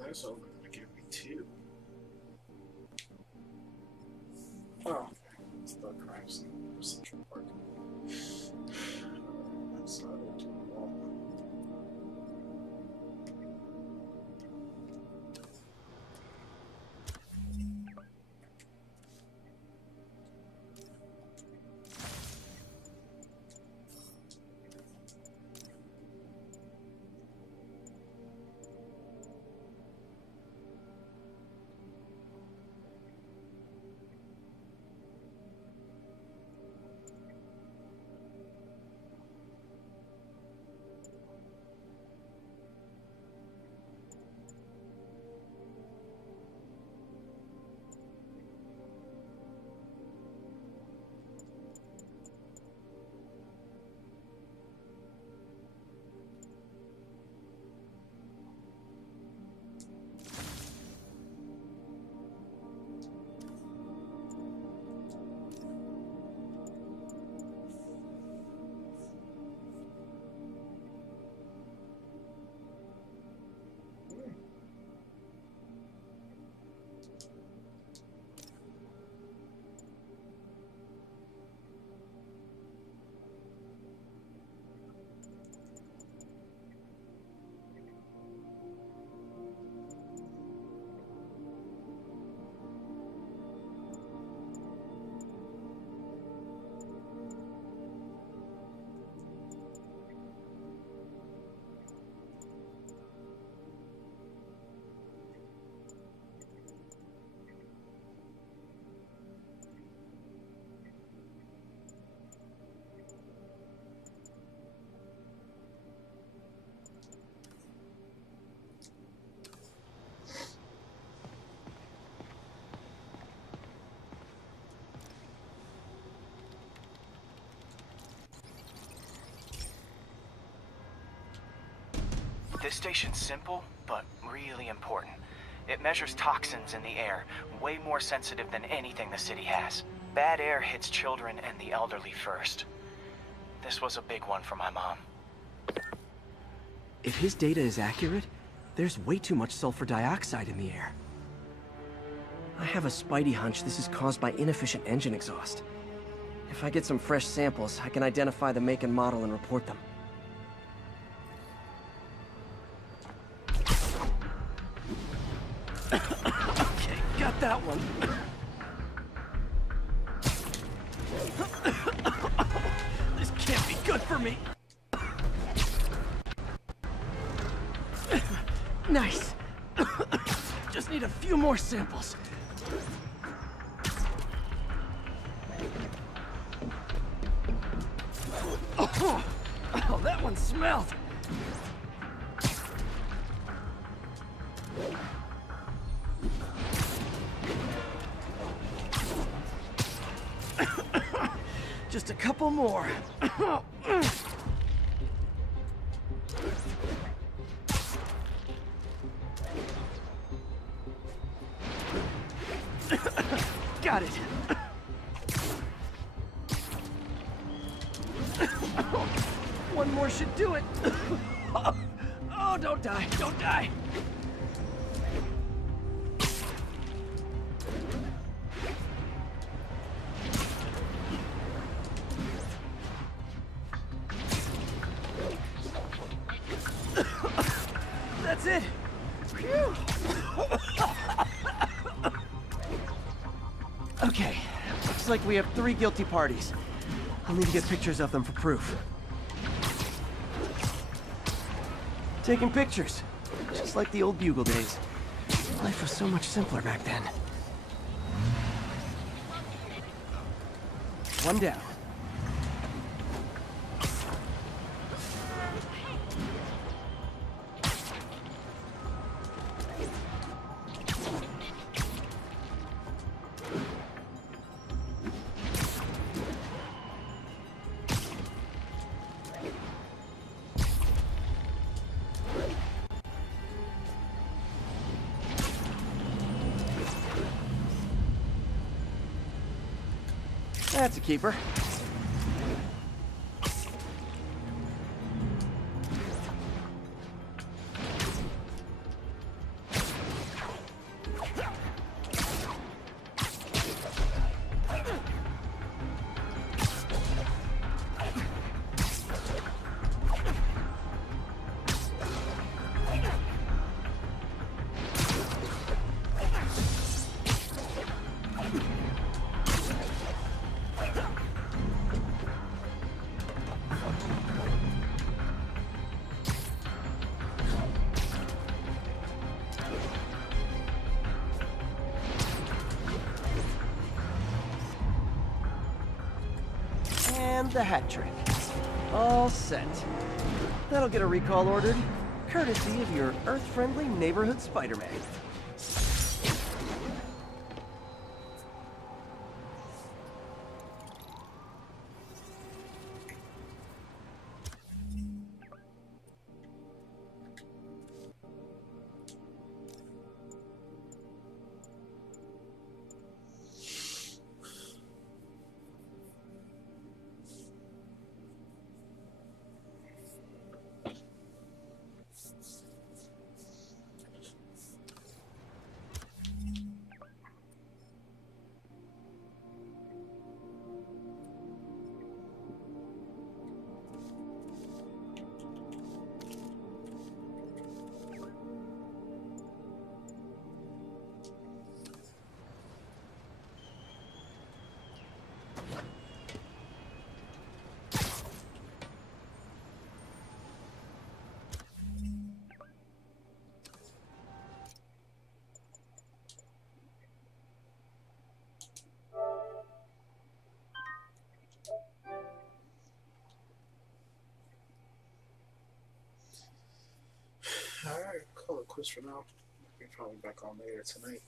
That's only gonna give me 2. Oh, it's the crime scene for Central Park. That's not too long. This station's simple, but really important. It measures toxins in the air, way more sensitive than anything the city has. Bad air hits children and the elderly first. This was a big one for my mom. If his data is accurate, there's way too much sulfur dioxide in the air. I have a spidey hunch this is caused by inefficient engine exhaust. If I get some fresh samples, I can identify the make and model and report them. Okay, got that one. This can't be good for me. Nice. Just need a few more samples. Oh, that one smelled. Just a couple more. Got it. One more should do it. Oh, don't die, don't die. That's it. Phew. Okay, looks like we have 3 guilty parties. I'll need to get pictures of them for proof. Taking pictures, just like the old Bugle days. Life was so much simpler back then. One down. That's a keeper. And the hat trick. All set. That'll get a recall ordered, courtesy of your Earth-friendly neighborhood Spider-Man. Alright, call it quits for now. We'll probably be back on later tonight.